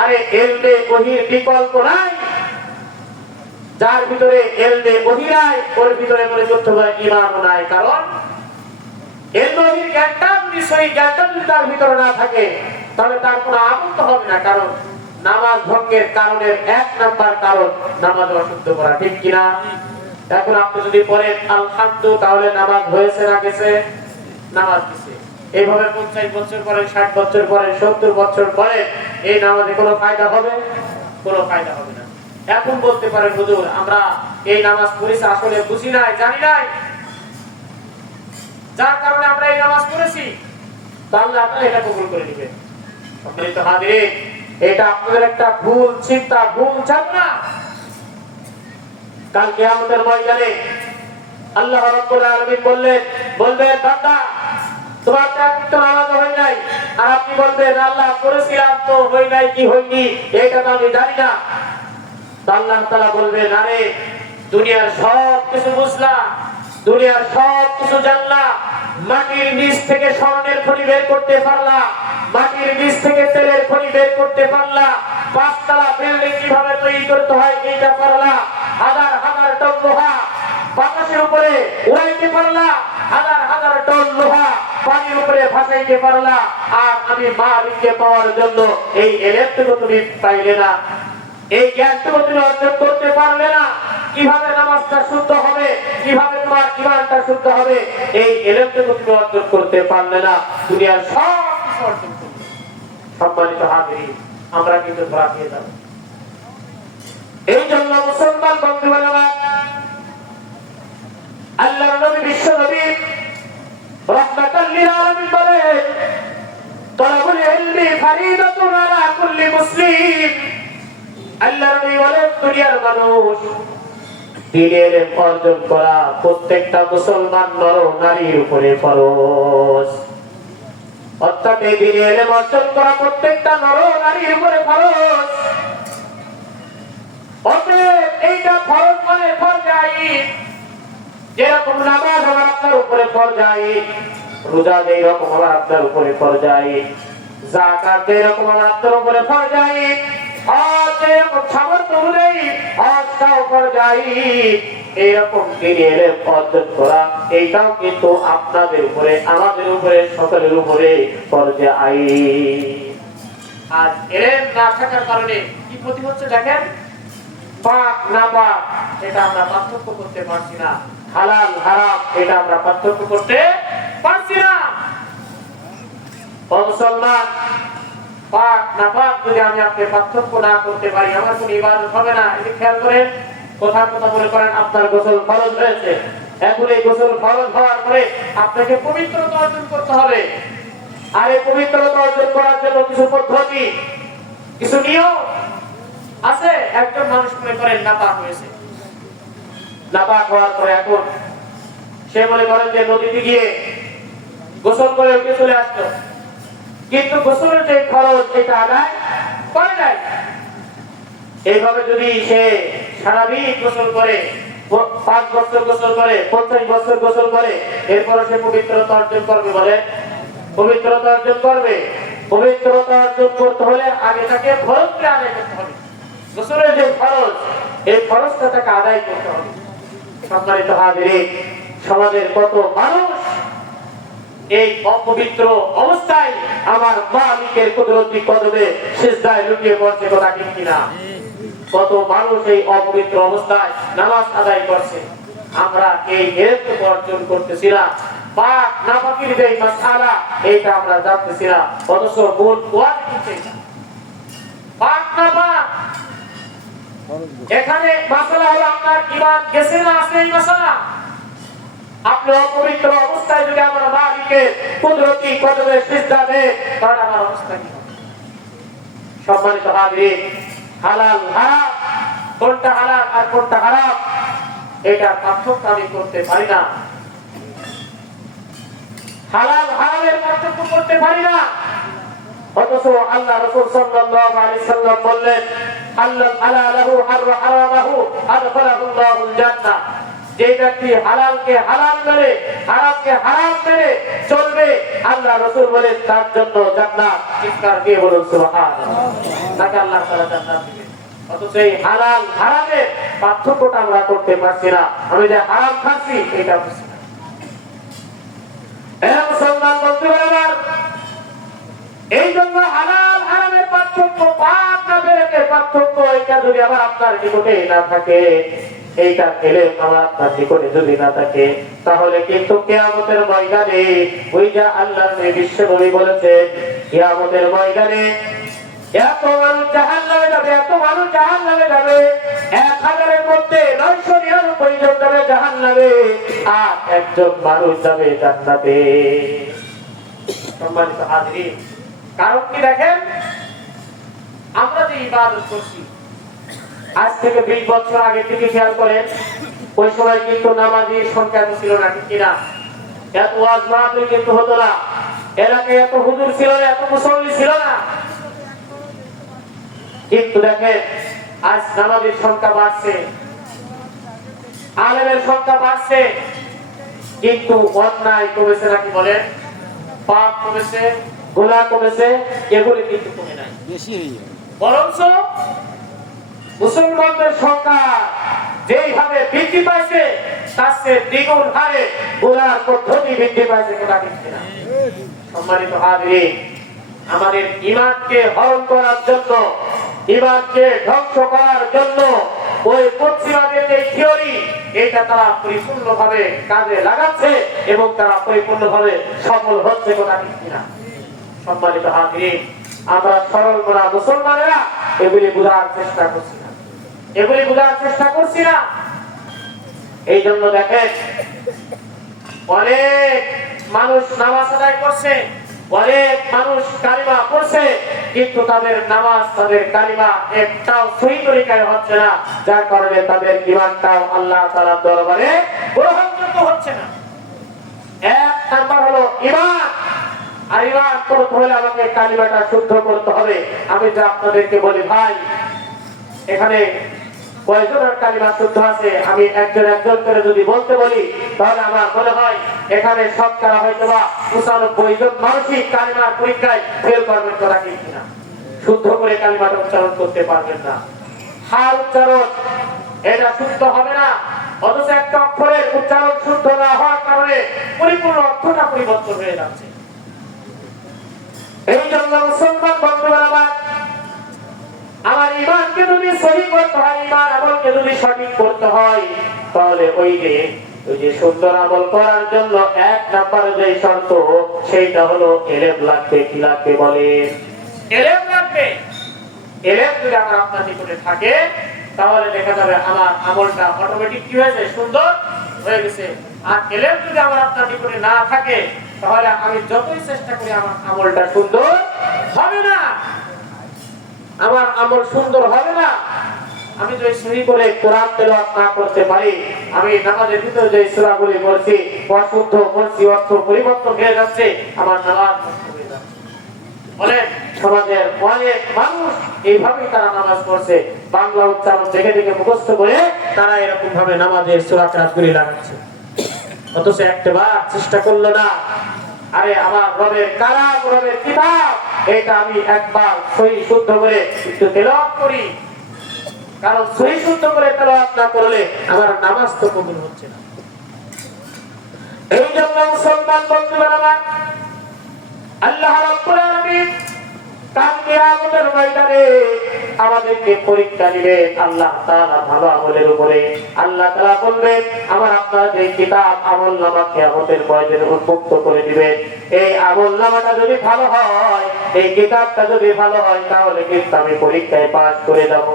আরে ইলমে ওহীর বিকল্প নাই। যার ভিতরে ইলমে ওহী নাই ওর ভিতরে মনে করতে হবে ঈমান নাই। কারণ ইলমে ওহীর জ্ঞানটা যদি সহি জ্ঞানটা যদি তার ভিতরে না থাকে তাহলে তার কোনো আমল তো হবে না। কারণ নামাজ ভঙ্গের কারণের এক নাম্বার কারণ নামাজ অশুদ্ধ করা, ঠিক কিনা? এখন আপনি যদি পড়েন আলহামদু, তাহলে নামাজ হয়েছে না গেছে? নামাজ গেছে। এইভাবে 50 বছর পরে, 60 বছর পরে, 70 বছর পরে এই নামাজে কোনো ফায়দা হবে? কোনো ফায়দা হবে না। এখন বলতে পারেন হুজুর আমরা এই নামাজ পড়েছি আসলে বুঝি নাই, জানি নাই, যার কারণে আমরা এই নামাজ পড়েছি, তাহলে আপনারা এটা কবুল করে নেবেন। সম্মানিত হাজিরিন, এটা আপনাদের একটা ভুল চিন্তা, ভুল ধারণা। কাল কিয়ামতের ময়দানে আল্লাহ রাব্বুল আলামিন বলবেন বান্দা তোমার তো নামাজ হয় নাই, আর আপনি বলবেন আল্লাহ করেছিলাম তো হয় নাই, কি হয়নি এটা তো আমি জানি না। আল্লাহ তাআলা বলবেন আরে দুনিয়ার সব কিছু বুঝলা, দুনিয়ার সব কিছু জানলা, মাটির নিচ থেকে স্বর্ণের খনি বের করতে পারলা, মাটির নিচ থেকে তেলের খনি বের করতে পারলা, 5 তলা বিল্ডিং কিভাবে তৈরি করতে হয় এটা পারলা, হাজার হাজার টন লোহা বাতাসের উপরে উড়াইতে পারলা, হাজার হাজার টন লোহা পানির উপরে ভাসাইতে পারলা, আর আমি মালিককে পাওয়ার জন্য এই ইলমটুকু তুমি পাইলে না, এই জ্ঞানটুকু তুমি অর্জন করতে পারলে না। কিভাবে নামাজটা শুদ্ধ হবে, কিভাবে তোমার ঈমানটা শুদ্ধ হবে, এই ইলমটুকু তুমি অর্জন করতে পারলে না, দুনিয়ার সব কিছু অর্জন করবে। সম্মানিত হাজিরিন, আমরা কিন্তু ধরা খেয়ে যাব। এই জন্য মুসলমান বন্ধুগণ আমার, আল্লাহর নবী বিশ্ব নবী রাহমাতাল লিল আলামিন বলেন তলাবুল ইলমি ফরিদাতুন আলা কুল্লি মুসলিম। আল্লাহর নবী বলেন দুনিয়ার মানুষ দ্বীনের ইলম অর্জন করা প্রত্যেকটা মুসলমান নর নারীর উপরে ফরজ। অর্থাৎ এই দ্বীনের ইলম অর্জন করা প্রত্যেকটা নর নারীর উপরে ফরজ। অতএব এইটা ফরজ মানে ফরজ আইন। যেরকম নামাজ আমার আপনার উপরে ফরজ আইন, রোজা যেরকম আমার আপনার উপরে ফরজ আইন, যাকাত যেরকম আমার আপনার উপরে ফরজ আইন, হজ যেরকম সামর্থ্য অনুযায়ী হজটাও ফরজ আইন, এইরকম দ্বীনের ইলম অর্জন করা এইটাও কিন্তু আপনাদের উপরে, আমাদের উপরে, সকলের উপরে ফরজ আইন। আর ইলম না থাকার কারণে কি ক্ষতি হচ্ছে দেখেন, পাক না পাক এটা আমরা পার্থক্য করতে পারছি না, হালাল হারাম এটা আমরা পার্থক্য করতে পারছি না। মুসলমান, পাক না পাক যদি আমি আপনি পার্থক্য না করতে পারি আমার কোনো ইবাদত হবে না। এই খেয়াল করেন, কথা মনে করেন আপনার গোসল ফরজ হয়েছে, এখন এই গোসল ফরজ হওয়ার পরে আপনাকে পবিত্রতা অর্জন করতে হবে। আর এই পবিত্রতা অর্জন করার জন্য কিছু পদ্ধতি, কিছু নিয়ম আছে। একজন মানুষ মনে করেন নাপাক হয়েছে, নাপাক হওয়ার পরে এখন সে মনে করেন যে নদীতে গিয়ে গোসল করে উঠে চলে আসলো, কিন্তু গোসলের যে খরচ এটা আদায় করে নাই। এইভাবে যদি সে সারাদিন গোসল করে, 5 বছর গোসল করে, 50 বছর গোসল করে, এরপর সে পবিত্রতা অর্জন করবে বলে? পবিত্রতা অর্জন করবে? পবিত্রতা অর্জন করতে হলে আগে তাকে ফরজটা আদায় করতে হবে। গোসলের যে ফরজ, এই ফরজটা তাকে আদায় করতে হবে। সম্মানিত হাজিরিন, সমাজের কত মানুষ এই অপবিত্র অবস্থায় আমার মালিকের কুদরতি কদমে সিজদায় লুটিয়ে পড়ছে, কথা ঠিক কিনা? কত মানুষ এই অপবিত্র অবস্থায় নামাজ আদায় করছে। আমরা এই ইলম অর্জন করতেছি না, পাক নাপাকের যে মাসআলা এটা আমরা জানতেছি না, অথচ মূল ওয়াজ হচ্ছে পাক নাপাক। এখানে মাসআলা হলো আপনার ঈমান গেছে না আছে, এই মাসআলা। আপনি অপবিত্র অবস্থায় যদি আমার মালিকের কুদরতি কদমে সিজদা দেন তাহলে আমার অবস্থা কি হবে? সম্মানিত হাজিরিন, হালাল হারাম, কোনটা হালাল আর কোনটা হারাম এটা পার্থক্য আমি করতে পারি না, হালাল হারামের পার্থক্য করতে পারি না। অথচ আল্লাহ রাসূল সাল্লাল্লাহু আলাইহি সাল্লাম বললেন হালাল হালালাহু হারামাহু আদখালাহুল্লাহুল জান্নাহ। যে ব্যক্তি হালালকে হালাল মেনে হারামকে হারাম মেনে চলবে, আল্লাহ রাসূল বলেন তার জন্য জান্নাত। চিৎকার দিয়ে বলুন সুবহানাল্লাহ। তাকে আল্লাহ তাআলা জান্নাত দিবেন। অথচ এই হালাল হারামের পার্থক্যটা আমরা করতে পারছি না। আমি যে হারাম খাচ্ছি এটা বুঝছি না। মুসলমান বন্ধুরা আমার, এই জন্য হালাল হারামের পার্থক্য, পাপ না বেরেকের পার্থক্য, এটা যদি আবার আপনার নিকটে না থাকে, এইটা এলেম আমার আপনার নিকটে যদি না থাকে, তাহলে কিন্তু কিয়ামতের ময়দানে ওই যে আল্লাহর নবী বিশ্বনবী বলেছেন, কিয়ামতের ময়দানে এত মানুষ জাহান্নামে যাবে, এত মানুষ জাহান্নামে যাবে, 1000-এর মধ্যে 999 জন যাবে জাহান্নামে, আর একজন মানুষ যাবে জান্নাতে। সম্মানিত হাজিরিন, কারণ কি দেখেন, আমরা যে ইবাদত করছি আজ থেকে 20 বছর আগে থেকে খেয়াল করেন, ওই সময় কিন্তু নামাজীর সংখ্যা ছিল না, ঠিক কিনা? এত ওয়াজ মাহফিল কিন্তু হতো না, এলাকায় এত হুজুর ছিল না, এত মুসল্লি ছিল না। কিন্তু দেখেন আজ নামাজীর সংখ্যা বাড়ছে, আলেমের সংখ্যা বাড়ছে, কিন্তু অন্যায় কমেছে নাকি বলেন? পাপ কমেছে, গুনাহ কমেছে, এগুলি কিন্তু কমে নাই, বরঞ্চ মুসলমানদের সংখ্যা যেইভাবে বৃদ্ধি পাইছে তার চেয়ে দ্বিগুণ হারে গুনার পদ্ধতি বৃদ্ধি পাইছে। কথা ঠিক কিনা? সম্মানিত হাজিরিন, আমাদের ঈমানকে হরণ করার জন্য, ঈমানকে ধ্বংস করার জন্য ওই পশ্চিমাদের যে থিওরি, এটা তারা পরিপূর্ণভাবে কাজে লাগাচ্ছে এবং তারা পরিপূর্ণভাবে সফল হচ্ছে। কথা ঠিক কিনা? সম্মানিত হাজিরিন, আমরা সরল মনা মুসলমানেরা এগুলি বোঝার চেষ্টা করছি না, এগুলি বোঝার চেষ্টা করছি না। এই জন্য দেখেন অনেক মানুষ নামাজ আদায় করছে, অনেক মানুষ কালিমা পড়ছে, কিন্তু তাদের নামাজ, তাদের কালিমা একটাও সহি তরিকায় হচ্ছে না, যার কারণে তাদের ঈমানটাও আল্লাহ তাআলার দরবারে গ্রহণযোগ্য হচ্ছে না। এক নাম্বার হলো ঈমান। আর ঈমান করতে হলে আমাকে কালিমাটা শুদ্ধ করতে হবে। আমি যে আপনাদেরকে বলি, ভাই এখানে কয়জনের কালিমা শুদ্ধ আছে, আমি একজন একজন করে যদি বলতে বলি, তাহলে আমার মনে হয় এখানে শতকরা হয়তোবা 95 জন মানুষই কালিমার পরীক্ষায় ফেল করবেন। কথা ঠিক কিনা? শুদ্ধ করে কালিমাটা উচ্চারণ করতে পারবেন না, হার উচ্চারণ এটা শুদ্ধ হবে না। অথচ একটা অক্ষরের উচ্চারণ শুদ্ধ না হওয়ার কারণে পরিপূর্ণ অর্থটা পরিবর্তন হয়ে যাচ্ছে। এই জন্য মুসলমান বন্ধুরা আমার ঈমানকে যদি সহি করতে হয়, ঈমান আমলকে যদি সঠিক করতে হয়, তাহলে ওই যে সুন্দর আমল করার জন্য এক নম্বরে যে শর্ত, সেইটা হলো ইলম লাগবে। কি লাগবে বলেন? ইলম লাগবে। ইলম যদি আমার আপনার নিকটে থাকে, তাহলে দেখা যাবে আমার আমলটা অটোমেটিক কি হয়েছে? সুন্দর হয়ে গেছে। আর ইলম যদি আমার আপনার নিকটে না থাকে, তাহলে আমি যতই চেষ্টা করি আমার আমলটা সুন্দর হবে না, আমার আমল সুন্দর হবে না। আমি যদি সহি করে কোরআন তেলাওয়াত না করতে পারি, আমি নামাজের ভিতরে যে সূরাগুলি পড়ছি অশুদ্ধ পড়ছি, অর্থ পরিবর্তন হয়ে যাচ্ছে, আমার নামাজ নষ্ট হয়ে যাচ্ছে। বলেন, সমাজের অনেক মানুষ এইভাবেই তারা নামাজ পড়ছে, বাংলা উচ্চারণ দেখে দেখে মুখস্থ করে তারা এরকম ভাবে নামাজের সূরা কাজগুলি লাগাচ্ছে, অথচ একবার চেষ্টা করলো না, আরে আমার রবের কালাম, রবের কিতাব, এটা আমি একবার সহি শুদ্ধ করে একটু তেলাওয়াত করি। কারণ সহি শুদ্ধ করে তেলাওয়াত না করলে আমার নামাজ তো কবুল হচ্ছে না। এই জন্য মুসলমান বন্ধুরা আমার, আল্লাহ রাব্বুল আলামিন কাল কিয়ামতের ময়দানে আমাদেরকে পরীক্ষা দিবেন আল্লাহ তাআলা ভালো আমলের উপরে। আল্লাহ তাআলা বলবেন, আমার আপনার যে কিতাব আমলনামা কিয়ামতের ময়দানে উন্মুক্ত করে দিবেন। এই আমলনামাটা যদি ভালো হয়, এই কিতাবটা যদি ভালো হয়, তাহলে কিন্তু আমি পরীক্ষায় পাস করে যাব।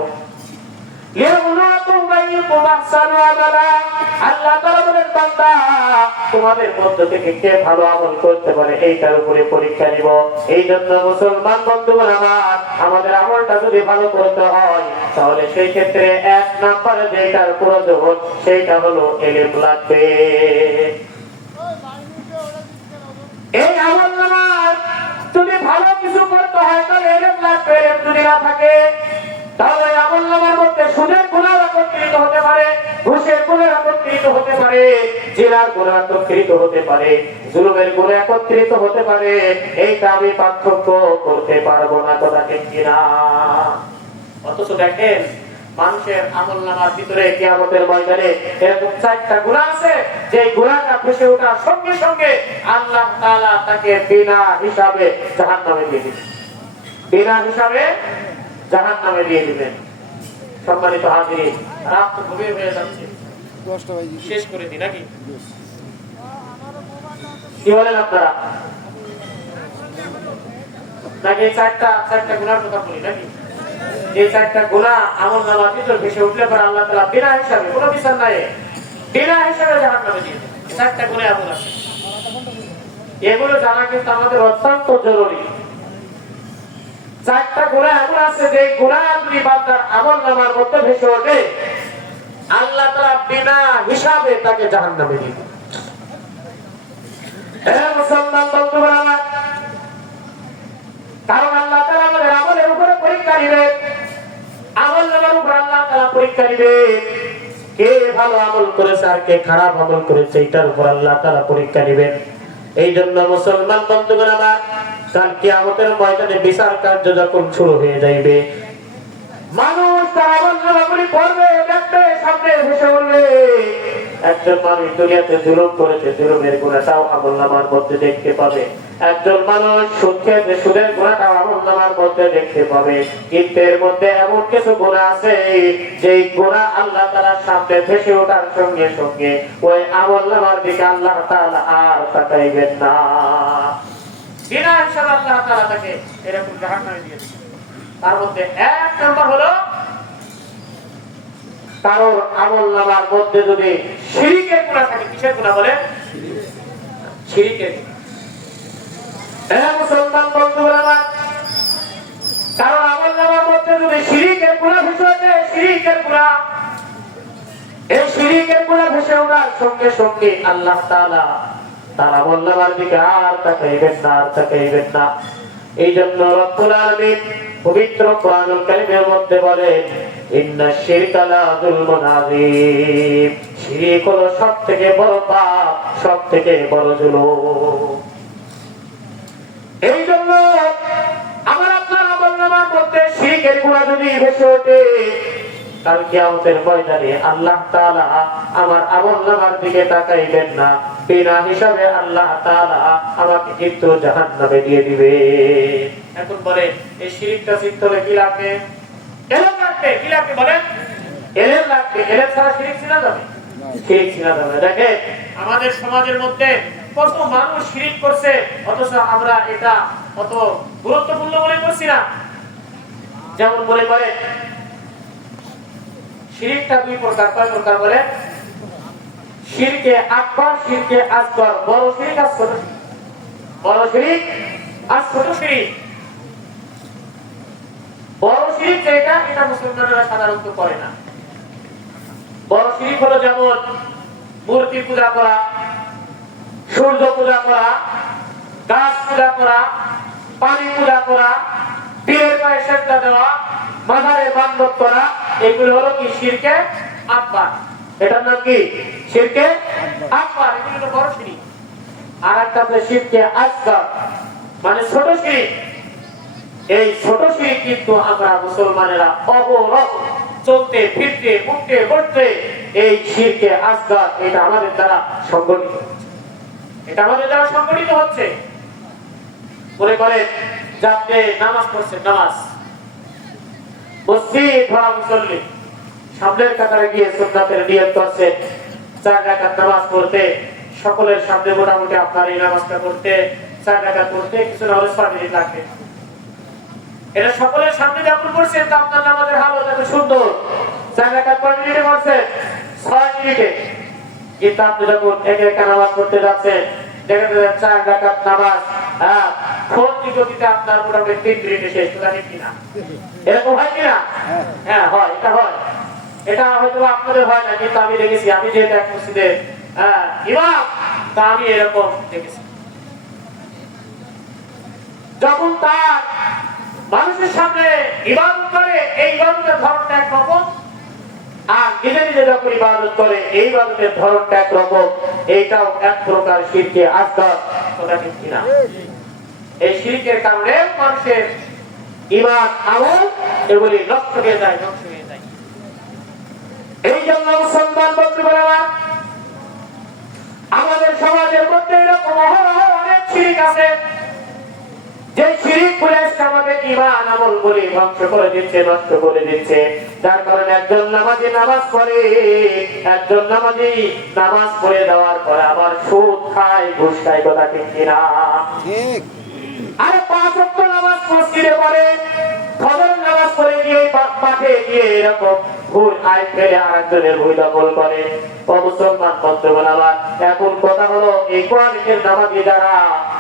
আল্লাহ তাআলা বলেন, বান্দা তোমাদের মধ্য থেকে কে ভালো আমল করতে পারে এইটার উপরে পরীক্ষা নিব। এই জন্য মুসলমান বন্ধুগণ আমার, আমাদের আমলটা যদি ভালো করতে হয়, তাহলে সেই ক্ষেত্রে এক নম্বরে যেটার প্রয়োজন সেইটা হলো ইলম লাগবে। এই আমলনামার যদি ভালো কিছু করতে হয়, তাহলে ইলম লাগবে। ইলম যদি না থাকে, তাহলে আমল জিনার গুনাহ একত্রিত হতে পারে, জুলুমের গুনাহ একত্রিত হতে পারে, এইটা আমি পার্থক্য করতে পারবো না, কথা ঠিক কিনা? অথচ দেখেন মানুষের আমলনামার ভিতরে কিয়ামতের ময়দানে এরকম 4টা গুনাহ আছে, যে গুনাহটা ভেসে ওঠার সঙ্গে সঙ্গে আল্লাহ তাআলা তাকে বিনা হিসাবে জাহান্নামে দিয়ে দিবেন, বিনা হিসাবে জাহান্নামে দিয়ে দিবেন। সম্মানিত হাজিরিন, রাত তো গভীর হয়ে যাচ্ছে, শেষ করে দিই নাকি? কি বলেন আপনারা? নাকি চারটা গুনার কথা বলি নাকি? এই 4টা গুনাহ আমলনামার ভিতর ভেসে উঠলে পরে আল্লাহ তাআলা বিনা হিসাবে, কোনো বিচার নাই, বিনা হিসাবে জাহান্নামে দিয়ে দেন। 4টা গুনাহ এমন আছে, এগুলো জানা কিন্তু আমাদের অত্যন্ত জরুরি। 4টা গুনাহ এমন আছে যে গুনাহ যদি বান্দার আমলনামার মধ্যে ভেসে ওঠে, আল্লাহ তাআলা বিনা হিসাবে তাকে জাহান্নামে দিয়ে দেন। হে মুসলমান বন্ধুরা আমার, কারণ আল্লাহ তাআলা আমাদের আমলের উপরে পরীক্ষা নেবেন, আমলনামার উপর আল্লাহ তাআলা পরীক্ষা নেবেন। কে ভালো আমল করেছে আর কে খারাপ আমল করেছে, এটার উপর আল্লাহ তাআলা পরীক্ষা নেবেন। এই জন্য মুসলমান বন্ধুগণ আমার, কাল কিয়ামতের ময়দানে বিচার কার্য যখন শুরু হয়ে যাইবে, মানুষ তার আমলনামাগুলি পড়বে, দেখবে, সামনে ভেসে উঠবে। একজন মানুষ দুনিয়াতে জুলুম করেছে, জুলুমের গুনাহটাও আমলনামার মধ্যে দেখতে পাবে। একজন মানুষ সুদ খেয়েছে, সুদের গুনাহটাও আমলনামার মধ্যে দেখতে পাবে। কিন্তু এর মধ্যে এমন কিছু গুনাহ আছে যেই গুনাহ আল্লাহ তাআলার সামনে ভেসে ওঠার সঙ্গে সঙ্গে ওই আমলনামার দিকে আল্লাহ তাআলা আর তাকাইবেন না, বিনা হিসাবে আল্লাহ তাআলা তাকে এরকম জাহান্নামে দিয়ে দিবেন। তার মধ্যে 1 নাম্বার হলো, কারোর আমলনামার মধ্যে যদি শিরকের গুনাহ থাকে। কিসের গুনাহ বলে? শিরকের। মুসলমান বন্ধুরা আমার, কারোর আমলনামার মধ্যে যদি শিরকের গুনাহ ভেসে ওঠে, শিরকের গুনাহ, এই শিরকের গুনাহ ভেসে ওঠার সঙ্গে সঙ্গে আল্লাহ তাআলা তার আমলনামার দিকে আর তাকাইবেন না, আর তাকাইবেন না। এই জন্য রব্বুল আলামিন পবিত্র কোরআনুল কারীমের মধ্যে বলেন, ইন্নাশ শিরকা লা যুলমুন আযীম, শিরক হলো সবথেকে বড় পাপ, সবথেকে বড় জুলুম। এই জন্য আমার আপনার আমলনামার মধ্যে শিরকের গুনাহ যদি ভেসে ওঠে, কাল কিয়ামতের ময়দানে আল্লাহ তাআলা আমার আমলনামার দিকে তাকাইবেন না, বিনা হিসাবে আল্লাহ তাআলা আমাকে কিন্তু জাহান্নামে দিয়ে দিবে। এখন বলে এই শিরকটা শিখতে হলে কি লাগবে? এলেম লাগবে। কি লাগবে বলেন? এলেম লাগবে। এলেম ছাড়া শিরক চেনা যাবে? শিরক চেনা যাবে। দেখেন আমাদের সমাজের মধ্যে কত মানুষ শিরক করছে, অথচ আমরা এটা অত গুরুত্বপূর্ণ মনে করছি না। যেমন মনে করে শিরকটা 2 প্রকার। কয় প্রকার বলে? শিরকে আকবার, শিরকে আসগর। বড় শিরক আর ছোট শিরক। বড় শিরক আর ছোট শিরক। বড় শিরক যেটা, এটা মুসলমানরা সাধারণত করে না। বড় শিরক হলো যেমন মূর্তি পূজা করা, সূর্য পূজা করা, গাছ পূজা করা, পানি পূজা করা, পীরের পায়ে সেজদা দেওয়া, মাজারে ইবাদত করা, এগুলো হলো কি? শিরকে আকবার। এটার নাম কি? শিরকে আকবার। এগুলো হলো বড় শিরক। আর একটা আছে শিরকে আসগর, মানে ছোট শিরক। এই ছোট শিরক কিন্তু আমরা মুসলমানেরা অহরহ চলতে ফিরতে উঠতে বসতে এই শিরকে আসগর, এটা আমাদের দ্বারা সংগঠিত হচ্ছে। এটা আমাদের দ্বারা সংগঠিত হচ্ছে। মনে করে যে আপনি নামাজ পড়ছেন, নামাজ মসজিদ ভরা মুসল্লি, সামনের কাতারে গিয়ে সুন্নাতের নিয়ত করছেন 4 রাকাত নামাজ পড়তে, সকলের সামনে মোটামুটি আপনার এই নামাজটা করতে 4 রাকাত পড়তে কিছু না হলে 6 মিনিট লাগবে। এটা সকলের সামনে যখন পড়ছেন তা আপনার নামাজের হালত এত সুন্দর, 4 রাকাত কয় মিনিটে পড়ছেন? 6 মিনিটে। কিন্তু আপনি যখন একা একা নামাজ পড়তে যাচ্ছেন, দেখা যাচ্ছে 4 রাকাত নামাজ গতিতে আপনার মোটামুটি 3 মিনিটে শেষ। ঠিক কিনা? এরকম হয় কিনা? হ্যাঁ হয়, এটা হয়। এটা হয়তো আপনাদের হয় না, কিন্তু আমি দেখেছি। আমি যেহেতু এক মসজিদের ইমাম, তা আমি এরকম দেখেছি। যখন তার মানুষের সামনে ইবাদত করে, এই ইবাদতের ধরনটা একরকম, আর নিজে নিজে যখন ইবাদত করে এই ইবাদতের ধরনটা একরকম, এইটাও এক প্রকার শিরকে আসগার। কথা ঠিক কিনা? এই শিরকের কারণে মানুষের ঈমান আমল এগুলি নষ্ট হয়ে যায়, ধ্বংস হয়ে যায়। এই জন্য মুসলমান বন্ধুরা, আমাদের সমাজের মধ্যে এরকম অনেক শিরক আছে, যে শিরক গুলো আমাদের ঈমান আমল গুলি ধ্বংস করে দিচ্ছে, নষ্ট করে দিচ্ছে। যার কারণে একজন নামাজি নামাজ পড়ে, একজন নামাজি নামাজ পড়ে দেওয়ার পরে আবার সুদ খায়, ঘুষ খায়। কথা ঠিক কিনা? ঠিক। আর 5 ওয়াক্ত নামাজ মসজিদে পড়ে, ফজরের নামাজ পড়ে গিয়ে মাঠে গিয়ে এরকম ভুল আয় ফেলে আরেকজনের ভুল দখল করে। ও মুসলমান বন্ধুগণ, এখন কথা হলো এই কোরআনের নামাজি যারা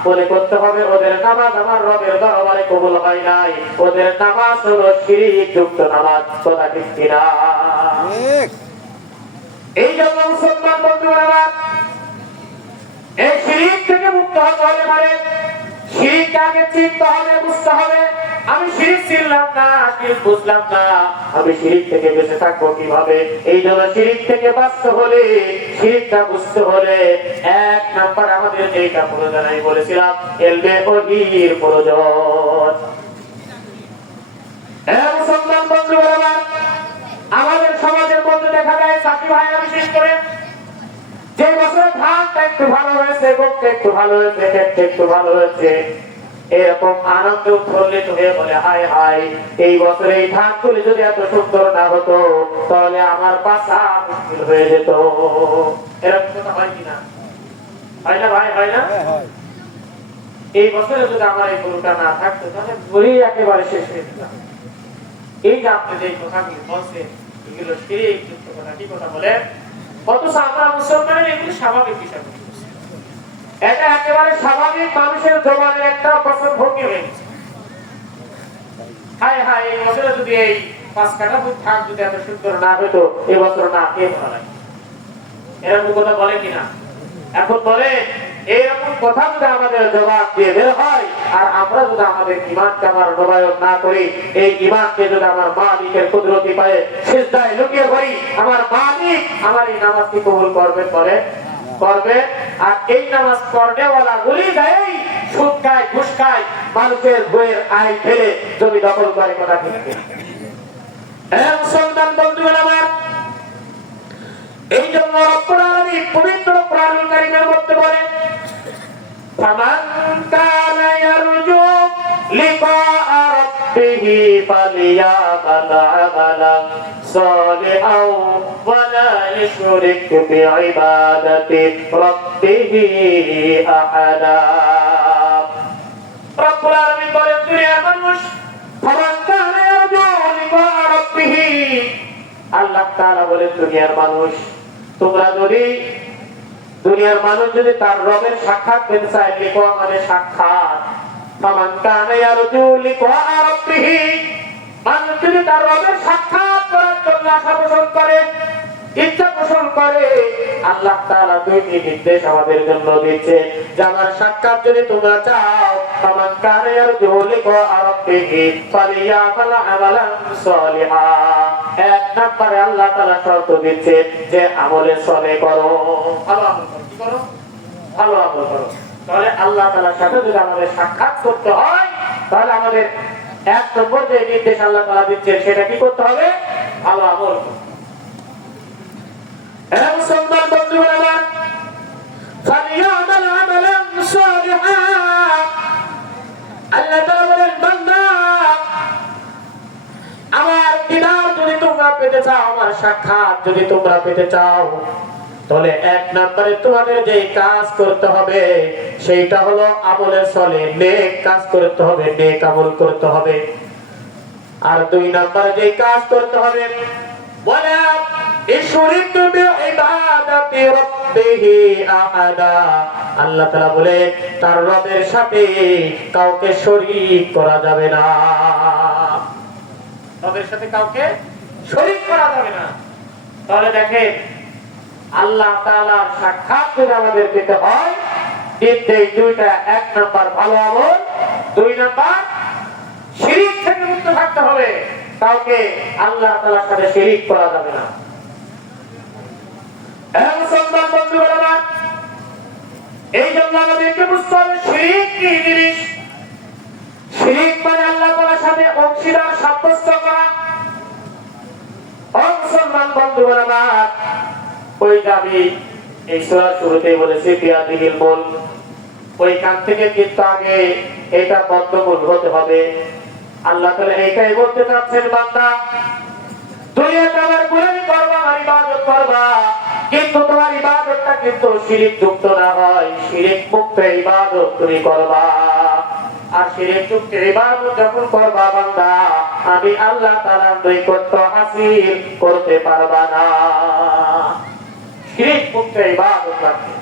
মনে করতে হবে ওদের নামাজ আমার রবের দরবারে কবুল হয় নাই, ওদের নামাজ হলো শিরক যুক্ত নামাজ। কথা ঠিক কিনা? ঠিক। এই জন্য মুসলমান বন্ধুগণ, এই শিরক থেকে মুক্ত হতে হলে মানে শিরককে আগে চিনতে হবে, বুঝতে হবে। আমি শিরক চিনলাম না, শিরক বুঝলাম না, আমি শিরক থেকে বেঁচে থাকবো কিভাবে? এই জন্য শিরক থেকে বাঁচতে হলে, শিরকটা বুঝতে হলে 1 নাম্বার আমাদের যেটা প্রয়োজন আমি বলেছিলাম, ইলমে ওহীর প্রয়োজন। মুসলমান বন্ধুরা, আমাদের সমাজের মধ্যে দেখা যায় চাকরি ভাইরা বিশেষ করে যে বছর ধানটা একটু ভালো হয়েছে, গোপটা একটু ভালো হয়েছে, ক্ষেতটা একটু ভালো হয়েছে, এরকম আনন্দ উৎফুল্লিত হয়ে বলে হায় হায়, এই বছর এই ধানগুলি যদি এত সুন্দর না হতো তাহলে আমার বাঁচা মুশকিল হয়ে যেত। এরকম কথা হয় কিনা? হয় না ভাই? হয় না? এই বছরে যদি আমার এই গরুটা না থাকতো তাহলে গরু একেবারে শেষ হয়ে যেত। এই যে আপনি যে কথাগুলো বলছেন এগুলো শিরক যুক্ত কথা। কি কথা বলে? অথচ আমরা মুসলমানের এগুলো স্বাভাবিক হিসাবে, এটা একেবারে স্বাভাবিক মানুষের জবানের একটা পছন্দ ভঙ্গি হয়ে গেছে। হায় হায়, এই বছরে যদি এই 5 কাঠা ধান যদি এত সুন্দর না হতো, এই বছর না কে ভালো, এরকম কথা বলে কিনা? এখন বলে এইরকম কথা যদি আমাদের জবাব দিয়ে বের হয়, আর আমরা যদি আমাদের ঈমানকে আমার নবায়ন না করি, এই ঈমানকে যদি আমার মালিকের কুদরতি পায়ে সিজদায় লুকিয়ে পড়ি, আমার মালিক আমার এই নামাজকে কবুল করবেন? বলে করবে। আর এই নামাজ পড়নেওয়ালা গুলি যায় সুদ খায়, ঘুষ খায়, মানুষের বইয়ের আয় ফেলে জমি দখল করে। কথা ঠিক কিনা? মুসলমান বন্ধুগণ আমার, এই জন্য রব্বুল আলামিন পবিত্র কোরআনুল কারীমের মধ্যে বলেন, ফামান কানা ইয়ারজু লিকাআ রাব্বিহি ফালিয়ামাল আমালান সালিহান ওয়া লা ইউশরিক বিইবাদাতি রাব্বিহি আহাদা। রব্বুল আলামিন বলেন, দুনিয়ার মানুষ, ফামান কানা ইয়ারজু লিকাআ রাব্বিহি, আল্লাহ তাআলা বলেন দুনিয়ার মানুষ, তোমরা যদি দুনিয়ার মানুষ যদি তার রবের সাক্ষাৎ পেতে চায়, লিকা মানে সাক্ষাৎ, ফামান কানা ইয়ারজু লিকা রাব্বিহি, মানুষ যদি তার রবের সাক্ষাৎ করার জন্য আশা পোষণ করে, ইচ্ছা পোষণ করে, আল্লাহ তাআলা 2টি নির্দেশ আমাদের জন্য দিচ্ছে যে আমার সাক্ষাৎ যদি তোমরা চাও, ফামান কানা ইয়ারজু লিকা রাব্বিহি ফালিয়ামাল আমালান সালিহা। 1 নম্বরে আল্লাহ তাআলা শর্ত দিচ্ছে যে আমলে সলে করো, ভালো আমল করো। কি করো? ভালো আমল করো। তাহলে আল্লাহ তাআলার সাথে যদি আমাদের সাক্ষাৎ করতে হয়, তাহলে আমাদের 1 নম্বর যে নির্দেশ আল্লাহ তাআলা দিচ্ছেন সেটা কি করতে হবে? ভালো আমল করো। মুসলমান বন্ধুগণ আমার, ফালিয়ামাল আমালান সালিহা, আল্লাহ তাআলা বলেন বান্দা, আমার দিদার যদি তোমরা পেতে চাও, আমার সাক্ষাৎ যদি তোমরা পেতে চাও, তাহলে 1 নম্বরে তোমাদের যে কাজ করতে হবে সেইটা হলো আমলে সলে, নেক কাজ করতে হবে, নেক আমল করতে হবে। আর 2 নম্বরে যে কাজ করতে হবে, ওয়ালা ইশরিক বিইবাদাতি রাব্বিহি আহাদা, আল্লাহ তাআলা বলে তার রবের সাথে কাউকে শরীক করা যাবে না, রবের সাথে কাউকে শরীক করা যাবে না। তাহলে দেখেন, আল্লাহ তাআলার সাক্ষাৎ যদি আমাদের পেতে হয়, এই 2টা, 1 নাম্বার ভালো আমল, 2 নাম্বার শিরক থেকে মুক্ত থাকতে হবে, কাউকে আল্লাহ তাআলার সাথে শিরক করা যাবে না। মুসলমান বন্ধুরা আমার, এই জন্য আমাদেরকে বুঝতে হবে শিরক কি জিনিস। শিরক মানে আল্লাহ তাআলার সাথে অংশীদার সাব্যস্ত করা। মুসলমান বন্ধুরা আমার, ওই দাবি এই সূরার শুরুতেই বলেছি বিয়াদিল মুল, ওইখান থেকে কিন্তু আগে এটা বদ্ধমূল হতে হবে। আল্লাহ তাআলা এইটাই বলতে চাচ্ছেন, বান্দা দুনিয়াতে আমার গোলামি করবা, আমার ইবাদত করবা, কিন্তু তোমার ইবাদতটা কিন্তু শিরক যুক্ত না হয়, শিরক মুক্ত ইবাদত তুমি করবা। আর শিরক যুক্ত ইবাদত যখন করবা বান্দা, আমি আল্লাহ তাআলার নৈকট্য হাসিল করতে পারবা না। শিরক মুক্ত ইবাদত লাগবে।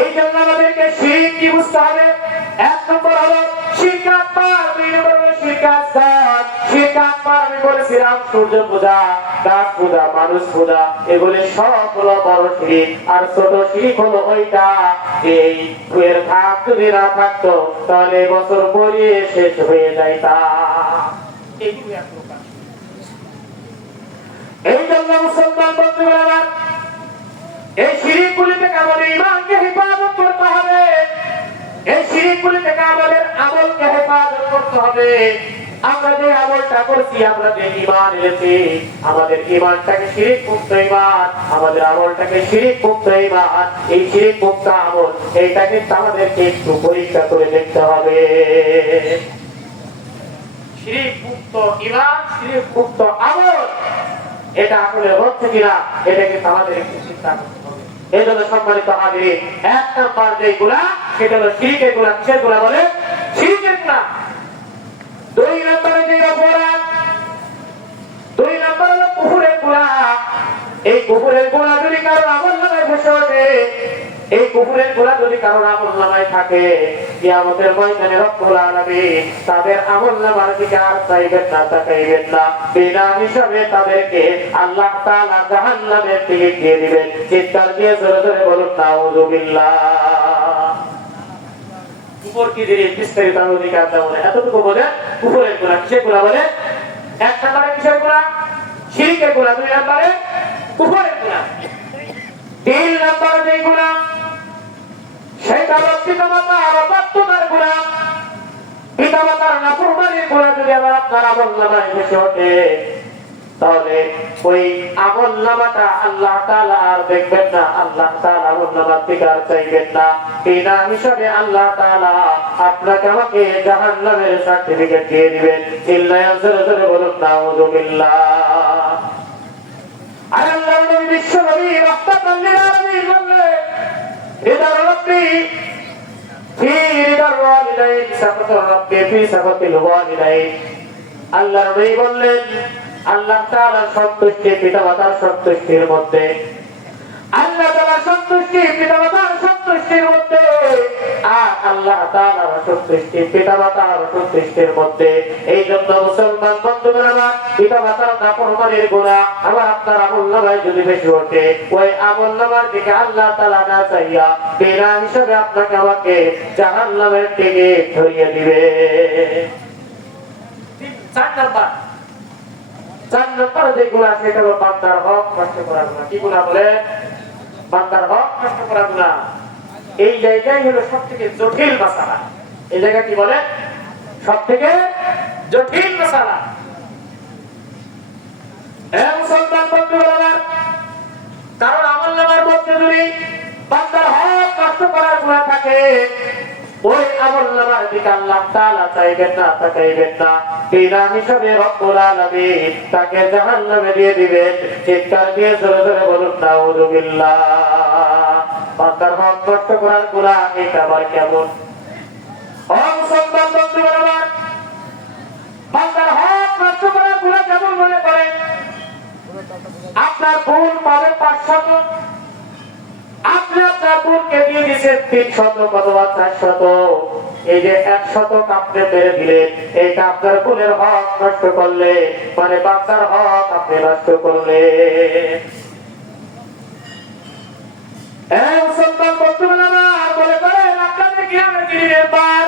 এই জন্য আমাদেরকে শিরক কি বুঝতে হবে। এক নম্বর হলো শিরক আকবার, দুই নম্বর হলো শিরক আসগার। শিরক আকবার আমি বলেছিলাম সূর্য পূজা, গাছ পূজা, মানুষ পূজা, এগুলি সব হলো বড় শিরক। আর ছোট শিরক হলো ওইটা যে এই কুয়ের ভাগ যদি না থাকতো তাহলে বছর পরিয়ে শেষ হয়ে যাইতা। এই জন্য মুসলমান বন্ধুরা আমার, এই শিরকগুলি থেকে আমাদের ঈমানকে হেফাজত করতে হবে। এই শিরকগুলি থেকে আমাদের আমলকে হেফাজত করতে হবে। আমরা যে আমলটা করছি, আমরা যে ঈমান এনেছি, আমাদের ঈমানটাকে শিরক মুক্ত ঈমান, আমাদের আমলটাকে শিরক মুক্ত ঈমান, এই শিরক মুক্ত আমল, এইটা কিন্তু আমাদেরকে একটু পরীক্ষা করে দেখতে হবে। শিরক মুক্ত ঈমান, শিরক মুক্ত আমল, এটা আসলে হচ্ছে কিনা, এটা কিন্তু আমাদের একটু চিন্তা করতে হবে। এই জন্য সম্মানিত হাজিরিন, এক নাম্বার যেগুলা সেটা হলো শিরকের গুনাহ। কিসের গুনাহ বলে? শিরকের গুনাহ। দুই নম্বরে যে অপরাধ, দুই নম্বর হলো কুফরের গুনাহ। এই কুফরের গুনাহ যদি কারো আমলনামায় ভেসে ওঠে, এই কুফরের গুনাহ যদি কারো আমলনামায় থাকে, কিয়ামতের ময়দানে রব্বুল আলামিন তাদের আমলনামার দিকে আর চাইবেন না, তাকাইবেন না। বিনা হিসাবে তাদেরকে আল্লাহ তাআলা জাহান্নামের দিকে দিয়ে দিবেন। চিৎকার দিয়ে জোরে জোরে বলুন নাউযুবিল্লাহ। কুফর কি জিনিস বিস্তারিত অধিকার দেওয়া, এতটুকু বলে কুফরের গুনাহ। কিসের গুনাহ বলে? এক নম্বরে কিসের গুনাহ? শিরকের গুনাহ। দুই নম্বরে কুফরের গুনাহ। তিন নম্বরে যে গুনাহ সেটা হলো পিতামাতার অবাধ্যতার গুনাহ। পিতামাতার নাফরমানির গুনাহ যদি আবার আপনার আমলনামায় ভেসে ওঠে, তাহলে ওই আমলনামাটা আল্লাহ তাআলা আর দেখবেন না, আল্লাহ তাআলা আমলনামার দিকে আর চাইবেন না। বিনা হিসাবে আল্লাহ তাআলা আপনাকে আমাকে জাহান্নামের সার্টিফিকেট দিয়ে দিবেন। চিল্লায়া জোরে জোরে বলুন নাউযুবিল্লাহ। আর আল্লাহর নবী বিশ্ব নবী রাহমাতাল লিল আলামিন বললেন, রিদা রাব্বি ফি রিদার ওয়ালিদাইন, সাকাতুর রাব্বি ফি সাকাতিল ওয়ালিদাইন। আল্লাহর নবী বললেন, আল্লাহ তাআলার সন্তুষ্টি পিতামাতার সন্তুষ্টির মধ্যে, আল্লাহ তাআলার সন্তুষ্টি পিতামাতার সন্তুষ্টির মধ্যে, আর আল্লাহ তাআলার সন্তুষ্টি পিতামাতার সন্তুষ্টির মধ্যে। এই জন্য মুসলমান বন্ধুরা আমার, পিতামাতার নাফরমানির গুনাহ আমার আপনার আমলনামায় যদি বেশি ওঠে, ওই আমলনামার দিকে আল্লাহ তাআলা না চাইয়া বিনা হিসাবে আপনাকে আমাকে জাহান্নামের দিকে ধরিয়ে দিবে। চার নাম্বার, চার নম্বর যে গুনাহ সেটা হলো বান্দার হক নষ্ট করা গুনাহ। কি গুনাহ বলে? বান্দার হক নষ্ট করা গুনাহ। এই জায়গায় হলো সবথেকে জটিল মাসালা। এই জায়গা কি বলে? সবথেকে জটিল মাসালা। মুসলমান বন্ধুরা, কারণ আমলনামার মধ্যে যদি বান্দার হক নষ্ট করার গুনাহ থাকে, ওই আমলনামার দিকে আল্লাহ তাআলা চাইবেন না, তাকাইবেন না। বিনা হিসাবে রব্বুল আলামিন তাকে জাহান্নামে দিয়ে দিবেন। চিৎকার দিয়ে জোরে জোরে বলুন নাউযুবিল্লাহ। বান্দার হক নষ্ট করার গুনাহ এটা আবার কেমন? মুসলমান বন্ধুরা, বান্দার হক নষ্ট করার গুনাহ কেমন মনে করেন? আপনার ভুল পাবে 500, আপনি আপনার বোনকে দিয়ে দিয়েছেন 300 অথবা 400, এই যে 100 আপনি মেরে দিলেন, এইটা আপনার বোনের হক নষ্ট করলে, মানে বান্দার হক আপনি নষ্ট করলে। মুসলমান বন্ধুরা আমার, বলে করেন আপনাদের কিয়ামতের দিনের বার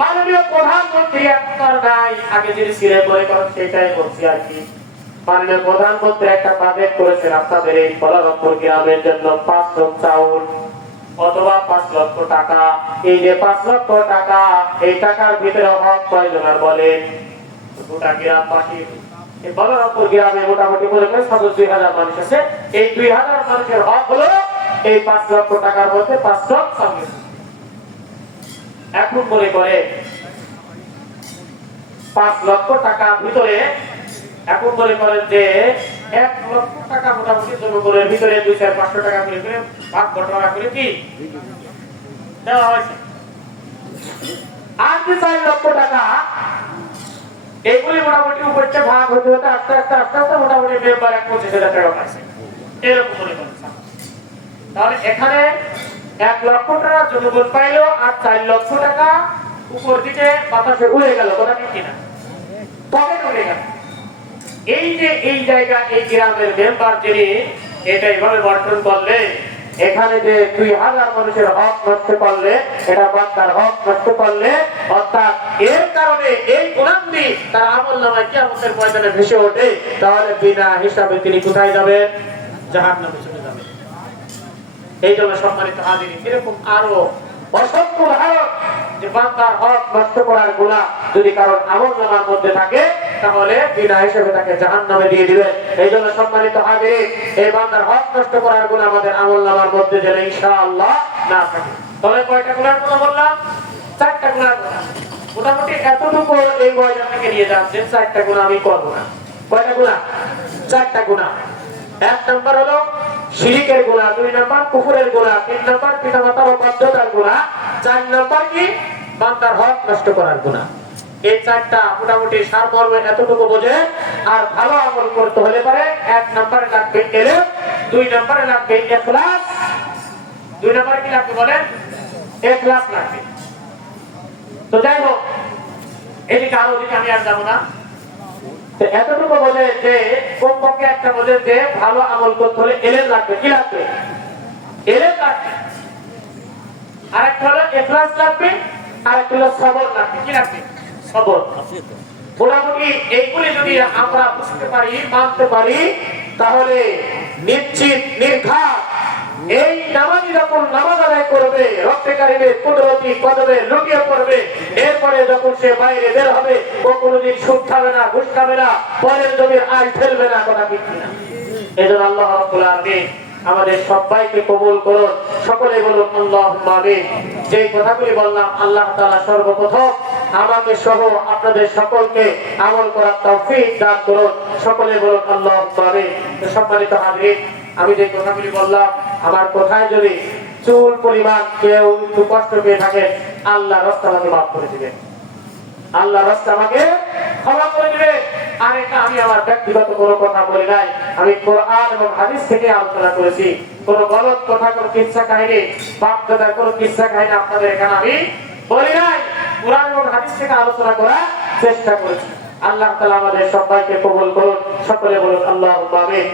মাননীয় প্রধানমন্ত্রী আপনার নাই, আগে যিনি ছিলেন মনে করেন সেটাই বলছি আর কি। মাননীয় প্রধানমন্ত্রী একটা বাজেট করেছেন আপনাদের এই বলরামপুর গ্রামের জন্য 5 টন চাউল অথবা 5 লক্ষ টাকা। এই যে 5 লক্ষ টাকা, এই টাকার ভিতরে হক কয়জনের বলেন? গোটা গ্রামবাসী এই বলরামপুর গ্রামে মোটামুটি বলে 2000 মানুষ আছে। এই 2000 মানুষের হক হলো এই 5 লক্ষ টাকার মধ্যে 5 টন চাউল। এখন মনে করে 5 লক্ষ টাকা ভিতরে এখন মনে করেন যে 1 লক্ষ টাকা মোটামুটি জনগণের ভিতরে 200-500 টাকা করে ভাগ বটরা করে কি দেওয়া হয়েছে। আর যে 4 লক্ষ টাকা এগুলি মোটামুটি উপরটা ভাগ হতে হতে আস্তে আস্তে আস্তে আস্তে মোটামুটি মেম্বার 25,000 টাকা পাইছে এরকম মনে করেন। তাহলে এখানে 1 লক্ষ টাকা জনগণ পাইলো আর 4 লক্ষ টাকা উপর দিকে বাতাসে উড়ে গেল, কথা ঠিক কিনা? তবে উড়ে গেল। এই যে এই জায়গা এই গ্রামের মেম্বার যিনি এটা এইভাবে বন্টন করলে, এখানে যে 2000 মানুষের হক নষ্ট করলে, এটা বান্দার হক নষ্ট করলে, অর্থাৎ এর কারণে এই গুনাহগার তার আমলনামায় কিয়ামতের ময়দানে ভেসে ওঠে, তাহলে বিনা হিসাবে তিনি কোথায় যাবেন? জাহান্নামে চলে যাবেন। এই জন্য সম্মানিত হাজিরিন, এরকম আরো অসংখ্য উদাহরণ যে বান্দার হক নষ্ট করার গুনাহ যদি কারণ আমলনামার মধ্যে থাকে, তাহলে বিনা হিসেবে তাকে জাহান্নামে দিয়ে দিবেন। এই জন্য সম্মানিত হাজিরিন, এই বান্দার হক নষ্ট করার গুনাহ আমাদের আমলনামার মধ্যে যেন ইনশাআল্লাহ না থাকে। তাহলে কয়টা গুনাহের কথা বললাম? 4টা গুনাহের কথা। মোটামুটি এতটুকু এই ময়দান থেকে নিয়ে যাচ্ছে 4টা গুনাহ আমি করব না। কয়টা গুনাহ? 4টা গুনাহ। 1 নাম্বার হলো শিরকের গুনাহ, 2 নাম্বার কুফরের গুনাহ, 3 নাম্বার পিতামাতার অবাধ্যতার গুনাহ, 4 নাম্বার কি? বান্দার হক নষ্ট করার গুনাহ। এই 4টা মোটামুটি সারমর্ম এতটুকু বোঝে। আর ভালো আমল করতে হলে পারে 1 নম্বরে লাগবে ইলম, 2 নম্বরে লাগবে ইখলাস। 2 নম্বরে কি লাগবে বলেন? ইখলাস লাগবে। তো যাই হোক, এদিকে আরো দিকে আমি আর যাব না। তো এতটুকু বোঝে যে কমপক্ষে একটা বোঝে যে ভালো আমল করতে হলে ইলম লাগবে। কি লাগবে? ইলম লাগবে। আরেকটা হলো ইখলাস লাগবে, আরেকটা হলো সবর লাগবে। কি লাগবে? সবর। মোটামুটি এইগুলি যদি আমরা বুঝতে পারি, মানতে পারি, তাহলে নিশ্চিত নির্ঘাত এই নামাজি যখন নামাজ আদায় করবে, রক্ষাকারীদের কুদরতি কদমে লুটিয়ে পড়বে, এরপরে যখন সে বাইরে বের হবে, ও কোনোদিন সুদ খাবে না, ঘুষ খাবে না, পরের জমির আয় ফেলবে না, কথা ঠিক কিনা? এজন্য আল্লাহ রাব্বুল আলামিন আমাদের সবাইকে কবুল করুন। সকলে বলুন আল্লাহুম্মা আমিন। যে কথাগুলি বললাম, আল্লাহ তাআলা সর্বপ্রথম আমাকে সহ আপনাদের সকলকে আমল করার তৌফিক দান করুন। সকলে বলুন আল্লাহুম্মা আমিন। তো সম্মানিত হাজিরিন, আমি যে কথাগুলি বললাম, আমার কথায় যদি চুল পরিমাণ কেউ একটু কষ্ট পেয়ে থাকেন, আল্লাহ রাস্তা আমাকে মাফ করে দিবেন। আল্লাহ রাস্তা আমাকে ক্ষমা করে দিবেন। আর এটা আমি আমার ব্যক্তিগত কোনো কথা বলি নাই, আমি কোরআন এবং হাদিস থেকে আলোচনা করেছি। কোন গলত কথা, কোন কিচ্ছা কাহিনী, বাপ দাদার কোন কিচ্ছা কাহিনী আপনাদের এখানে আমি বলি নাই। কোরআন এবং হাদিস থেকে আলোচনা করার চেষ্টা করেছি। আল্লাহ তাআলা আমাদের সবাইকে কবুল করুন। সকলে বলুন আল্লাহুম্মা আমিন।